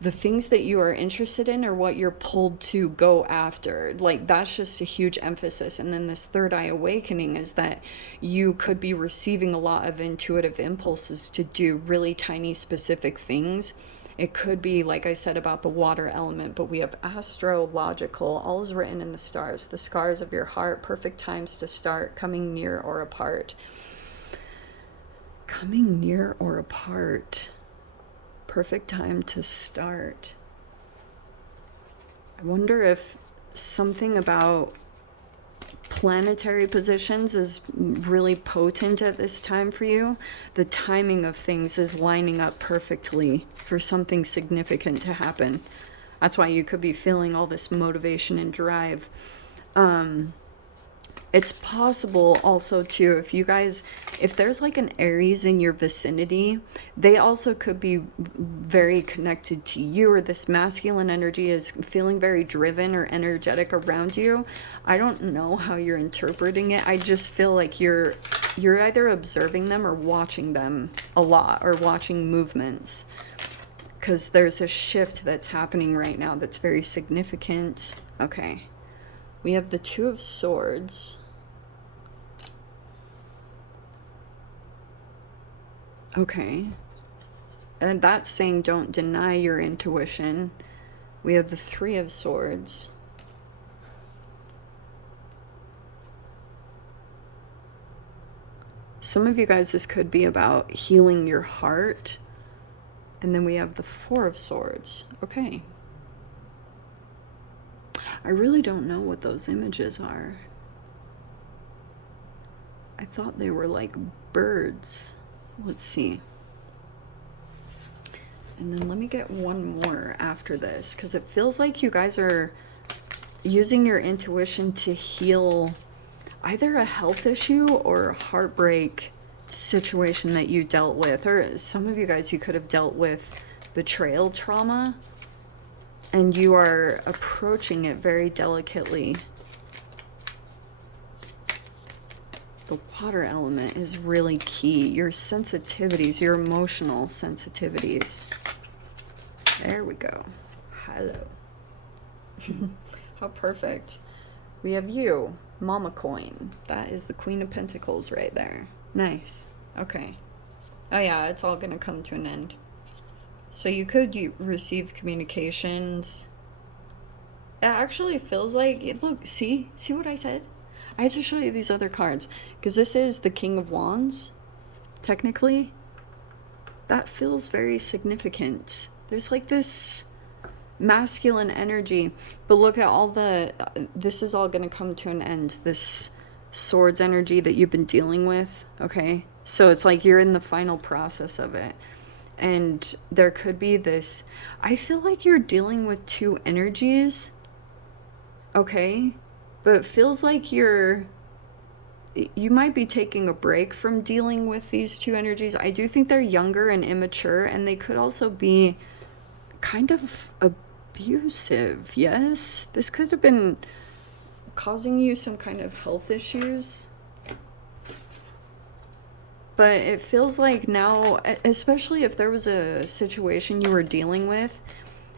the things that you are interested in or what you're pulled to go after. Like, that's just a huge emphasis. And then this third eye awakening is that you could be receiving a lot of intuitive impulses to do really tiny specific things. It could be, like I said, about the water element, but we have astrological, all is written in the stars, the scars of your heart, perfect times to start, coming near or apart. Coming near or apart. Perfect time to start. I wonder if something about planetary positions is really potent at this time for you. The timing of things is lining up perfectly for something significant to happen. That's why you could be feeling all this motivation and drive. It's possible also too, if there's like an Aries in your vicinity, they also could be very connected to you, or this masculine energy is feeling very driven or energetic around you. I don't know how you're interpreting it. I just feel like you're either observing them or watching them a lot, or watching movements, because there's a shift that's happening right now that's very significant. Okay. We have the Two of Swords. Okay. And that's saying don't deny your intuition. We have the Three of Swords. Some of you guys, this could be about healing your heart. And then we have the Four of Swords. Okay. I really don't know what those images are. I thought they were like birds. Let's see. And then let me get one more after this, because it feels like you guys are using your intuition to heal either a health issue or a heartbreak situation that you dealt with. Or some of you guys, you could have dealt with betrayal trauma, and you are approaching it very delicately. The water element is really key. Your sensitivities, your emotional sensitivities. There we go. Hello. How perfect. We have you, Mama Coin. That is the Queen of Pentacles right there. Nice. Okay. Oh yeah, it's all gonna come to an end. So you could receive communications. It actually feels like, look, see what I said? I had to show you these other cards, because this is the King of Wands, technically. That feels very significant. There's like this masculine energy, but look at all this is all going to come to an end, this Swords energy that you've been dealing with, okay? So it's like you're in the final process of it. And there could be this, I feel like you're dealing with two energies, okay? But it feels like you might be taking a break from dealing with these two energies. I do think they're younger and immature, and they could also be kind of abusive, yes? This could have been causing you some kind of health issues. But it feels like now, especially if there was a situation you were dealing with,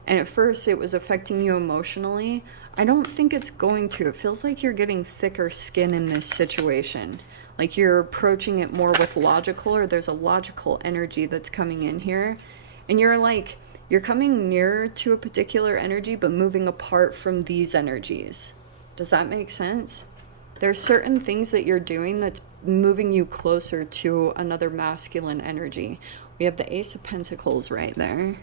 and at first it was affecting you emotionally, I don't think it's going to. It feels like you're getting thicker skin in this situation. Like you're approaching it more with logical, or there's a logical energy that's coming in here. And you're coming nearer to a particular energy, but moving apart from these energies. Does that make sense? There are certain things that you're doing that's moving you closer to another masculine energy. We have the Ace of Pentacles right there.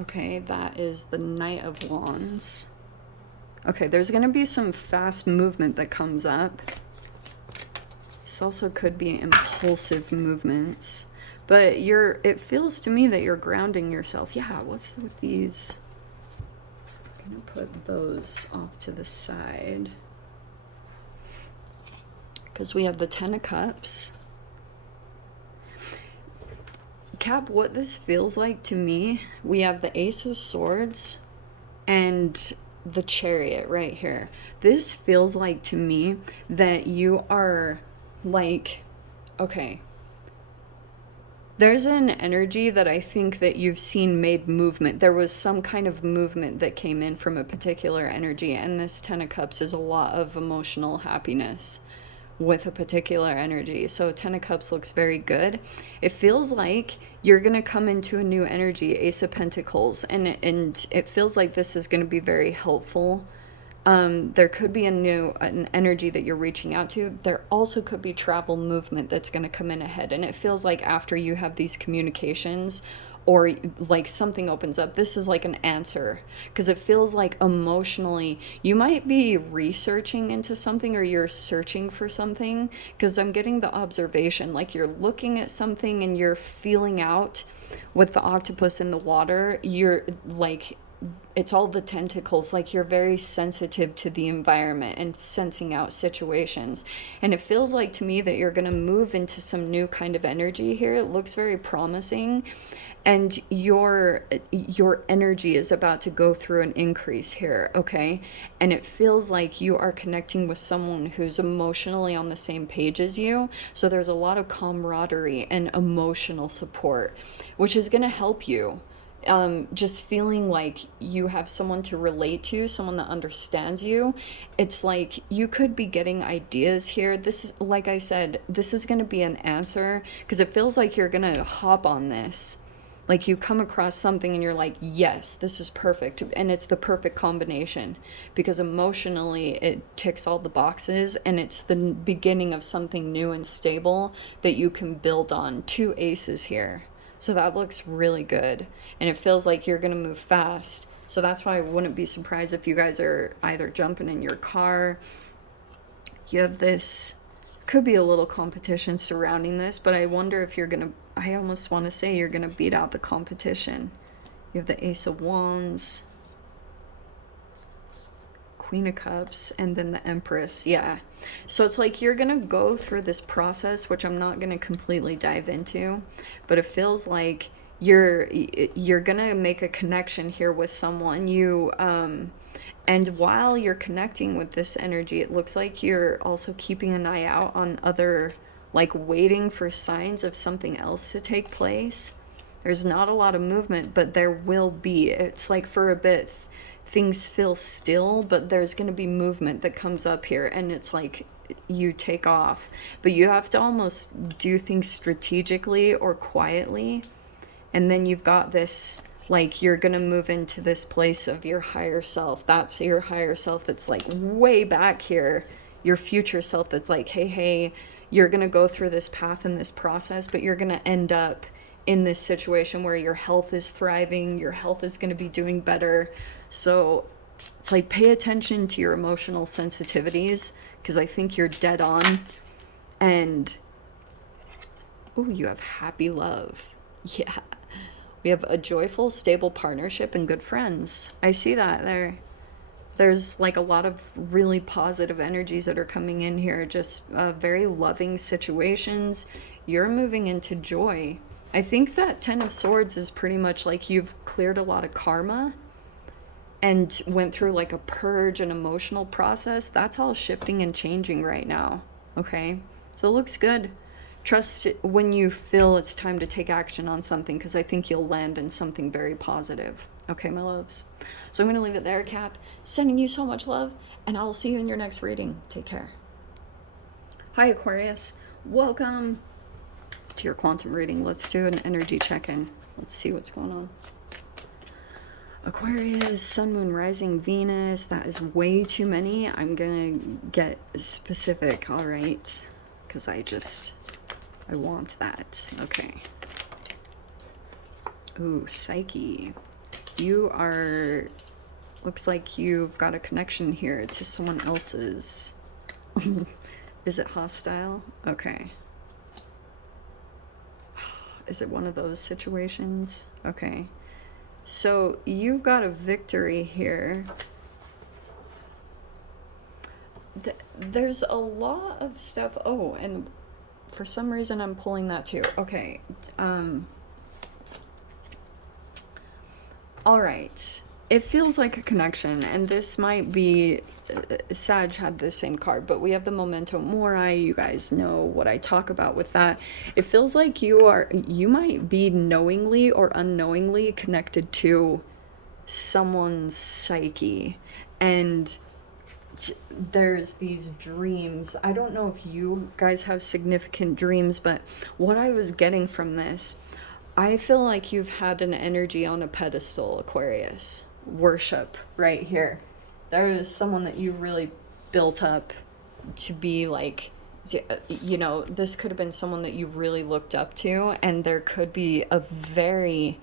Okay, that is the Knight of Wands. Okay, there's going to be some fast movement that comes up. This also could be impulsive movements. But it feels to me that you're grounding yourself. Yeah, what's with these? I'm going to put those off to the side. Because we have the Ten of Cups. Cap, what this feels like to me, we have the Ace of Swords and the Chariot right here. This feels like to me that you are like, okay, there's an energy that I think that you've seen made movement. There was some kind of movement that came in from a particular energy, and this Ten of Cups is a lot of emotional happiness with a particular energy. So Ten of Cups looks very good. It feels like you're going to come into a new energy, Ace of Pentacles, and it feels like this is going to be very helpful. There could be an energy that you're reaching out to. There also could be travel movement that's going to come in ahead, and it feels like after you have these communications or like something opens up, this is like an answer, because it feels like emotionally you might be researching into something or you're searching for something, because I'm getting the observation like you're looking at something and you're feeling out with the octopus in the water. You're like, it's all the tentacles, like you're very sensitive to the environment and sensing out situations. And it feels like to me that you're going to move into some new kind of energy here. It looks very promising, and your energy is about to go through an increase here, okay? And it feels like you are connecting with someone who's emotionally on the same page as you. So there's a lot of camaraderie and emotional support, which is going to help you. Just feeling like you have someone to relate to, someone that understands you. It's like you could be getting ideas here. This is, like I said, this is going to be an answer, because it feels like you're going to hop on this. Like you come across something and you're like, yes, this is perfect. And it's the perfect combination, because emotionally it ticks all the boxes, and it's the beginning of something new and stable that you can build on. 2 aces here. So that looks really good, and it feels like you're going to move fast. So that's why I wouldn't be surprised if you guys are either jumping in your car. You have this, could be a little competition surrounding this, but I wonder if you're going to, I almost want to say you're going to beat out the competition. You have the Ace of Wands, Queen of Cups, and then the Empress. Yeah. So it's like you're going to go through this process, which I'm not going to completely dive into, but it feels like you're going to make a connection here with someone. And while you're connecting with this energy, it looks like you're also keeping an eye out on other, like waiting for signs of something else to take place. There's not a lot of movement, but there will be. It's like for a bit things feel still, but there's going to be movement that comes up here, and it's like you take off. But you have to almost do things strategically or quietly, and then you've got this, like you're going to move into this place of your higher self. That's your higher self that's like way back here, your future self that's like, hey, you're going to go through this path and this process, but you're going to end up in this situation where your health is thriving, your health is going to be doing better. So it's like, pay attention to your emotional sensitivities, because I think you're dead on. And oh, you have happy love. Yeah. We have a joyful, stable partnership and good friends. I see that there. There's like a lot of really positive energies that are coming in here. Just very loving situations. You're moving into joy. I think that 10 of Swords is pretty much like you've cleared a lot of karma and went through like a purge and emotional process. That's all shifting and changing right now. Okay? So it looks good. Trust it when you feel it's time to take action on something, because I think you'll land in something very positive. Okay, my loves? So I'm going to leave it there, Cap. Sending you so much love, and I'll see you in your next reading. Take care. Hi, Aquarius. Welcome to your quantum reading. Let's do an energy check-in. Let's see what's going on. Aquarius, Sun, Moon, Rising, Venus. That is way too many. I'm gonna get specific, all right? Because I want that. Okay. Ooh, Psyche. You are... Looks like you've got a connection here to someone else's. Is it hostile? Okay. Is it one of those situations? Okay. So you've got a victory here. There's a lot of stuff. Oh, and for some reason I'm pulling that too. Okay. All right. It feels like a connection, and this might be, Sag had the same card, but we have the Memento Mori. You guys know what I talk about with that. It feels like you might be knowingly or unknowingly connected to someone's psyche, and there's these dreams. I don't know if you guys have significant dreams, but what I was getting from this, I feel like you've had an energy on a pedestal, Aquarius. Worship right here. There is someone that you really built up to be like, you know, this could have been someone that you really looked up to, and there could be a very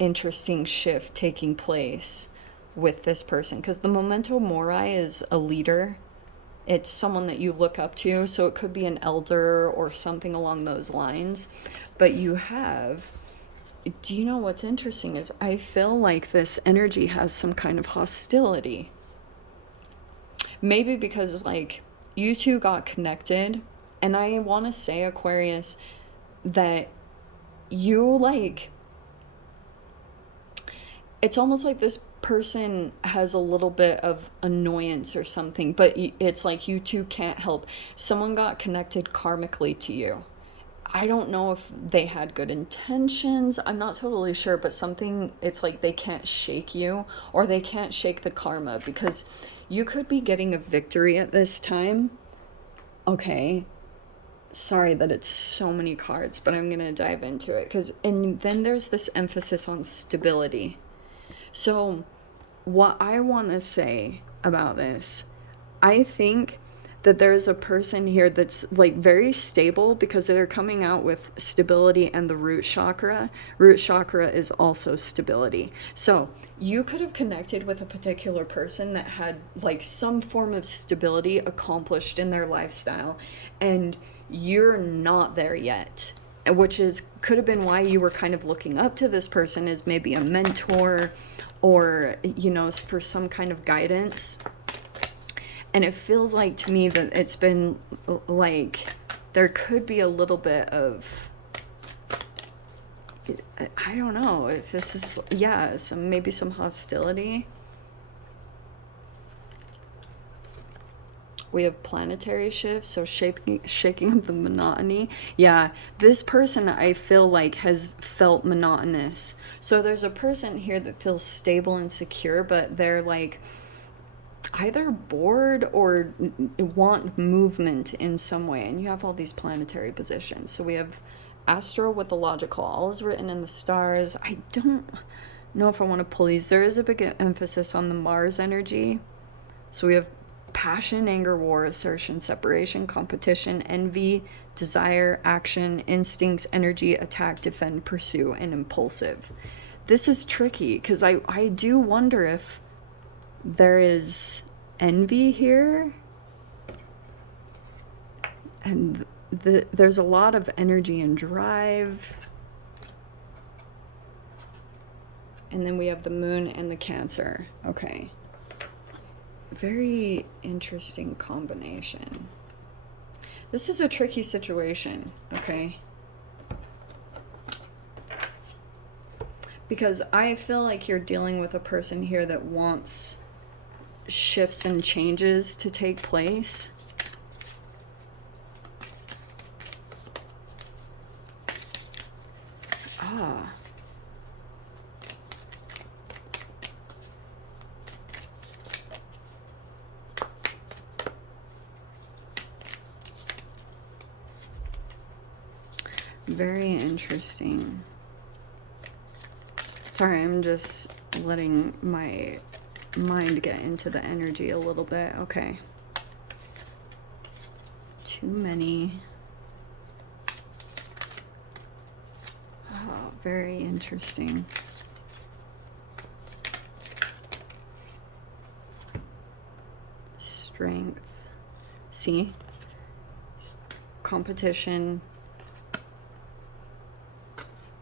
interesting shift taking place with this person, because the Memento Mori is a leader. It's someone that you look up to, so it could be an elder or something along those lines. But you have... Do you know what's interesting is I feel like this energy has some kind of hostility. Maybe because, like, you two got connected, and I want to say, Aquarius, that you, like... It's almost like this person has a little bit of annoyance or something, but it's like you two can't help. Someone got connected karmically to you. I don't know if they had good intentions. I'm not totally sure, but something, it's like they can't shake you, or they can't shake the karma, because you could be getting a victory at this time. Okay. Sorry that it's so many cards, but I'm going to dive into it. And then there's this emphasis on stability. So what I want to say about this, I think that there's a person here that's like very stable, because they're coming out with stability and the root chakra. Root chakra is also stability. So you could have connected with a particular person that had like some form of stability accomplished in their lifestyle, and you're not there yet, which could have been why you were kind of looking up to this person as maybe a mentor, or, you know, for some kind of guidance. And it feels like to me that it's been like, there could be a little bit of, I don't know if this is, yeah, maybe some hostility. We have planetary shifts, so shaking up the monotony. Yeah, this person I feel like has felt monotonous. So there's a person here that feels stable and secure, but they're like either bored or want movement in some way. And you have all these planetary positions. So we have astro with the logical. All is written in the stars. I don't know if I want to pull these. There is a big emphasis on the Mars energy. So we have passion, anger, war, assertion, separation, competition, envy, desire, action, instincts, energy, attack, defend, pursue, and impulsive. This is tricky because I do wonder if there is envy here, and there's a lot of energy and drive. And then we have the moon and the Cancer. Okay. Very interesting combination. This is a tricky situation, okay? Because I feel like you're dealing with a person here that wants shifts and changes to take place. Ah. Very interesting. Sorry, I'm just letting my mind get into the energy a little bit. Okay. Too many. Oh, very interesting. Strength. See? Competition.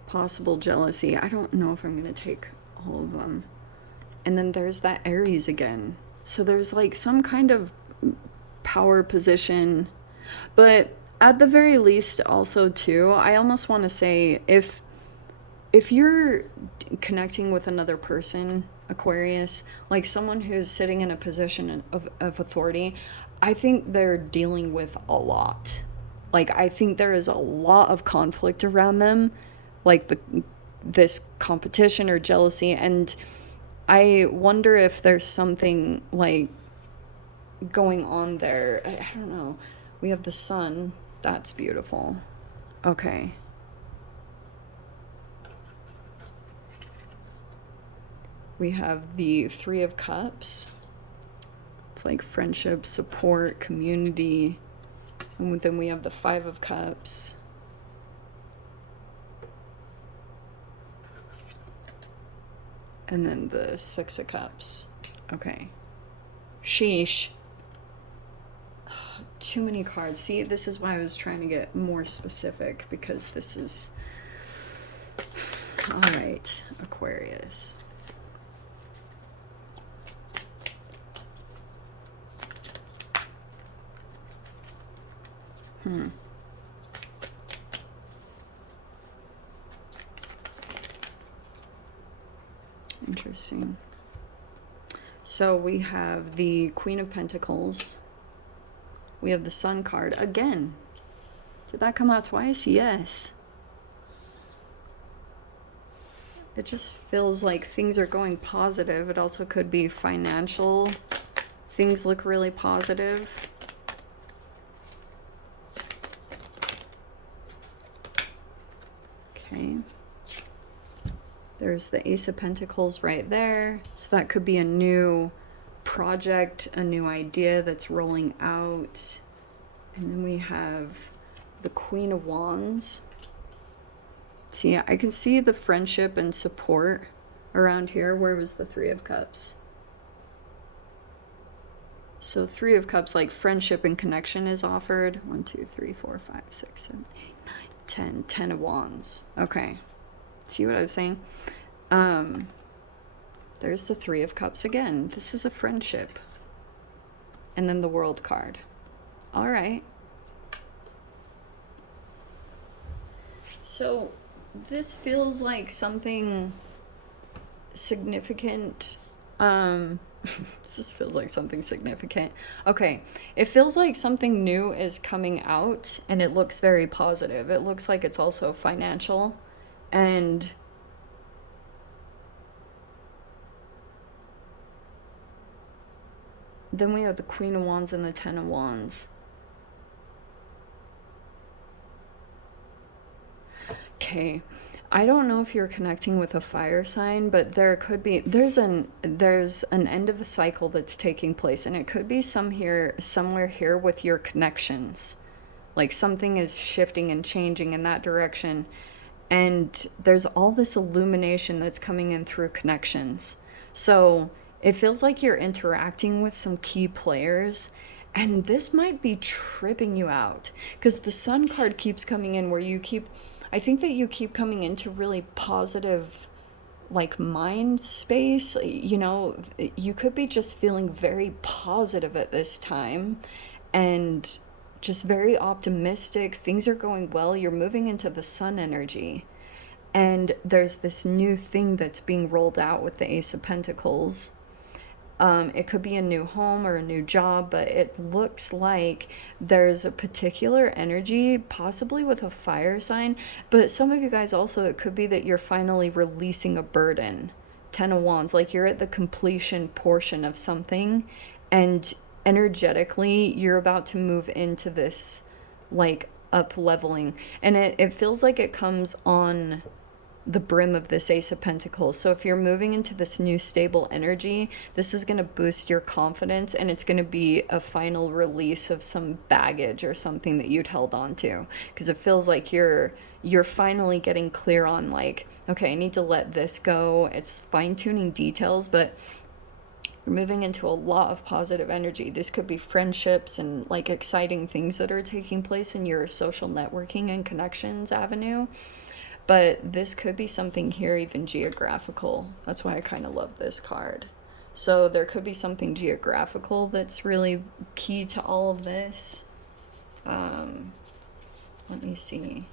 Possible jealousy. I don't know if I'm going to take all of them. And then there's that Aries again. So there's like some kind of power position. But at the very least also too, I almost want to say if you're connecting with another person, Aquarius, like someone who's sitting in a position of authority, I think they're dealing with a lot. Like, I think there is a lot of conflict around them, like this competition or jealousy. And I wonder if there's something like going on there. I don't know. We have the sun. That's beautiful. Okay. We have the Three of Cups. It's like friendship, support, community. And then we have the Five of Cups. And then the Six of Cups. Okay. Sheesh. Too many cards. See, this is why I was trying to get more specific, because this is... All right, Aquarius. Interesting. So we have the Queen of Pentacles. We have the Sun card. Again. Did that come out twice? Yes. It just feels like things are going positive. It also could be financial. Things look really positive. Okay. There's the Ace of Pentacles right there. So that could be a new project, a new idea that's rolling out. And then we have the Queen of Wands. See, I can see the friendship and support around here. Where was the Three of Cups? So Three of Cups, like friendship and connection is offered. 1, 2, 3, 4, 5, 6, 7, 8, 9, 10. 10 of Wands. Okay. See what I was saying? There's the Three of Cups again. This is a friendship. And then the World card. All right. So this feels like something significant. This feels like something significant. Okay, it feels like something new is coming out, and it looks very positive. It looks like it's also financial. And then we have the Queen of Wands and the Ten of Wands. Okay, I don't know if you're connecting with a fire sign, but there could be, there's an end of a cycle that's taking place, and it could be somewhere here with your connections. Like something is shifting and changing in that direction, and there's all this illumination that's coming in through connections. So it feels like you're interacting with some key players, and this might be tripping you out, because the Sun card keeps coming in where I think that you keep coming into really positive, like, mind space. You know, you could be just feeling very positive at this time and just very optimistic. Things are going well. You're moving into the Sun energy. And there's this new thing that's being rolled out with the Ace of Pentacles. It could be a new home or a new job, but it looks like there's a particular energy, possibly with a fire sign. But some of you guys also, it could be that you're finally releasing a burden. 10 of Wands, like you're at the completion portion of something, and energetically, you're about to move into this, like, up leveling. And it feels like it comes on the brim of this Ace of Pentacles. So if you're moving into this new stable energy, this is going to boost your confidence, and it's going to be a final release of some baggage or something that you'd held on to, because it feels like you're finally getting clear on, like, okay, I need to let this go. It's fine-tuning details, but you're moving into a lot of positive energy. This could be friendships and like exciting things that are taking place in your social networking and connections avenue. But this could be something here even geographical. That's why I kind of love this card. So there could be something geographical that's really key to all of this. Let me see.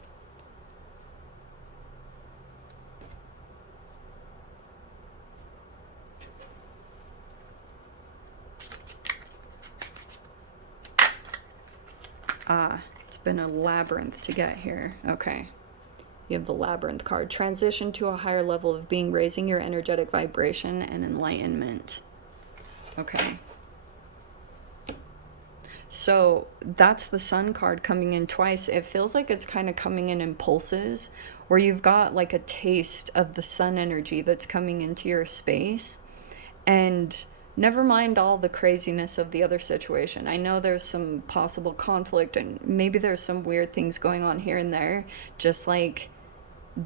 It's been a labyrinth to get here. Okay. You have the Labyrinth card. Transition to a higher level of being, raising your energetic vibration and enlightenment. Okay. So that's the Sun card coming in twice. It feels like it's kind of coming in pulses, where you've got like a taste of the Sun energy that's coming into your space. And never mind all the craziness of the other situation. I know there's some possible conflict, and maybe there's some weird things going on here and there. Just like,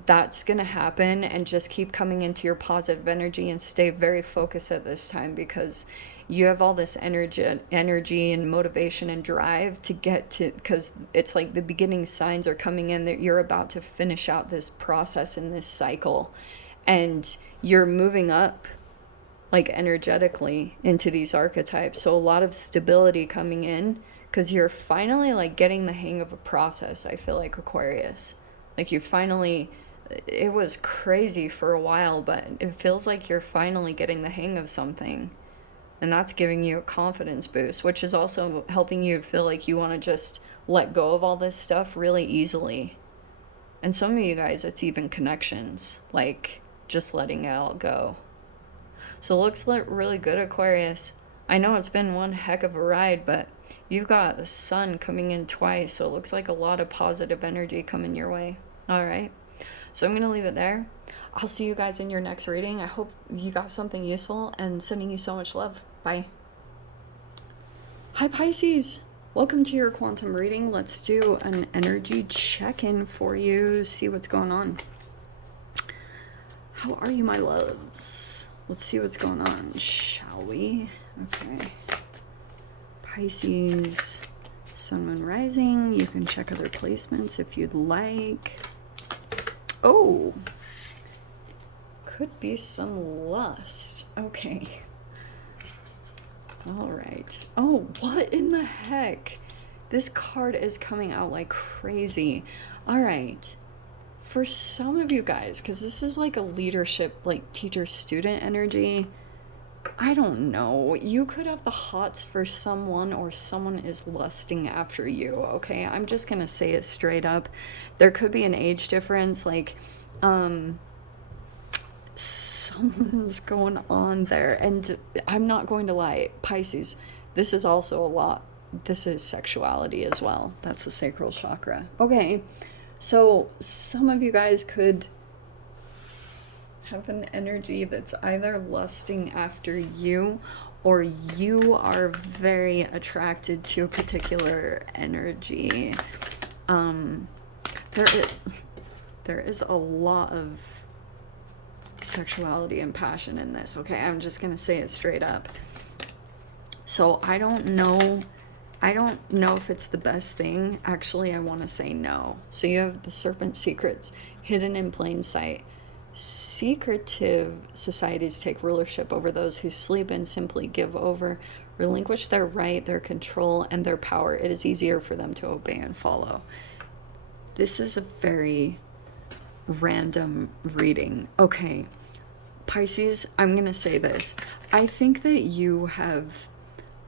that's gonna happen, and just keep coming into your positive energy and stay very focused at this time, because you have all this energy and motivation and drive to get to, because it's like the beginning signs are coming in that you're about to finish out this process in this cycle, and you're moving up like energetically into these archetypes. So a lot of stability coming in, because you're finally like getting the hang of a process. I feel like, Aquarius, like you finally, it was crazy for a while, but it feels like you're finally getting the hang of something. And that's giving you a confidence boost, which is also helping you feel like you want to just let go of all this stuff really easily. And some of you guys, it's even connections, like just letting it all go. So it looks really good, Aquarius. I know it's been one heck of a ride, but you've got the Sun coming in twice, so it looks like a lot of positive energy coming your way. All right. So I'm going to leave it there. I'll see you guys in your next reading. I hope you got something useful, and sending you so much love. Bye. Hi, Pisces. Welcome to your quantum reading. Let's do an energy check-in for you. See what's going on. How are you, my loves? Let's see what's going on, shall we? Okay. Pisces, Sun, Moon, Rising. You can check other placements if you'd like. Oh, could be some lust. Okay. All right. Oh, what in the heck? This card is coming out like crazy. All right. For some of you guys, because this is like a leadership, like teacher-student energy, I don't know. You could have the hots for someone, or someone is lusting after you, okay? I'm just going to say it straight up. There could be an age difference, like, something's going on there. And I'm not going to lie, Pisces, this is also a lot. This is sexuality as well. That's the sacral chakra. Okay, so some of you guys could have an energy that's either lusting after you, or you are very attracted to a particular energy. There is a lot of sexuality and passion in this, okay? I'm just gonna say it straight up. So I don't know if it's the best thing. Actually, I want to say no. So you have the Serpent Secrets, hidden in plain sight. Secretive societies take rulership over those who sleep and simply give over, relinquish their right, their control, and their power. It is easier for them to obey and follow. This is a very random reading. Okay, Pisces, I'm going to say this. I think that you have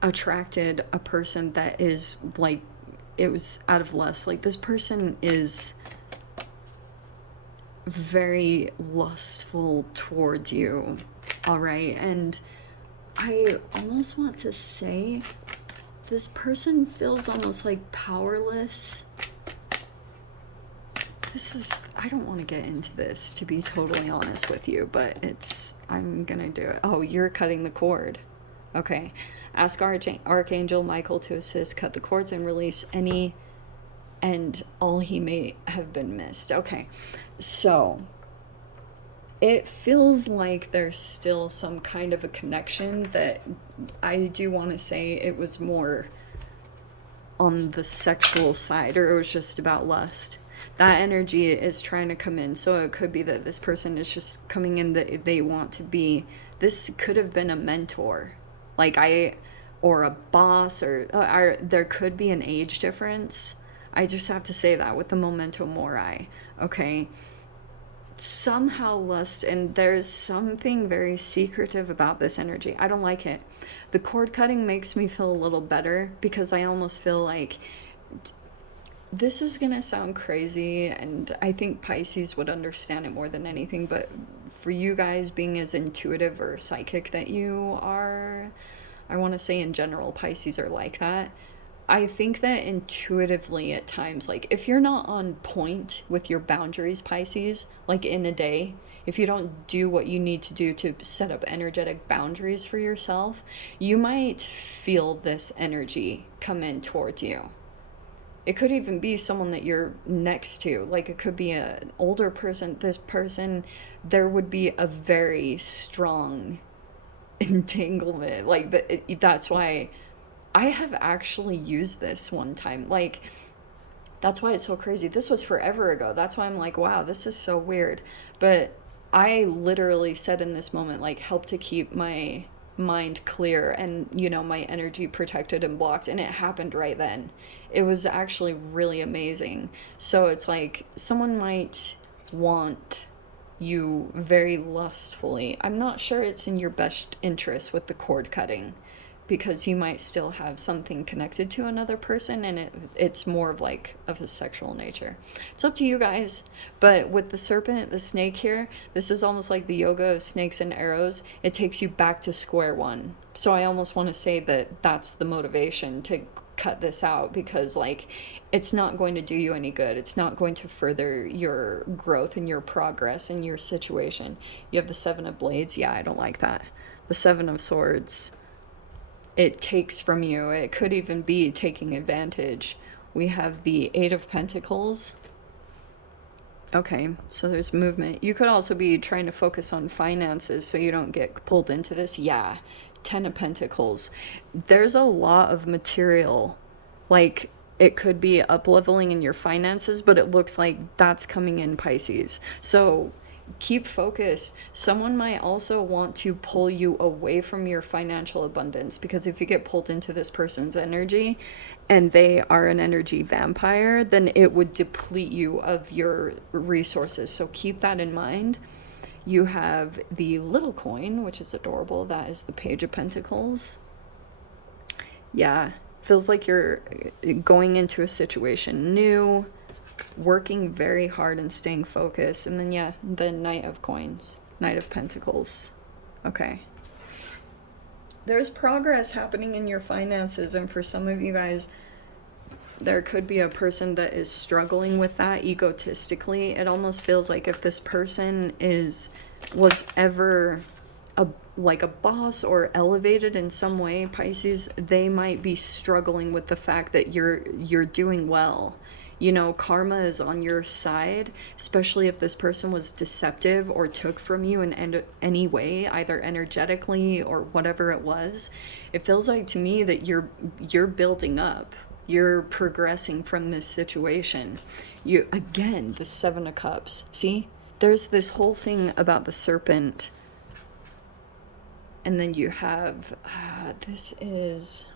attracted a person that is like, it was out of lust. Like, this person is very lustful towards you, all right? And I almost want to say this person feels almost like powerless this is, I don't want to get into this, to be totally honest with you, but I'm gonna do it. Oh, you're cutting the cord. Okay. Ask Archangel Michael to assist, cut the cords, and release any and all he may have been missed. Okay. So it feels like there's still some kind of a connection that I do want to say it was more on the sexual side, or it was just about lust. That energy is trying to come in. So it could be that this person is just coming in that they want to be, this could have been a mentor, like or a boss, or there could be an age difference. I just have to say that with the memento mori, okay? Somehow lust, and there's something very secretive about this energy. I don't like it. The cord cutting makes me feel a little better, because I almost feel like, this is gonna sound crazy, and I think Pisces would understand it more than anything, but for you guys being as intuitive or psychic that you are, I want to say in general Pisces are like that. I think that intuitively at times, like if you're not on point with your boundaries, Pisces, like in a day, if you don't do what you need to do to set up energetic boundaries for yourself, you might feel this energy come in towards you. It could even be someone that you're next to. Like it could be an older person. This person, there would be a very strong entanglement. Like that's why I have actually used this one time. Like, that's why it's so crazy. This was forever ago. That's why I'm like, wow, this is so weird. But I literally said in this moment, like, help to keep my mind clear and, you know, my energy protected and blocked. And it happened right then. It was actually really amazing. So it's like someone might want you very lustfully. I'm not sure it's in your best interest with the cord cutting, because you might still have something connected to another person, and it's more of like of a sexual nature. It's up to you guys. But with the serpent, the snake here, this is almost like the yoga of snakes and arrows. It takes you back to square one. So I almost want to say that that's the motivation to cut this out, because like it's not going to do you any good. It's not going to further your growth and your progress in your situation. You have the Seven of Blades. Yeah, I don't like that. The Seven of Swords, it takes from you. It could even be taking advantage. We have the Eight of Pentacles. Okay, so there's movement. You could also be trying to focus on finances so you don't get pulled into this. Yeah, Ten of Pentacles. There's a lot of material. Like, it could be up-leveling in your finances, but it looks like that's coming in, Pisces. So keep focused. Someone might also want to pull you away from your financial abundance, because if you get pulled into this person's energy and they are an energy vampire, then it would deplete you of your resources. So keep that in mind. You have the little coin, which is adorable. That is the Page of Pentacles. Yeah, feels like you're going into a situation new, working very hard and staying focused. And then yeah, the Knight of Coins, Knight of Pentacles. Okay, there's progress happening in your finances, and for some of you guys, there could be a person that is struggling with that egotistically. It almost feels like if this person was ever like a boss or elevated in some way, Pisces, they might be struggling with the fact that you're doing well. You know, karma is on your side, especially if this person was deceptive or took from you in any way, either energetically or whatever it was. It feels like to me that you're building up. You're progressing from this situation. You, again, the Seven of Cups. See? There's this whole thing about the serpent. And then you have, this is,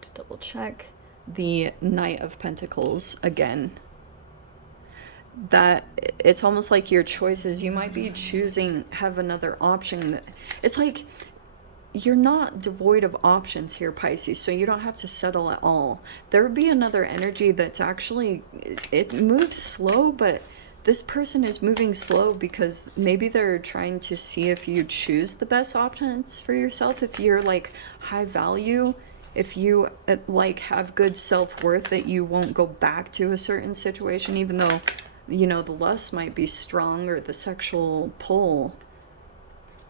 to double check, the Knight of Pentacles again. That it's almost like your choices, you might be choosing, have another option. It's like you're not devoid of options here, Pisces, so you don't have to settle at all. There would be another energy that's actually, it moves slow, but this person is moving slow because maybe they're trying to see if you choose the best options for yourself. If you're like high value, if you like have good self-worth, that you won't go back to a certain situation, even though, you know, the lust might be strong or the sexual pull,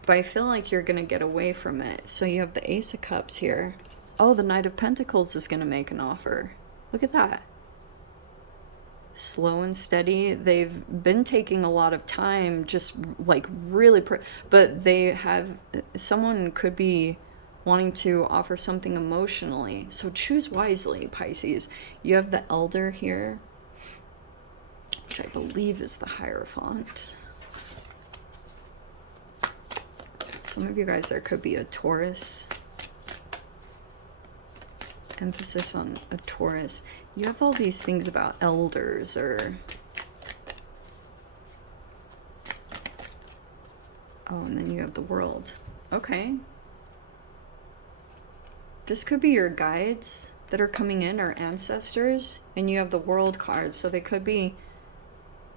but I feel like you're gonna get away from it. So you have the Ace of Cups here. Oh, the Knight of Pentacles is gonna make an offer. Look at that. Slow and steady. They've been taking a lot of time, just like really, but they have, someone could be wanting to offer something emotionally. So choose wisely, Pisces. You have the Elder here, which I believe is the Hierophant. Some of you guys, there could be a Taurus. Emphasis on a Taurus. You have all these things about elders, or... Oh, and then you have the World. Okay. This could be your guides that are coming in, or ancestors. And you have the World card, so they could be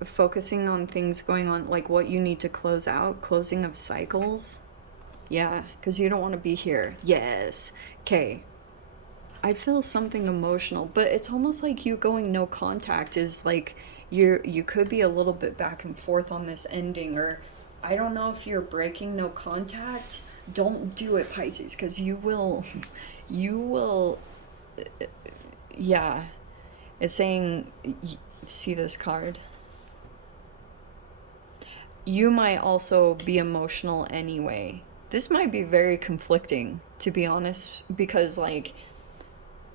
focusing on things going on, like what you need to close out, closing of cycles. Yeah, because you don't want to be here. Yes. Okay. I feel something emotional, but it's almost like you going no contact is like you could be a little bit back and forth on this ending, or I don't know if you're breaking no contact. Don't do it, Pisces, because you will, yeah. It's saying, see this card? You might also be emotional anyway. This might be very conflicting, to be honest, because like,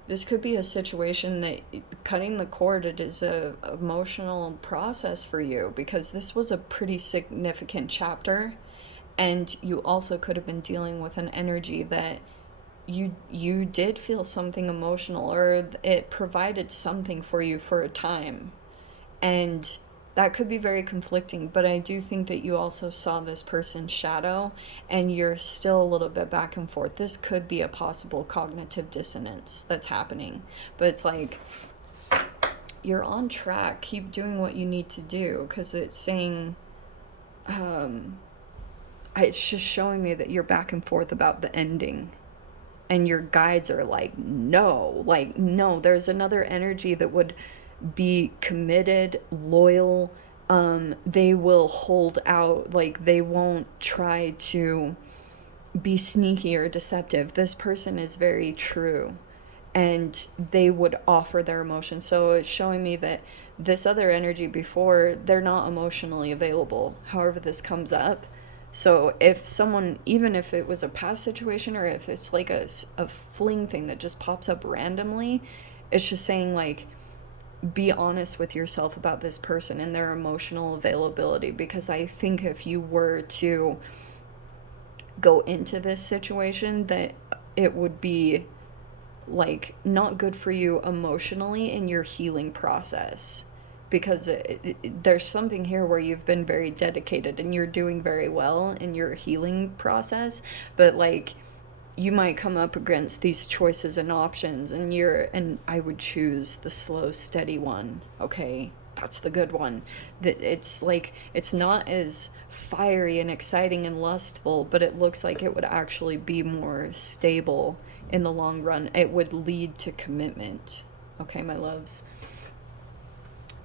this could be a situation that cutting the cord, it is a emotional process for you, because this was a pretty significant chapter, and you also could have been dealing with an energy that you did feel something emotional, or it provided something for you for a time, and that could be very conflicting. But I do think that you also saw this person's shadow, and you're still a little bit back and forth. This could be a possible cognitive dissonance that's happening, but it's like you're on track. Keep doing what you need to do, because it's saying, it's just showing me that you're back and forth about the ending, and your guides are like no, there's another energy that would be committed, loyal. They will hold out, like they won't try to be sneaky or deceptive. This person is very true, and they would offer their emotions. So it's showing me that this other energy before, they're not emotionally available, however this comes up. So if someone, even if it was a past situation, or if it's like a fling thing that just pops up randomly, it's just saying like, be honest with yourself about this person and their emotional availability, because I think if you were to go into this situation, that it would be like not good for you emotionally in your healing process, because there's something here where you've been very dedicated and you're doing very well in your healing process, but like you might come up against these choices and options, and I would choose the slow, steady one. Okay, that's the good one. That it's like, it's not as fiery and exciting and lustful, but it looks like it would actually be more stable in the long run. It would lead to commitment. Okay, my loves.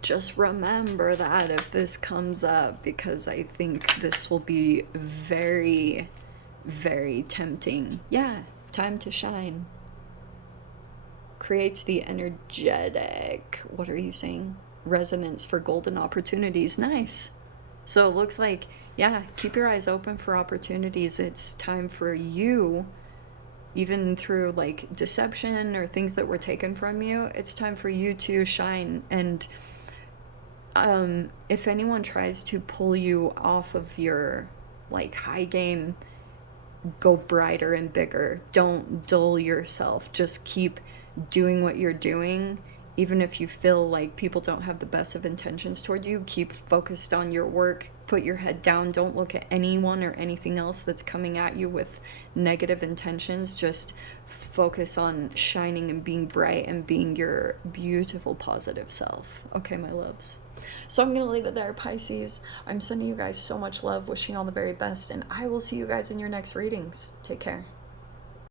Just remember that if this comes up, because I think this will be very, very tempting. Yeah, time to shine. Creates the energetic, what are you saying? Resonance for golden opportunities. Nice. So it looks like, yeah, keep your eyes open for opportunities. It's time for you, even through like deception or things that were taken from you, it's time for you to shine. And if anyone tries to pull you off of your like high game, go brighter and bigger. Don't dull yourself. Just keep doing what you're doing. Even if you feel like people don't have the best of intentions toward you, keep focused on your work. Put your head down. Don't look at anyone or anything else that's coming at you with negative intentions. Just focus on shining and being bright and being your beautiful, positive self. Okay, my loves. So I'm going to leave it there, Pisces. I'm sending you guys so much love, wishing you all the very best, and I will see you guys in your next readings. Take care.